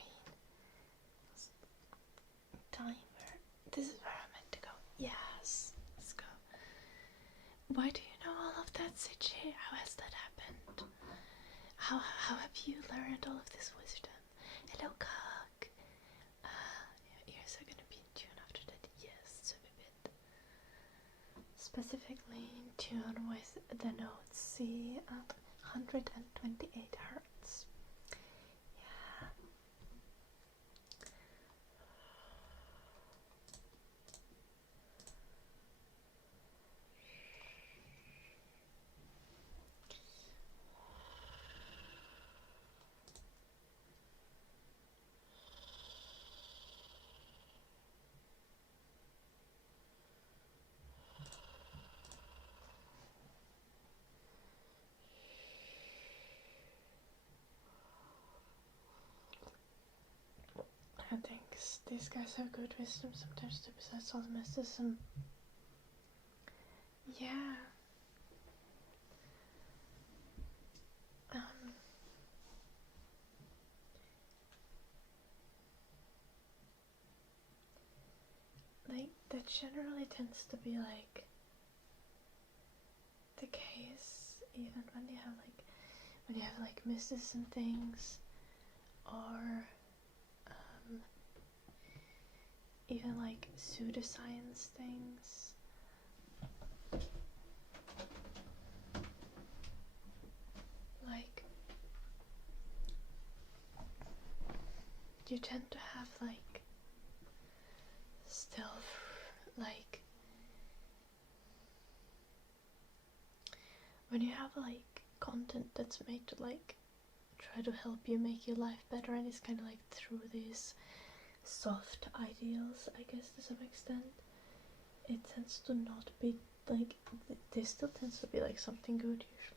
Timer. This is where I'm meant to go. Yes, let's go. Why do you know all of that, Siji? How has that happened? How have you learned all of this wisdom? Hello, cock. Your ears are gonna be in tune after that. Yes, so a bit. Specifically in tune with the notes C at 128 hertz. Yeah. I think these guys have good wisdom sometimes too, besides all the mysticism. Yeah. Like, that generally tends to be like the case, even when you have like mysticism things, or even like pseudoscience things. Like, you tend to have like still like when you have like content that's made to like try to help you make your life better, and it's kind of like through these soft ideals, I guess, to some extent, it tends to not be like, there still tends to be like something good usually.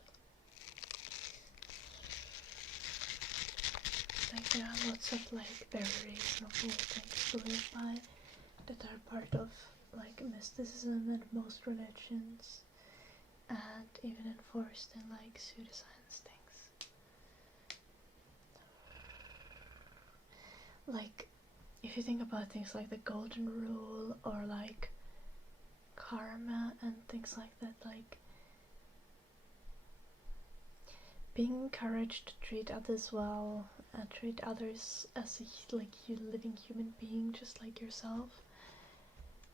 Like, there are lots of like very reasonable things to live by that are part of like mysticism and most religions, and even enforced in like pseudoscience things. Like, if you think about things like the golden rule or like karma and things like that, like being encouraged to treat others well and treat others as a like you living human being just like yourself,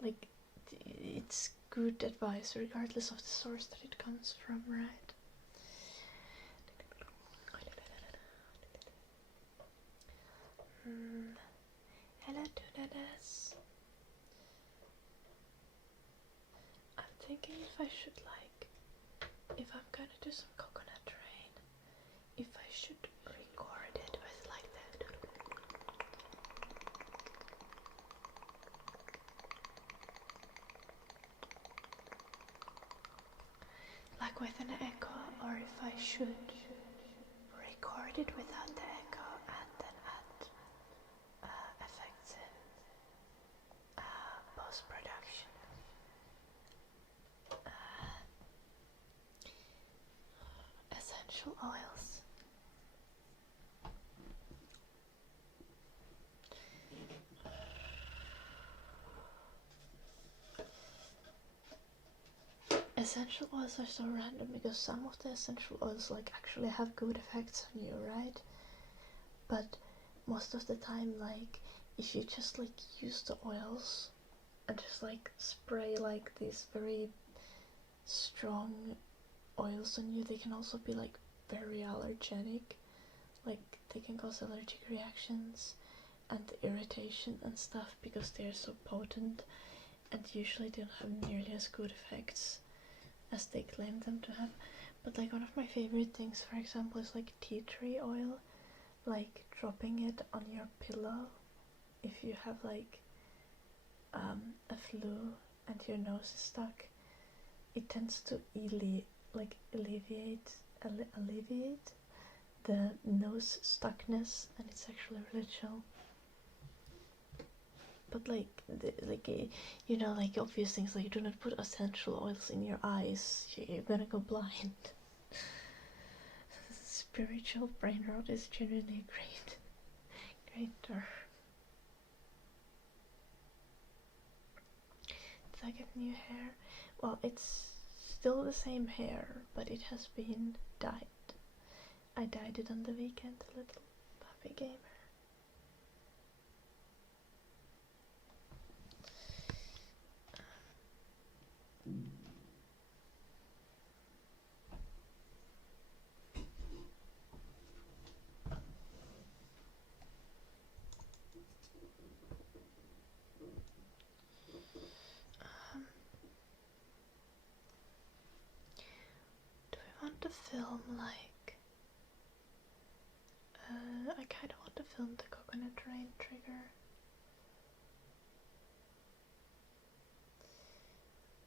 like it's good advice regardless of the source that it comes from, right? Hello, Dunadas. I'm thinking if I should like, if I'm gonna do some coconut rain, if I should record it with like that. Like with an echo, or if I should record it without the echo and then add effects in post-production. Essential oils. Essential oils are so random because some of the essential oils like actually have good effects on you, right? But most of the time, like, if you just like use the oils and just like spray like these very strong oils on you, they can also be like very allergenic. Like, they can cause allergic reactions and irritation and stuff because they are so potent, and usually they don't have nearly as good effects as they claim them to have. But like, one of my favorite things, for example, is like tea tree oil. Like, dropping it on your pillow if you have like a flu and your nose is stuck, it tends to alleviate the nose stuckness, and it's actually really chill. But like, you know, like obvious things like do not put essential oils in your eyes, you're gonna go blind. It's spiritual brain rot is genuinely great. Great term. Did I get new hair? Well, it's still the same hair, but it has been dyed. I dyed it on the weekend, a little puppy gamer. Do we want to film like... I kinda want to film the coconut rain trigger.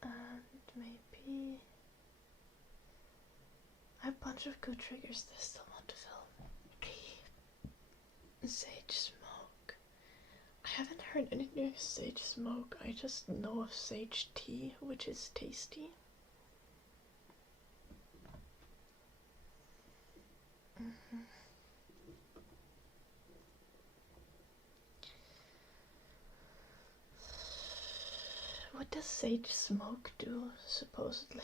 And maybe... I have a bunch of good triggers that I still want to film. Sage smoke. I haven't heard any new sage smoke. I just know of sage tea, which is tasty. What does sage smoke do, supposedly?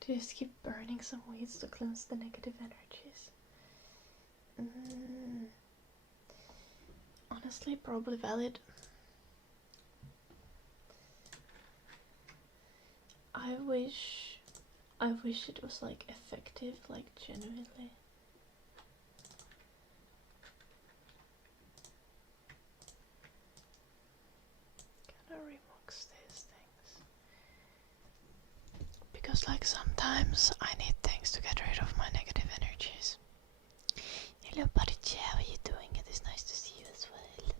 Do you just keep burning some weeds to cleanse the negative energies? Honestly, probably valid. I wish it was like effective, like genuinely. Gotta remix these things. Because like sometimes I need things to get rid of my negative energies. Hello buddy, how are you doing? It is nice to see you as well.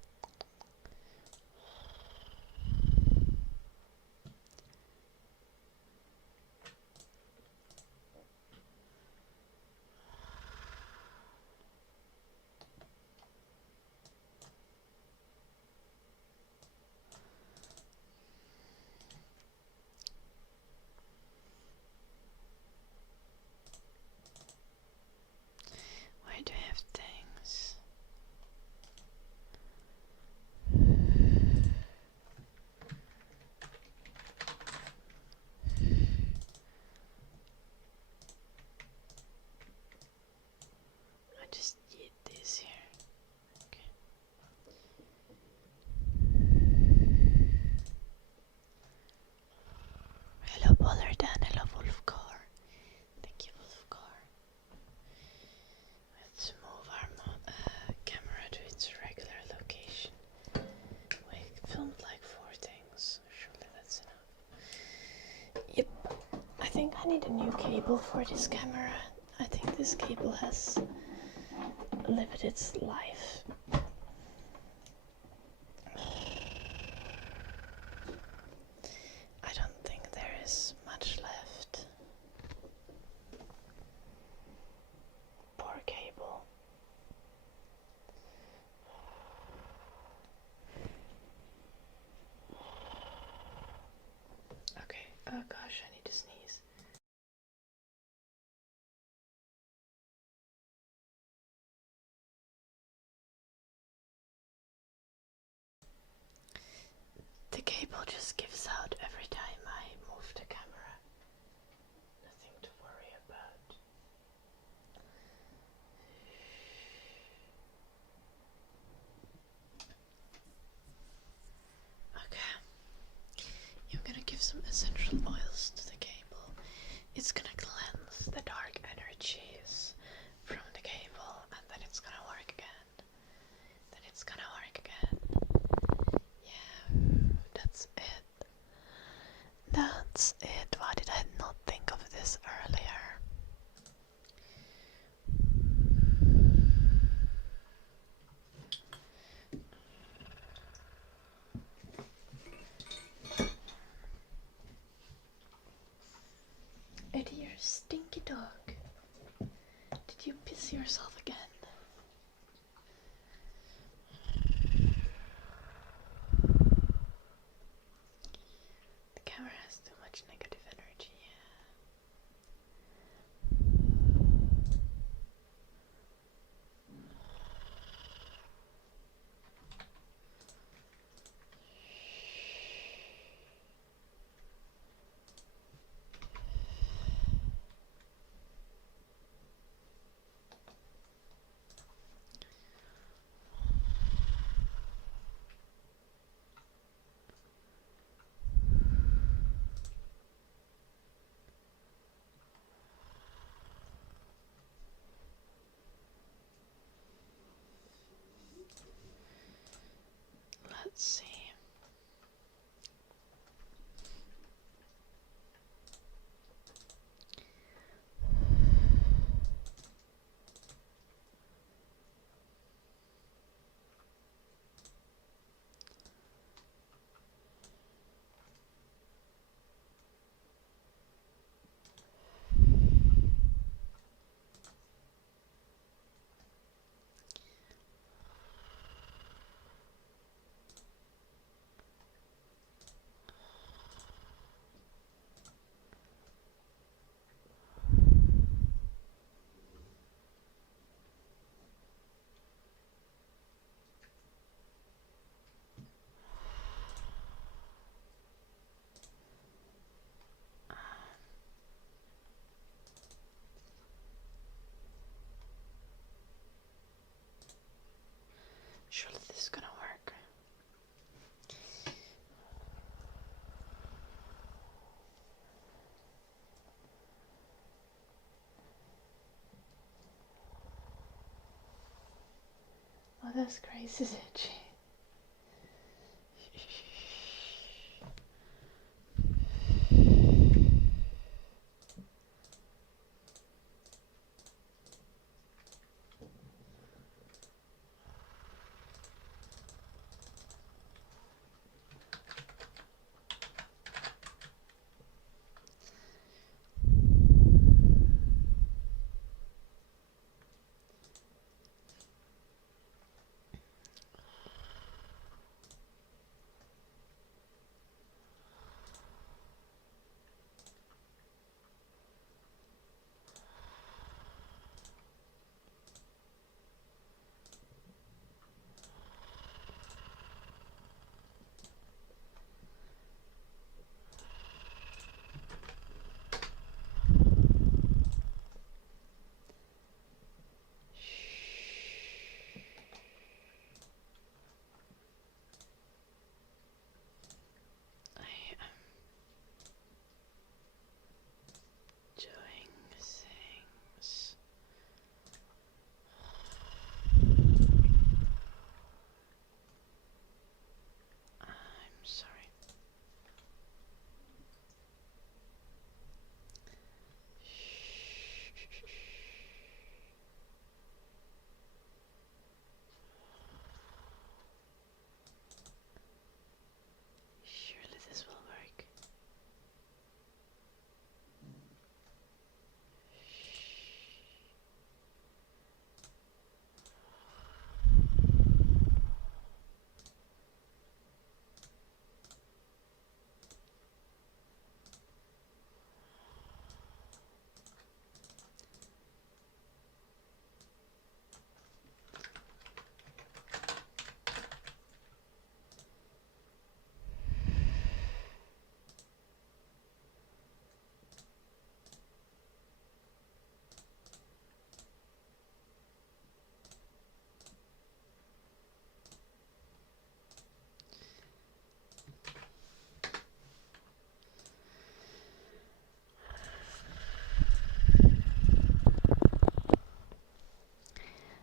Where do I have things? I just need this here. Okay. Hello Bollardan, hello Wolfgar. Thank you Wolfgar. Let's move our camera to its regular location. We filmed like 4 things. Surely that's enough. Yep. I think I need a new cable for this camera. I think this cable has lived its life. I don't think there is much left. Poor cable. Okay, oh gosh, I need to sneeze. The cable just gives out every time I move the camera. Nothing to worry about. Okay. I'm gonna give some essential oils to the cable. It's gonna cleanse the dark energies from the cable, and then it's gonna work again. Then it's gonna work again. Yeah, that's it. That's it. Why did I not think of this earlier? Eddie, you're a stinky dog. Did you piss yourself Let's see. Surely this is gonna work. Oh, that's crazy, Zitchy. Doing things. I'm sorry. Surely this will work.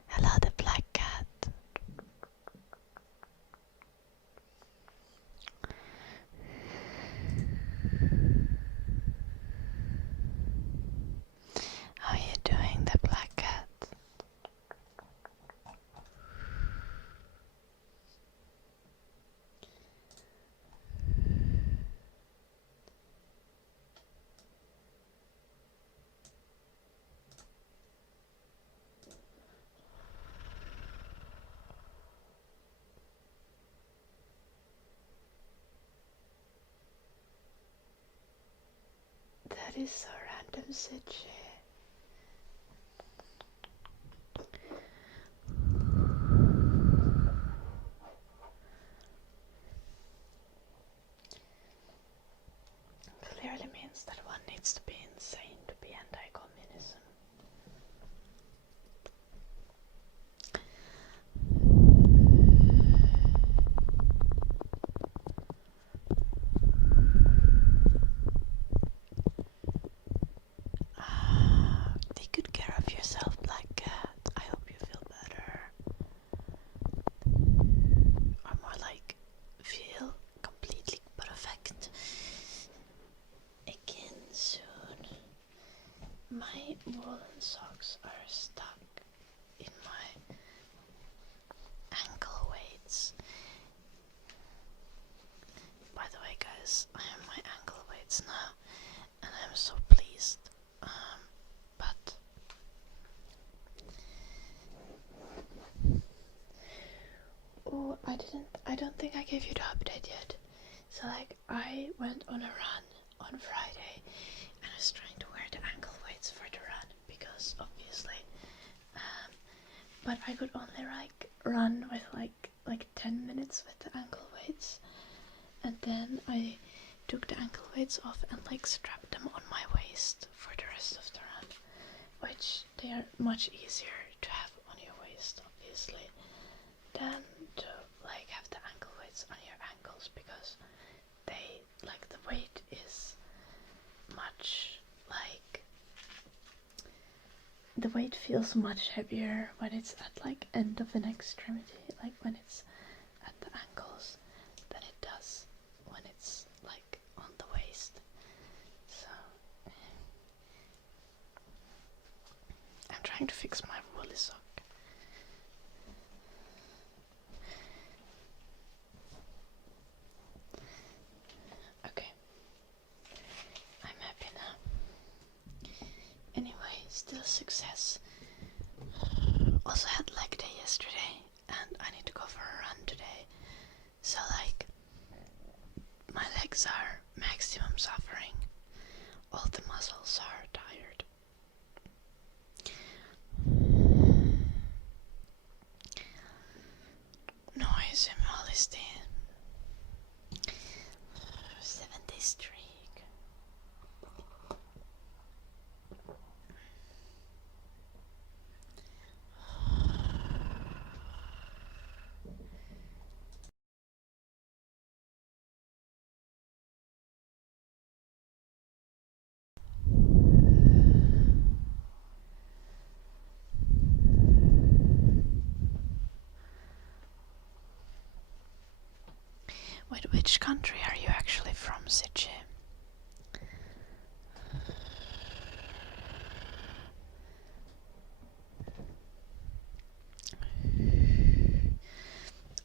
Hello, the black cat. How are you doing, the black cat? That is so random, Sitchy. Clearly means that one needs to be insane to be anti-communism. I don't think I gave you the update yet. So like, I went on a run on Friday, and I was trying to wear the ankle weights for the run, because obviously, but I could only like run with like 10 minutes with the ankle weights, and then I took the ankle weights off and like strapped them on my waist for the rest of the run, which they are much easier to have on your waist, obviously, than to like have the ankle weights on your ankles, because they like the weight is much like the weight feels much heavier when it's at like end of an extremity, like when it's at the ankles, than it does when it's like on the waist. So I'm trying to fix my woolly sock. Okay, I'm happy now. Anyway, still a success. Also had leg day yesterday, and I need to go for a run today. So like, my legs are maximum suffering. All the muscles are tired. Noise in Mollisteen. 70 streak. Wait, which country are you actually from, Sitchi?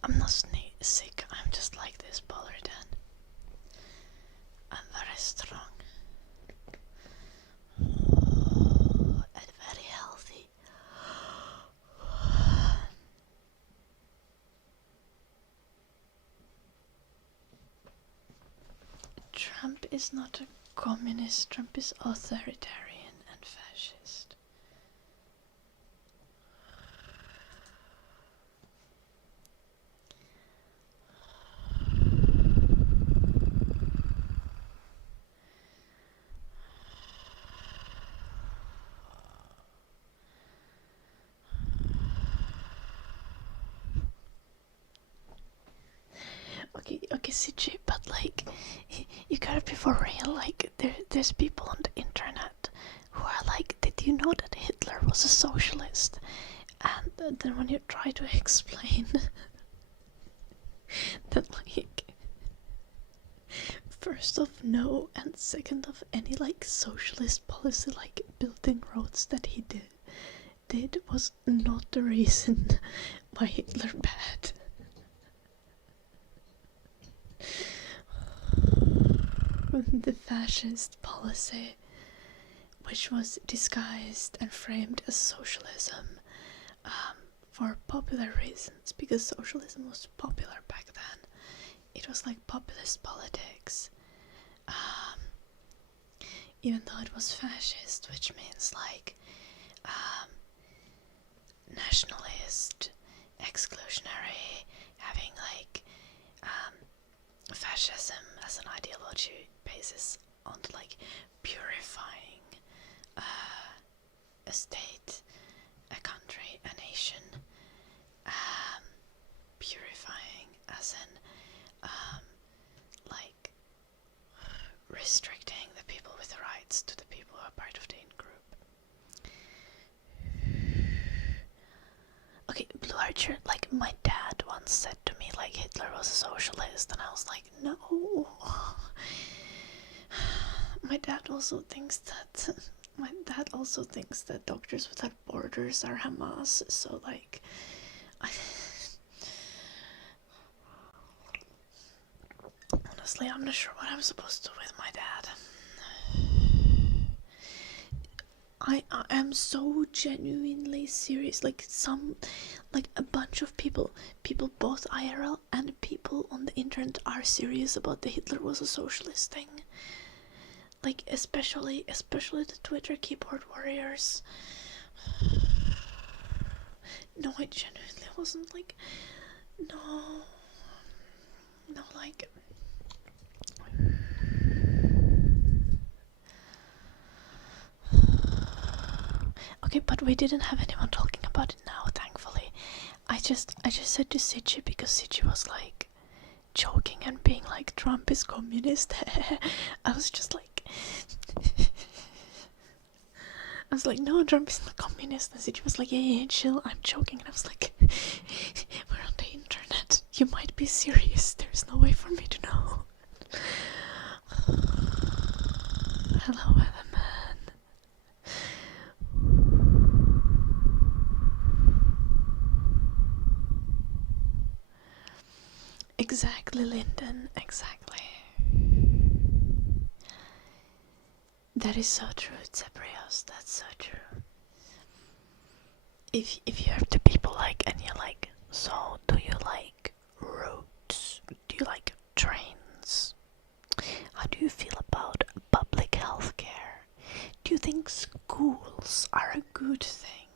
I'm not sick, I'm just like this bothered, and I'm very strong. And very healthy. Trump is not a communist, Trump is authoritarian and fascist. Okay, CJ, but like, you gotta be for real. Like, there's people on the internet who are like, did you know that Hitler was a socialist? And then when you try to explain that, like, first off, no, and second off, any like socialist policy, like building roads that he did was not the reason why Hitler bad. The fascist policy, which was disguised and framed as socialism for popular reasons, because socialism was popular back then. It was like populist politics, even though it was fascist, which means like nationalist, exclusionary, having like fascism as an ideology basis on like purifying a state, a country, a nation, purifying as in like restricting the people with the rights to the people who are part of the in-group. Okay, Blue Archer, like my dad once said to me like Hitler was a socialist, and I was like, no. My dad also thinks that Doctors Without Borders are Hamas, so like honestly, I'm not sure what I'm supposed to do with my dad. I am so genuinely serious. Like like a bunch of people both IRL and people on the internet are serious about the Hitler was a socialist thing. Like especially the Twitter keyboard warriors. No, I genuinely wasn't like, no, like, okay, but we didn't have anyone talking about it now, thankfully. I just said to Sitchi because Sitchi was like joking and being like, Trump is communist. I was just like, I was like, no, Trump is not communist. And Sitchi was like, yeah, chill, I'm joking. And I was like, we're on the internet. You might be serious. There's no way for me to know. Hello, Weatherman. Exactly, Lyndon. Exactly. That is so true, Zebrios. That's so true. If you have the people like, and you're like, so do you like roads? Do you like trains? How do you feel about public health care? Do you think schools are a good thing?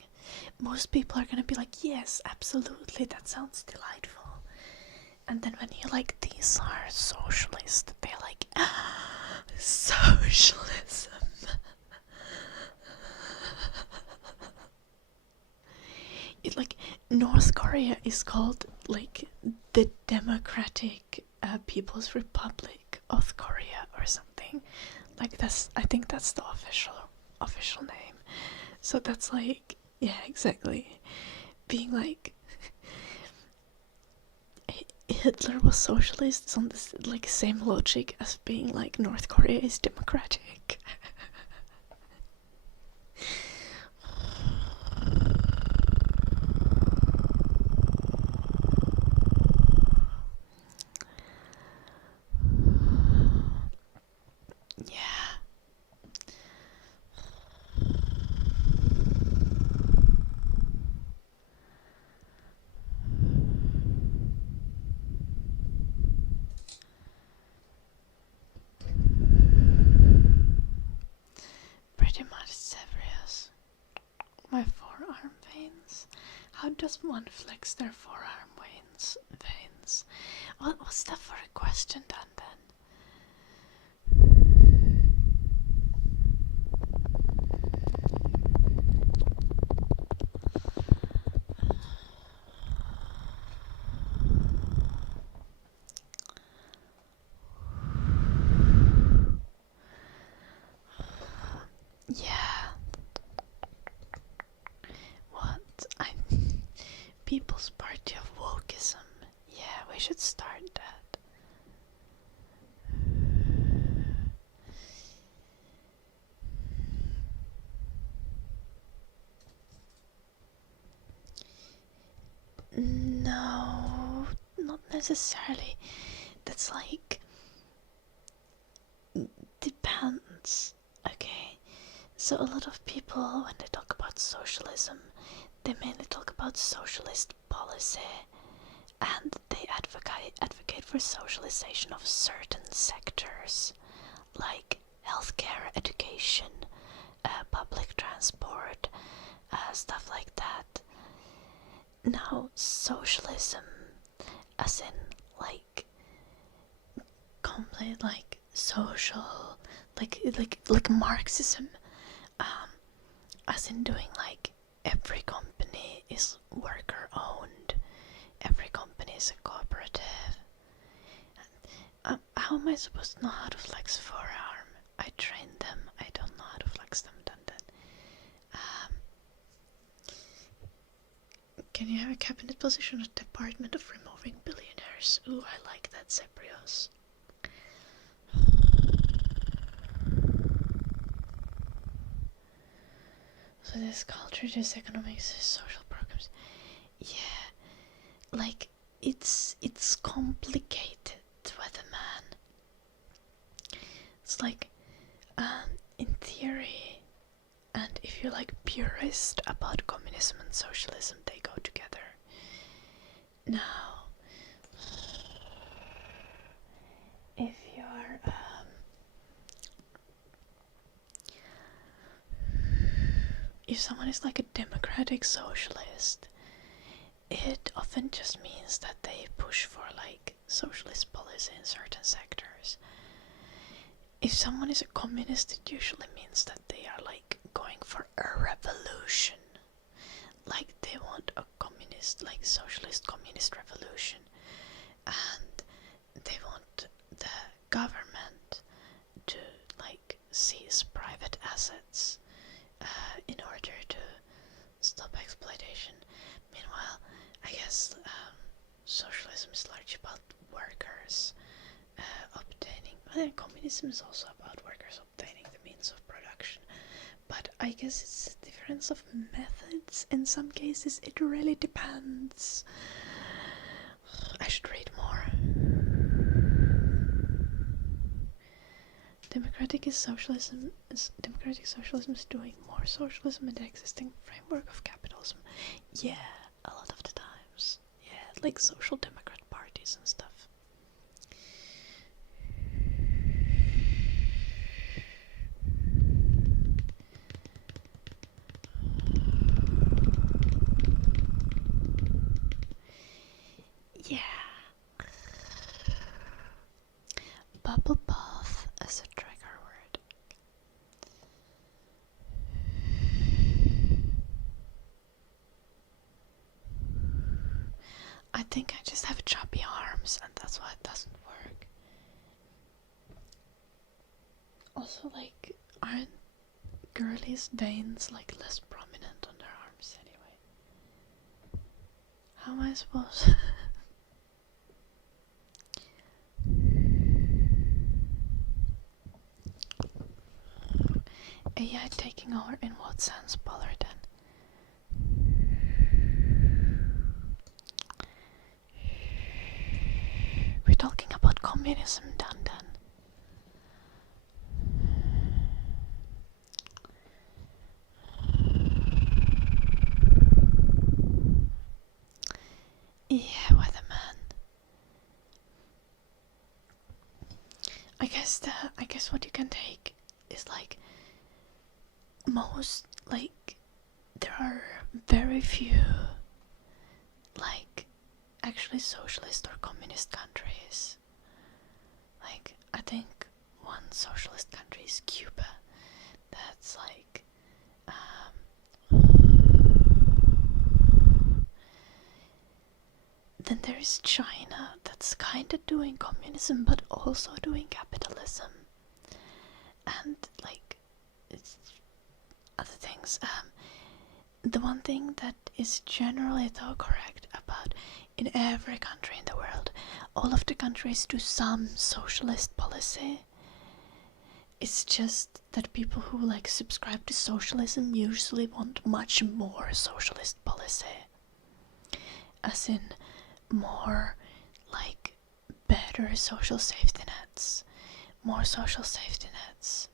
Most people are gonna be like, yes, absolutely, that sounds delightful. And then when you're like, these are socialist, they're like, socialism. It like North Korea is called like the Democratic People's Republic of Korea or something. Like I think that's the official name. So that's like, yeah, exactly. Being like Hitler was socialist is on this like same logic as being like North Korea is democratic. Yeah. Pretty much serious. My forearm veins. How does one flex their forearm veins? What was that for a question done then? Yeah. What? People's Party of Wokeism. Yeah, we should start that. No, not necessarily. That's like depends. Okay, so a lot of people when they talk about socialism, they mainly talk about socialist policy, and they advocate for socialization of certain sectors, like healthcare, education, public transport, stuff like that. Now, socialism, as in like complete like social, like Marxism, as in doing like every company is worker owned, every company is a cooperative. How am I supposed to know how to flex forearm? I trained them. I don't know how to flex them. Can you have a cabinet position at the Department of Removing Billionaires? Ooh, I like that, Zebrios. So this culture, this economics, this social programs. Yeah, like it's complicated, Weatherman. It's like, in theory, and if you're like purist about communism and socialism, they go together. Now, if you're if someone is like a democratic socialist, it often just means that they push for like socialist policy in certain sectors. If someone is a communist, it usually means that they are like going for a revolution. Like they want a communist, like socialist communist revolution. And they want the government to like seize private assets in order to stop exploitation. Meanwhile, I guess socialism is largely about workers obtaining. Communism is also about workers obtaining the means of production. But I guess it's a difference of methods. In some cases, it really depends. I should read more. Democratic socialism is doing more socialism in the existing framework of capitalism. Yeah, a lot of the times. Yeah, like social democrat parties and stuff. Yeah. Bubble bath as a trigger word. I think I just have chubby arms and that's why it doesn't work. Also, like, aren't girlies' veins like less prominent on their arms anyway? How am I supposed AI taking over in what sense, Pollard? We're talking about communism, Dan. Yeah, weatherman. I guess what you can take is like most, like, there are very few like actually socialist or communist countries. Like, I think one socialist country is Cuba. That's like then there is China, that's kind of doing communism but also doing capitalism. And like it's other things. The one thing that is generally though correct about in every country in the world, all of the countries do some socialist policy. It's just that people who like subscribe to socialism usually want much more socialist policy. As in more like better social safety nets, more social safety nets,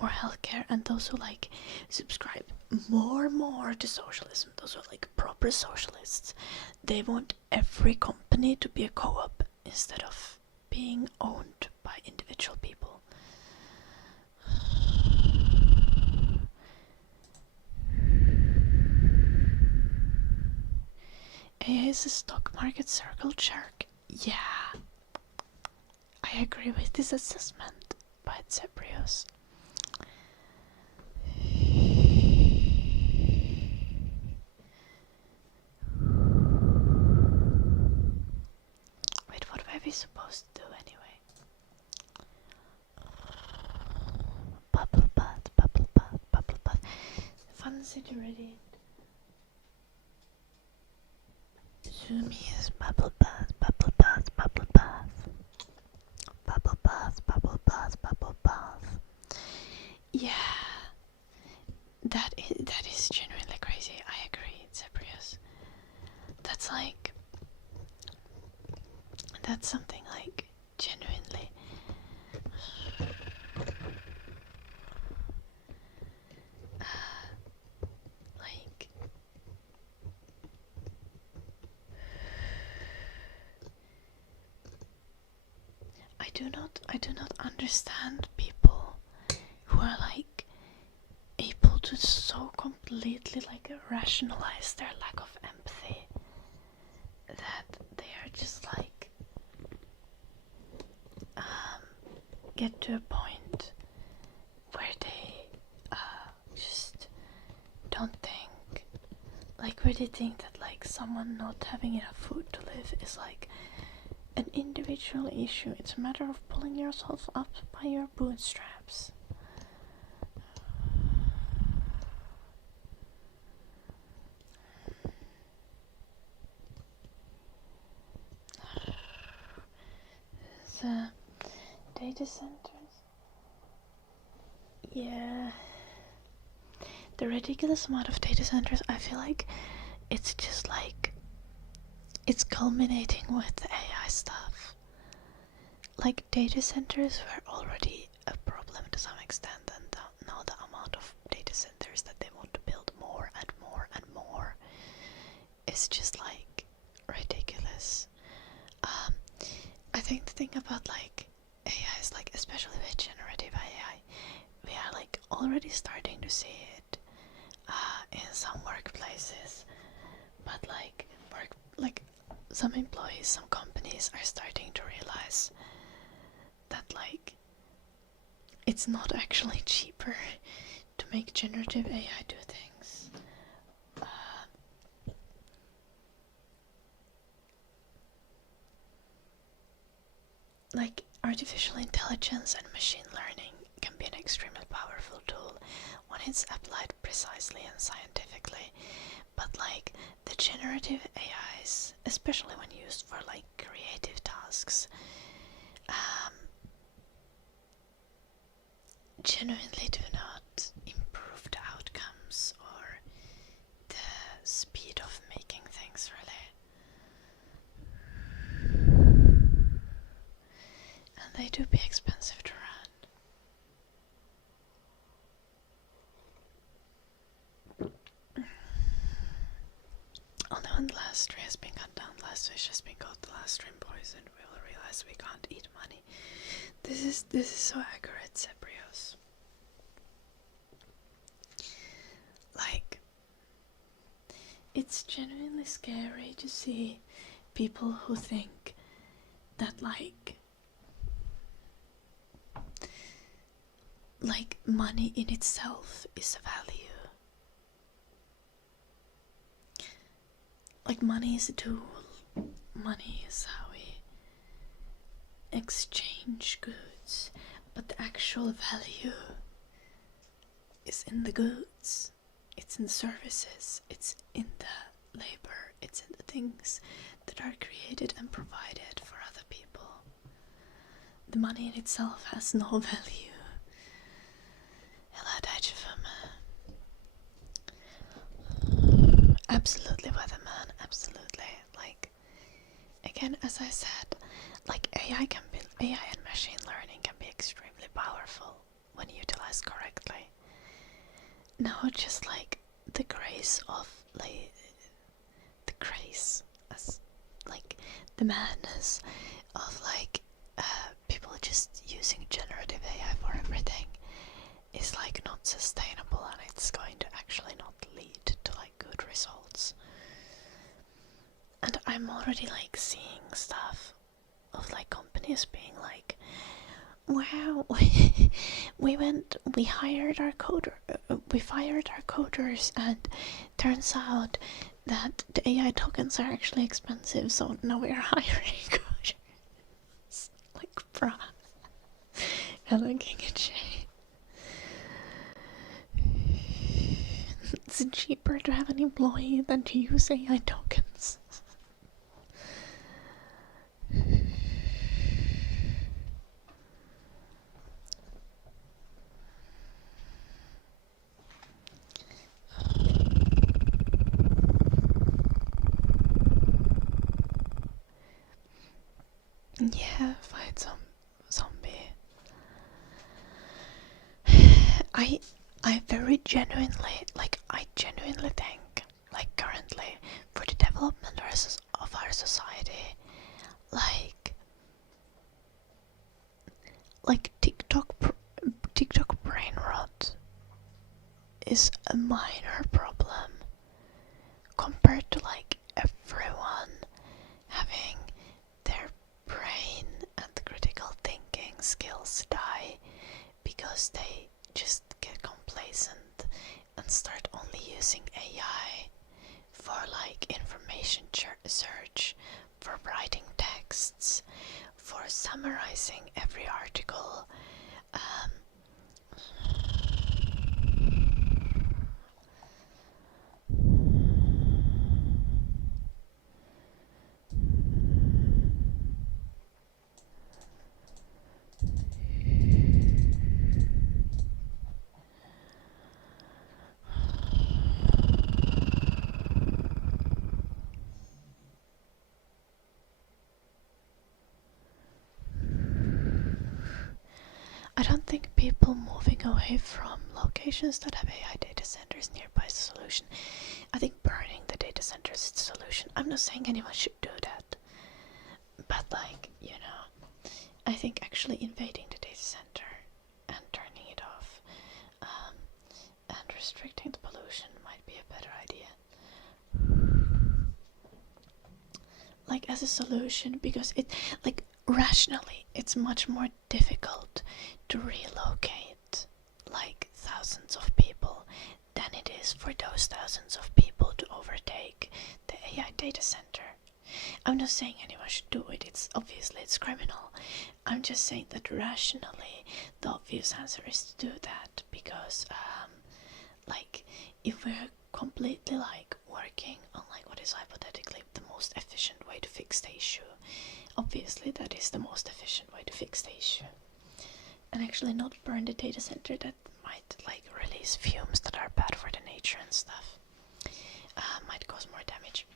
more healthcare, and those who like subscribe more to socialism, those who are like proper socialists, they want every company to be a co-op instead of being owned by individual people. AI is a stock market circle jerk. Yeah, I agree with this assessment by Zebrios. Wait, what were we supposed to do anyway? Bubble bath, bubble bath, bubble bath. Fancy to ready. Zoomies, bubble bath, bubble bath, bubble bath. Bubble bath, bubble bath, bubble bath. Yeah. That is genuinely crazy. I agree, Zebrius. That's like, that's something like genuinely like do not understand people who are like able to so completely like rationalize their lack of empathy that they are just like get to a point where they just don't think, like where they think that like someone not having enough food to live is like an individual issue. It's a matter of pulling yourself up by your bootstraps. The data centers. Yeah. The ridiculous amount of data centers, I feel like it's just like it's culminating with the AI stuff. Like data centers were already a problem to some extent, and now the amount of data centers that they want to build more and more and more is just like ridiculous. I think the thing about like AI is like, especially with generative AI, we are like already starting to see it in some workplaces, but like some employees, some companies are starting to realize that like it's not actually cheaper to make generative AI do things. Like artificial intelligence and machine learning can be an extremely powerful tool when it's applied precisely and scientifically, but like the generative AIs, especially when used for like creative tasks, genuinely do not improve the outcomes or the speed of making things, really. And they do be expensive to run. Although when the last tree has been cut down, the last fish has been caught, the last stream poisoned, we will realize we can't eat money. This is so accurate, Cebrios. Like, it's genuinely scary to see people who think that like money in itself is a value. Like money is a tool. Money is how we exchange goods, but the actual value is in the goods. It's in the services. It's in the labor. It's in the things that are created and provided for other people. The money in itself has no value. Absolutely, weatherman, absolutely. Like, again, as I said, like AI and machine learning can be extremely powerful when utilized correctly. Now, just like the grace of like the grace as like the madness of like people just using generative AI for everything is like not sustainable, and it's going to actually not lead to like good results. And I'm already like seeing stuff of like companies being like, wow, we hired our we fired our coders, and turns out that the AI tokens are actually expensive, so now we're hiring coders. Like, bruh. Hello, King and Shay. It's cheaper to have an employee than to use AI tokens. Yeah, fight some zombie. I very genuinely, like, I genuinely think, like, currently, for the development of our society, like, like TikTok brain rot is a minor problem compared to like everyone having their brain and critical thinking skills die because they just get complacent and start only using AI for like information search, for writing texts, for summarizing every article. I don't think people moving away from locations that have AI data centers nearby is the solution. I think burning the data centers is the solution. I'm not saying anyone should do that. But like, you know, I think actually invading the data center and turning it off and restricting the pollution might be a better idea. Like as a solution, because it, like rationally, it's much more difficult to relocate like thousands of people than it is for those thousands of people to overtake the AI data center. I'm not saying anyone should do it, it's criminal. I'm just saying that rationally the obvious answer is to do that because like if we're completely like working on like what is hypothetically the most efficient way to fix the issue, obviously that is the most efficient way to fix the issue. And actually not burn the data center that might like release fumes that are bad for the nature and stuff. Might cause more damage.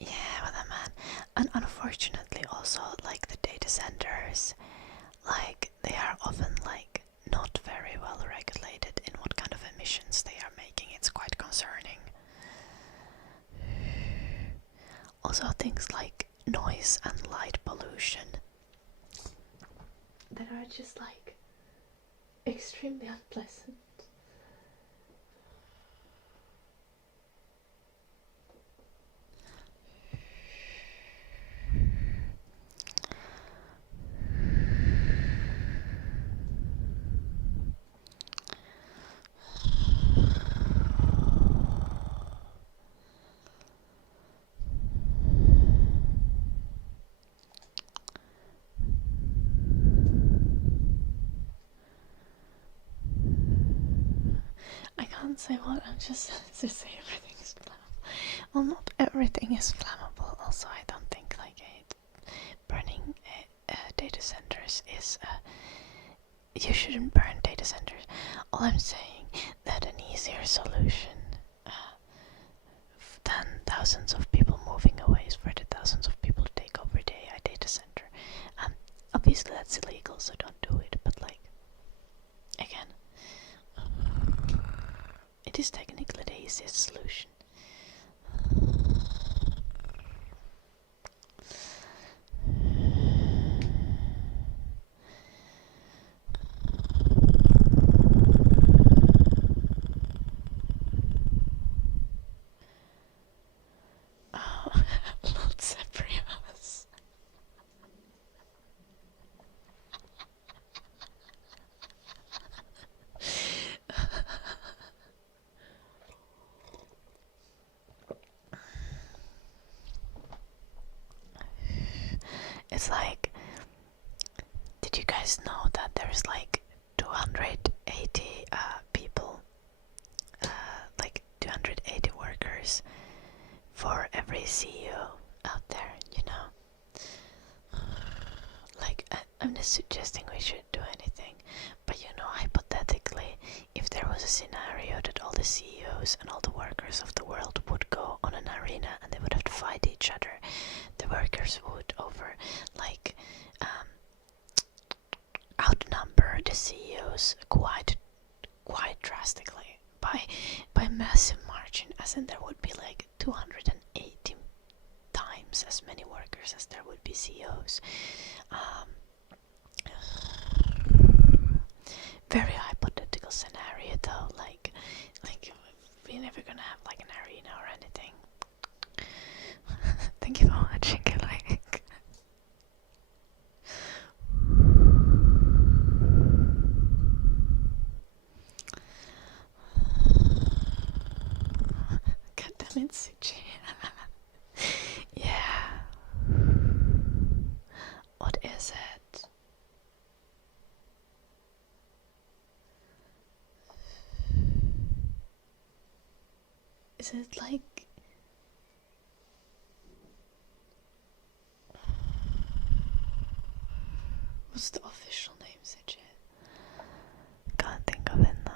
Yeah, what a man. And unfortunately also like the data centers, like they are often like not very well regulated in what kind of emissions they are making. It's quite concerning. Also things like noise and light pollution that are just like extremely unpleasant. I can't say what, I'm just to say everything is flammable. Well, not everything is flammable. Also, I don't think like burning data centers is you shouldn't burn data centers. All I'm saying that an easier solution than thousands of people moving away is for the thousands of people to take over the AI data center. Obviously that's illegal, so don't do it. But like, again, it is technically the easiest solution. Oh, lots of prios. It's like, did you guys know that there's like 280 people, like 280 workers for every CEO out there, you know? Like, I'm not suggesting we should do anything, but you know, hypothetically, if there was a scenario that all the CEOs and all the workers of the world would go on an arena and they would have to fight each other, the workers would outnumber the CEOs quite drastically. by massive margin, as in there would be like 280 times as many workers as there would be CEOs. Very hypothetical scenario though, like we're never gonna have like an arena or anything. Thank you for watching. Like, God damn it, Suchi. Yeah. What is it? Is it like... What's the official name, Suchi? Can't think of it now.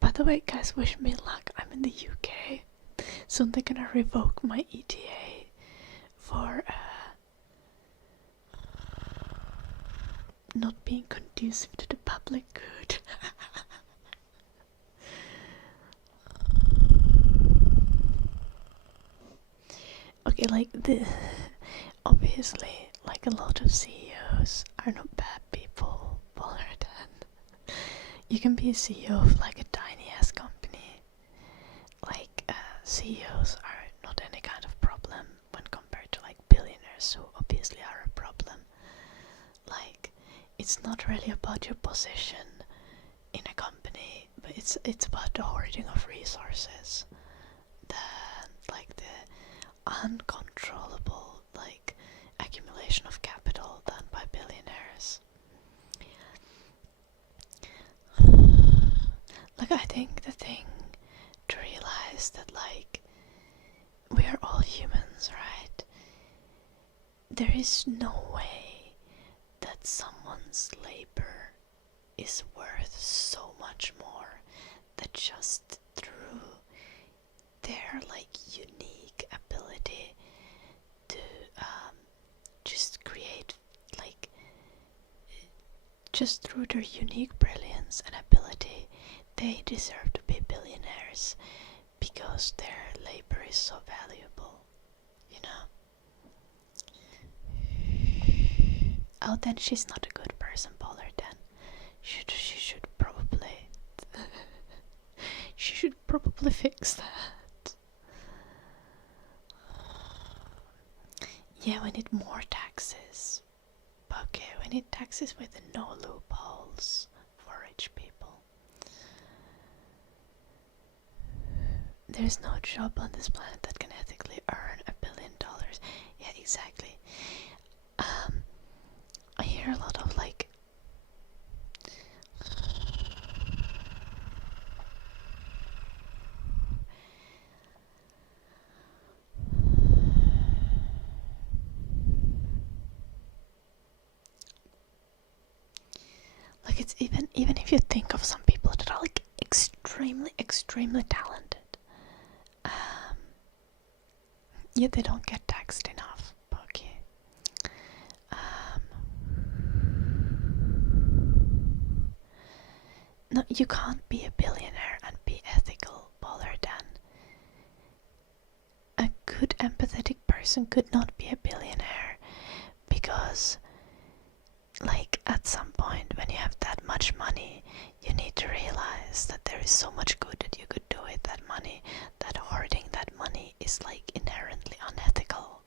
By the way, guys, wish me luck. I'm in the UK. Soon they're gonna revoke my ETA for not being conducive to the public good. Okay, like obviously, like a lot of CEOs are not bad people, Bollerden. You can be a CEO of like a tiny ass company. Like CEOs are not any kind of problem when compared to like billionaires, who obviously are a problem. Like, it's not really about your position in a company, but it's about the hoarding of resources. Like the uncontrollable like accumulation of capital done by billionaires. Like, I think the thing to realize that like we are all humans, right? There is no way that someone's labor is worth so much more that just through their like unique ability to just create, like, just through their unique brilliance and ability, they deserve to be billionaires because their labor is so valuable, you know? Oh, then she's not a good person, Bollerden. She should probably she should probably fix that. Yeah, we need more taxes. Okay, we need taxes with no loopholes for rich people. There's no job on this planet that can ethically earn $1 billion. Yeah, exactly. I hear a lot of like it's even if you think of some people that are like extremely talented, yet they don't get taxed enough. Okay. No, you can't be a billionaire and be ethical, Bollerden. A good empathetic person could not be a billionaire because, like, at some point when you have that much money, you need to realize that there is so much good that you could do with that money, that hoarding that money is like inherently unethical.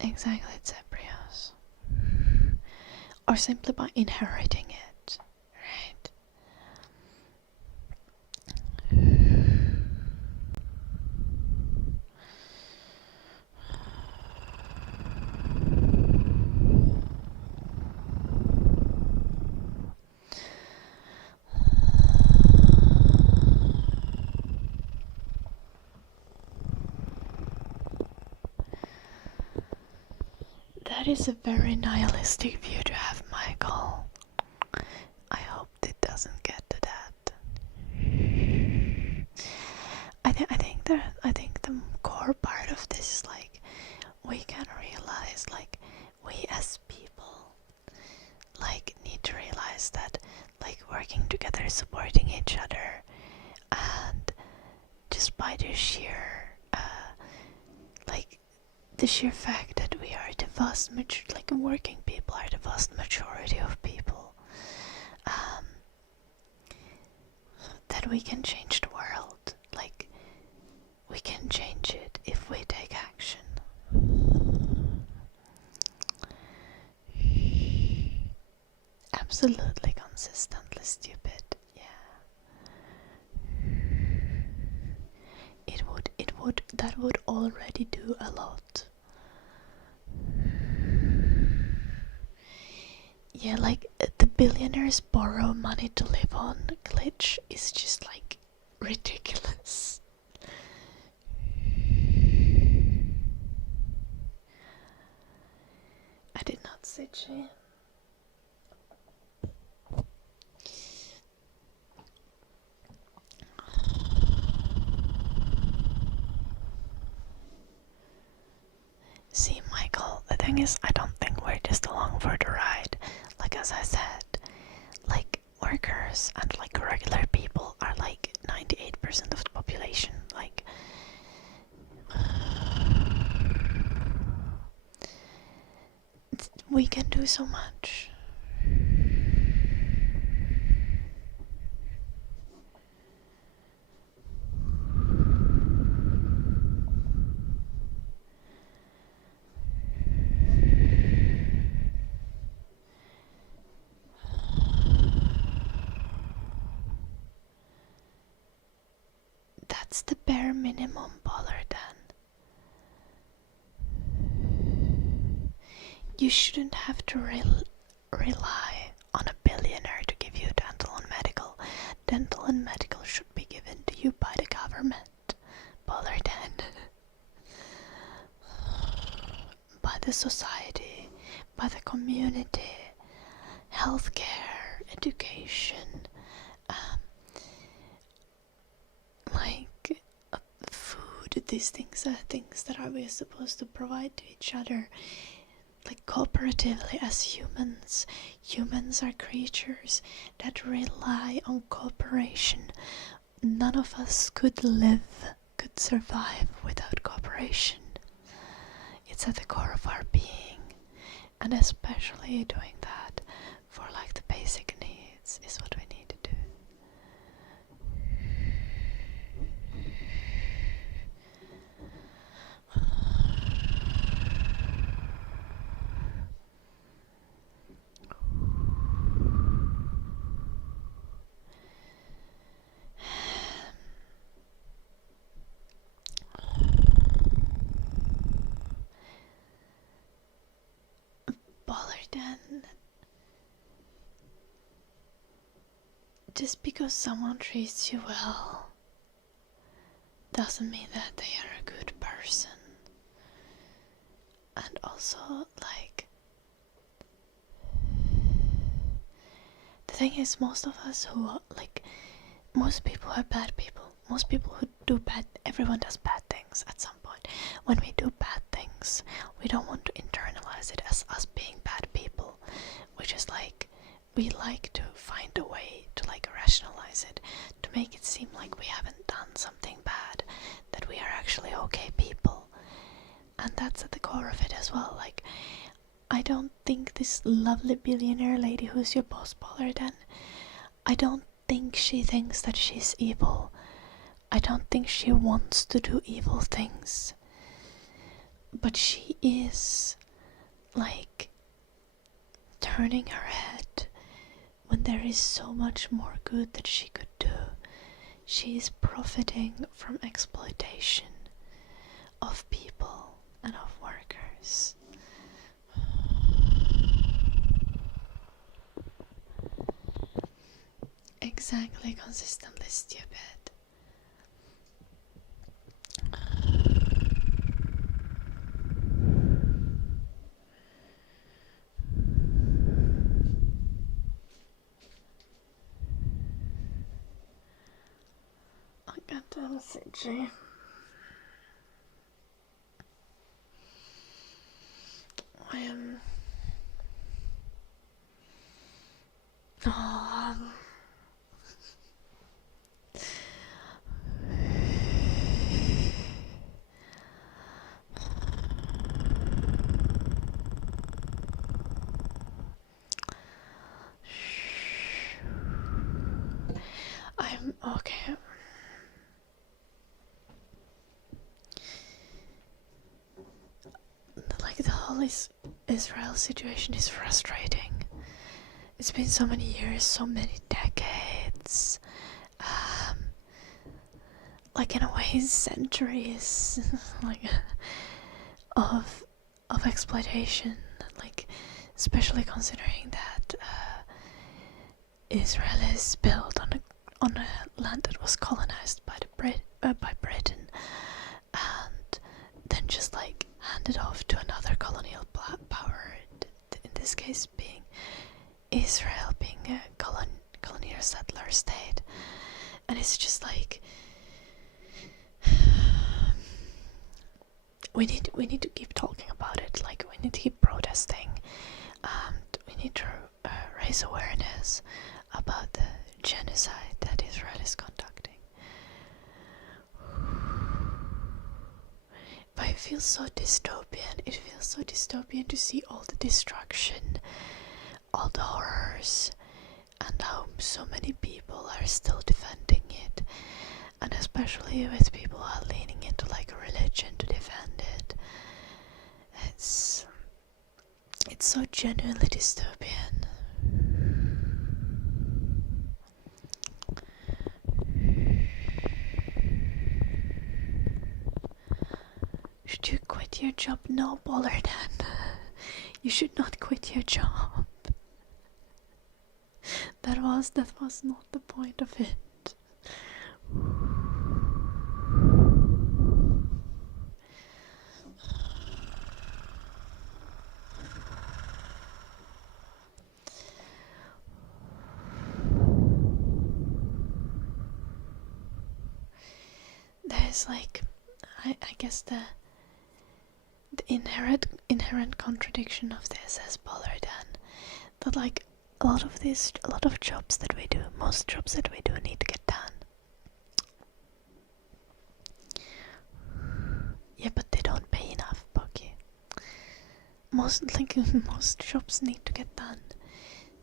Exactly, it's embryos. Or simply by inheriting it, right? That is a very nihilistic view to think the core part of this is like we can realize, like, we as people like need to realize that, like, working together, supporting each other, and just by the sheer like the sheer fact that we are the vast majority, like working people are the vast majority of people, that we can change the world. Like, we can change it if we take action. Absolutely consistently stupid, yeah. That would already do a lot. Yeah, like, the billionaires borrow money to live on glitch is just like ridiculous. I did not say J. See, Michael, the thing is, I don't think we're just along for the ride. Like, as I said, like, workers and like regular people are like 98% of the population. Like, we can do so much. That's the bare minimum, Ballardan. You shouldn't have to rely on a billionaire to give you dental and medical. Dental and medical should be given to you by the government, Ballardan. By the society, by the community, healthcare, education, like food. These things are things that we are supposed to provide to each other, like cooperatively as humans. Humans are creatures that rely on cooperation. None of us could survive without cooperation. It's at the core of our being, and especially doing that for like the basic needs is what we need to do. Ballardan, just because someone treats you well doesn't mean that they are a good person. And also, like, the thing is, most of us who are, like, most people are bad people. Most people who do bad, everyone does bad things at some point. When we do bad things, we don't want to internalize it as us being bad people. We just like, we like to find a way to like rationalize it, to make it seem like we haven't done something bad, that we are actually okay people. And that's at the core of it as well. Like, I don't think this lovely billionaire lady who's your boss, Ballardan, I don't think she thinks that she's evil. I don't think she wants to do evil things. But she is, like, turning her head when there is so much more good that she could do. She is profiting from exploitation of people and of workers. Exactly, consistently stupid. I got the message. Oh. I'm okay. Like the whole Israel situation is frustrating. It's been so many years, so many decades. Like in a way, centuries, like of exploitation. Like, especially considering that Israel is built on a land that was colonized by by Britain, and then just like handed off to another colonial power. In this case, being Israel, being a colonial settler state, and it's just like we need to keep talking about it. Like, we need to keep protesting, and we need to raise awareness about the genocide that Israel is conducting. But it feels so dystopian. It feels so dystopian to see all the destruction, all the horrors, and how so many people are still defending it. And especially with people who are leaning into like a religion to defend it. It's so genuinely dystopian. Should you quit your job? No, Bollerdan. You should not quit your job. That was not the point of it. There's like, I guess the inherent contradiction of this as Bollerdan, that like a lot of jobs that we do, most jobs that we do need to get done. Yeah, but they don't pay enough, Bucky. Most jobs need to get done.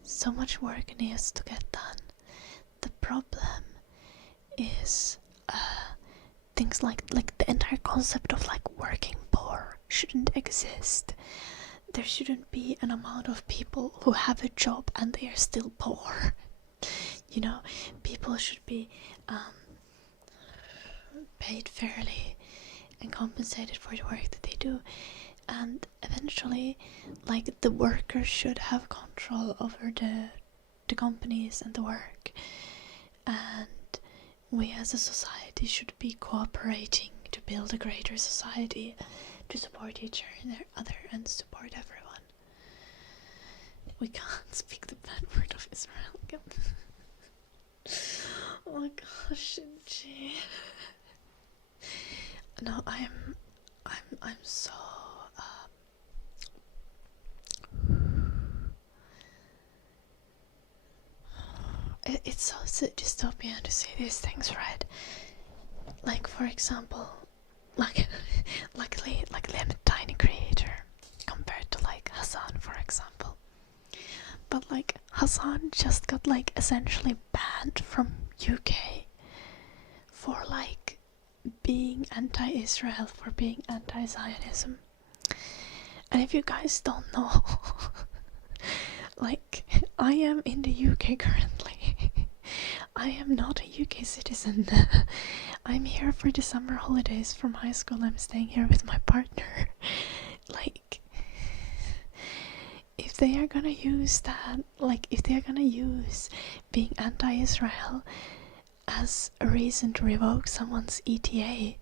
So much work needs to get done. The problem is things like the entire concept of like working poor shouldn't exist. There shouldn't be an amount of people who have a job and they are still poor. You know, people should be paid fairly and compensated for the work that they do. And eventually, like, the workers should have control over the companies and the work. And we as a society should be cooperating to build a greater society, to support each other and support everyone. We can't speak the bad word of Israel again. Oh my gosh, Shinji. No, I'm so it's so dystopian to see these things, right? Like, for example, luckily I'm a tiny creator compared to like Hassan, for example. But like Hassan just got like essentially banned from UK for like being anti-Israel, for being anti-Zionism. And if you guys don't know, like, I am in the UK currently. I am not a UK citizen. I'm here for the summer holidays from high school. I'm staying here with my partner. Like, if they are gonna use that, like, if they are gonna use being anti-Israel as a reason to revoke someone's ETA,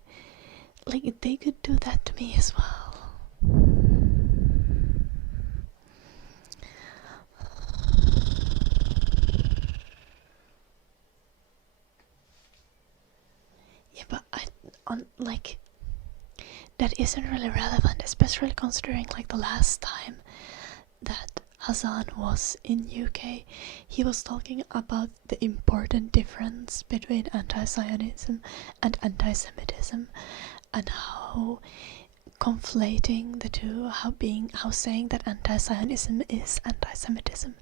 like, they could do that to me as well. Yeah, but like, that isn't really relevant, especially considering like the last time that Hassan was in UK, he was talking about the important difference between anti-Zionism and anti-Semitism, and how conflating the two, how saying that anti-Zionism is anti-Semitism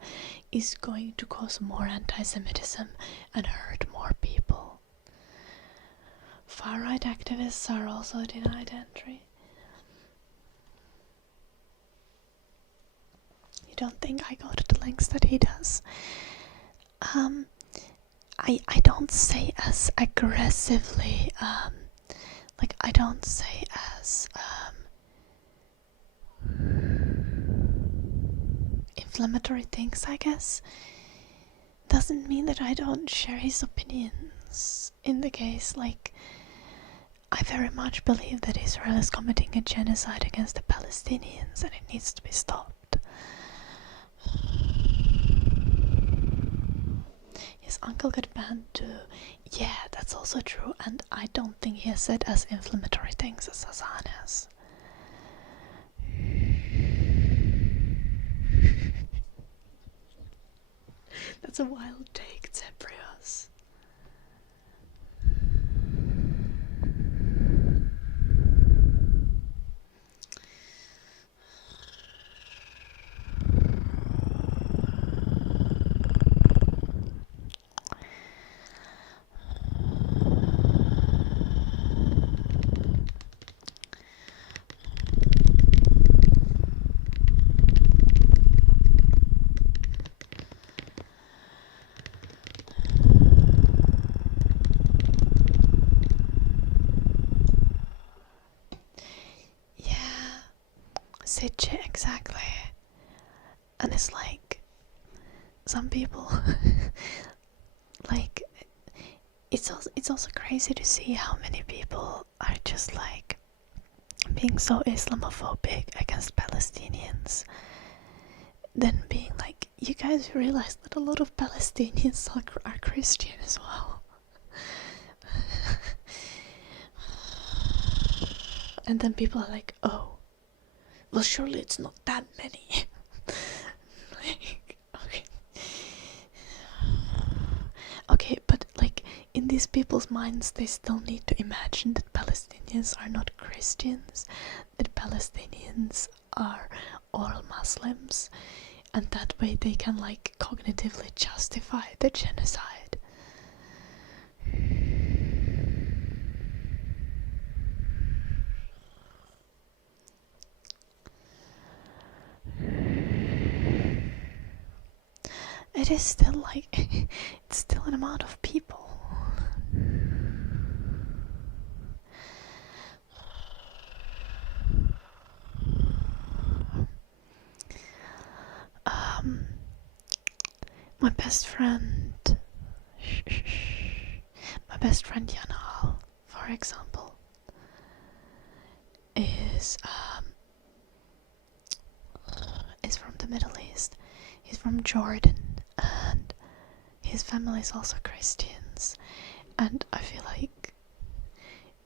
is going to cause more anti-Semitism and hurt more people. Far-right activists are also denied entry. You don't think I go to the lengths that he does? I don't say as aggressively, I don't say as inflammatory things, I guess. Doesn't mean that I don't share his opinions. In the case, I very much believe that Israel is committing a genocide against the Palestinians and it needs to be stopped. His uncle got banned too. Yeah, that's also true, and I don't think he has said as inflammatory things as Hassan has. That's a wild take, Zebrios. Sitche, exactly. And it's like, some people, it's also crazy to see how many people are just being so Islamophobic against Palestinians. Then being like, you guys realize that a lot of Palestinians are Christian as well. And then people are like, oh, well, surely it's not that many. Okay, but in these people's minds, they still need to imagine that Palestinians are not Christians, that Palestinians are all Muslims, and that way they can cognitively justify the genocide. It is still it's still an amount of people. My best friend Yanal, for example, is from the Middle East. He's from Jordan, and his family is also Christians, and I feel like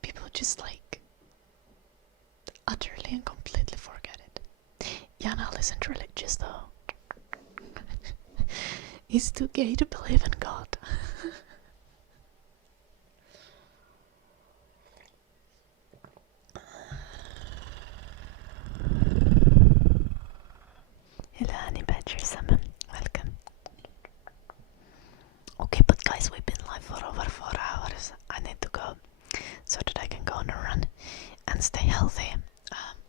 people just utterly and completely forget it. Yanal isn't religious though. He's too gay to believe in God. Hello, honey badger salmon. Welcome. Okay, but guys, we've been live for over 4 hours. I need to go so that I can go on a run and stay healthy.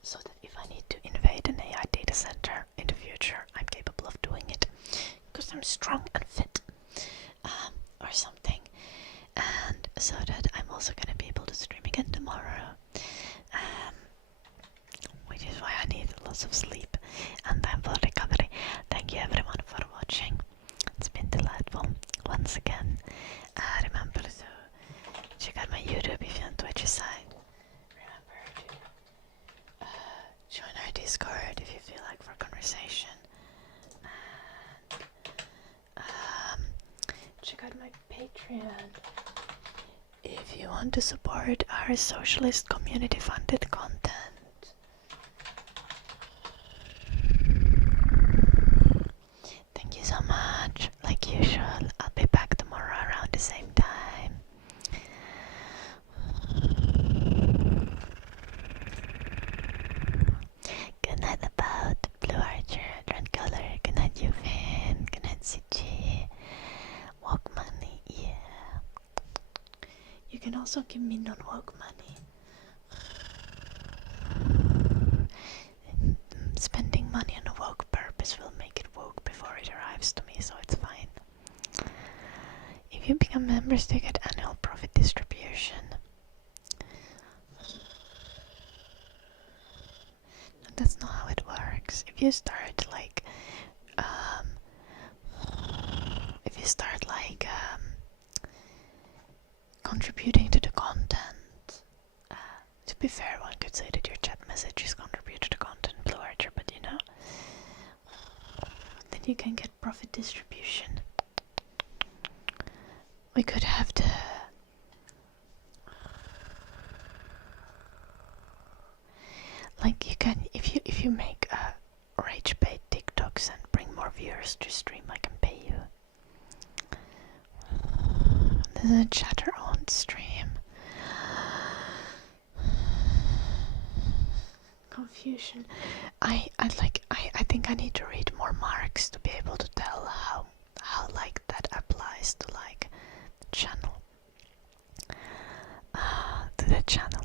So that if I need to invade an AI data center in the future, I'm capable of doing it. Because I'm strong and fit. Or something. And so that I'm also gonna be able to stream again tomorrow. Which is why I need lots of sleep and time for recovery. Thank you everyone for watching. It's been delightful once again. Remember to check out my YouTube if you want to Twitch side. Remember to join our Discord if you feel like for conversation. And check out my Patreon if you want to support our socialist community funded content. can also give me non-woke money. Spending money on a woke purpose will make it woke before it arrives to me, so it's fine. If you become members, you get annual profit distribution. That's not how it works. If you start like contributing to the content, to be fair, one could say that your chat messages contribute to the content larger, but you know, then you can get profit distribution. We could have the like you can if you make rage bait TikToks and bring more viewers to stream, I can pay you. There's a chatter on stream. Confusion. I think I need to read more marks to be able to tell how like that applies to like channel. To the channel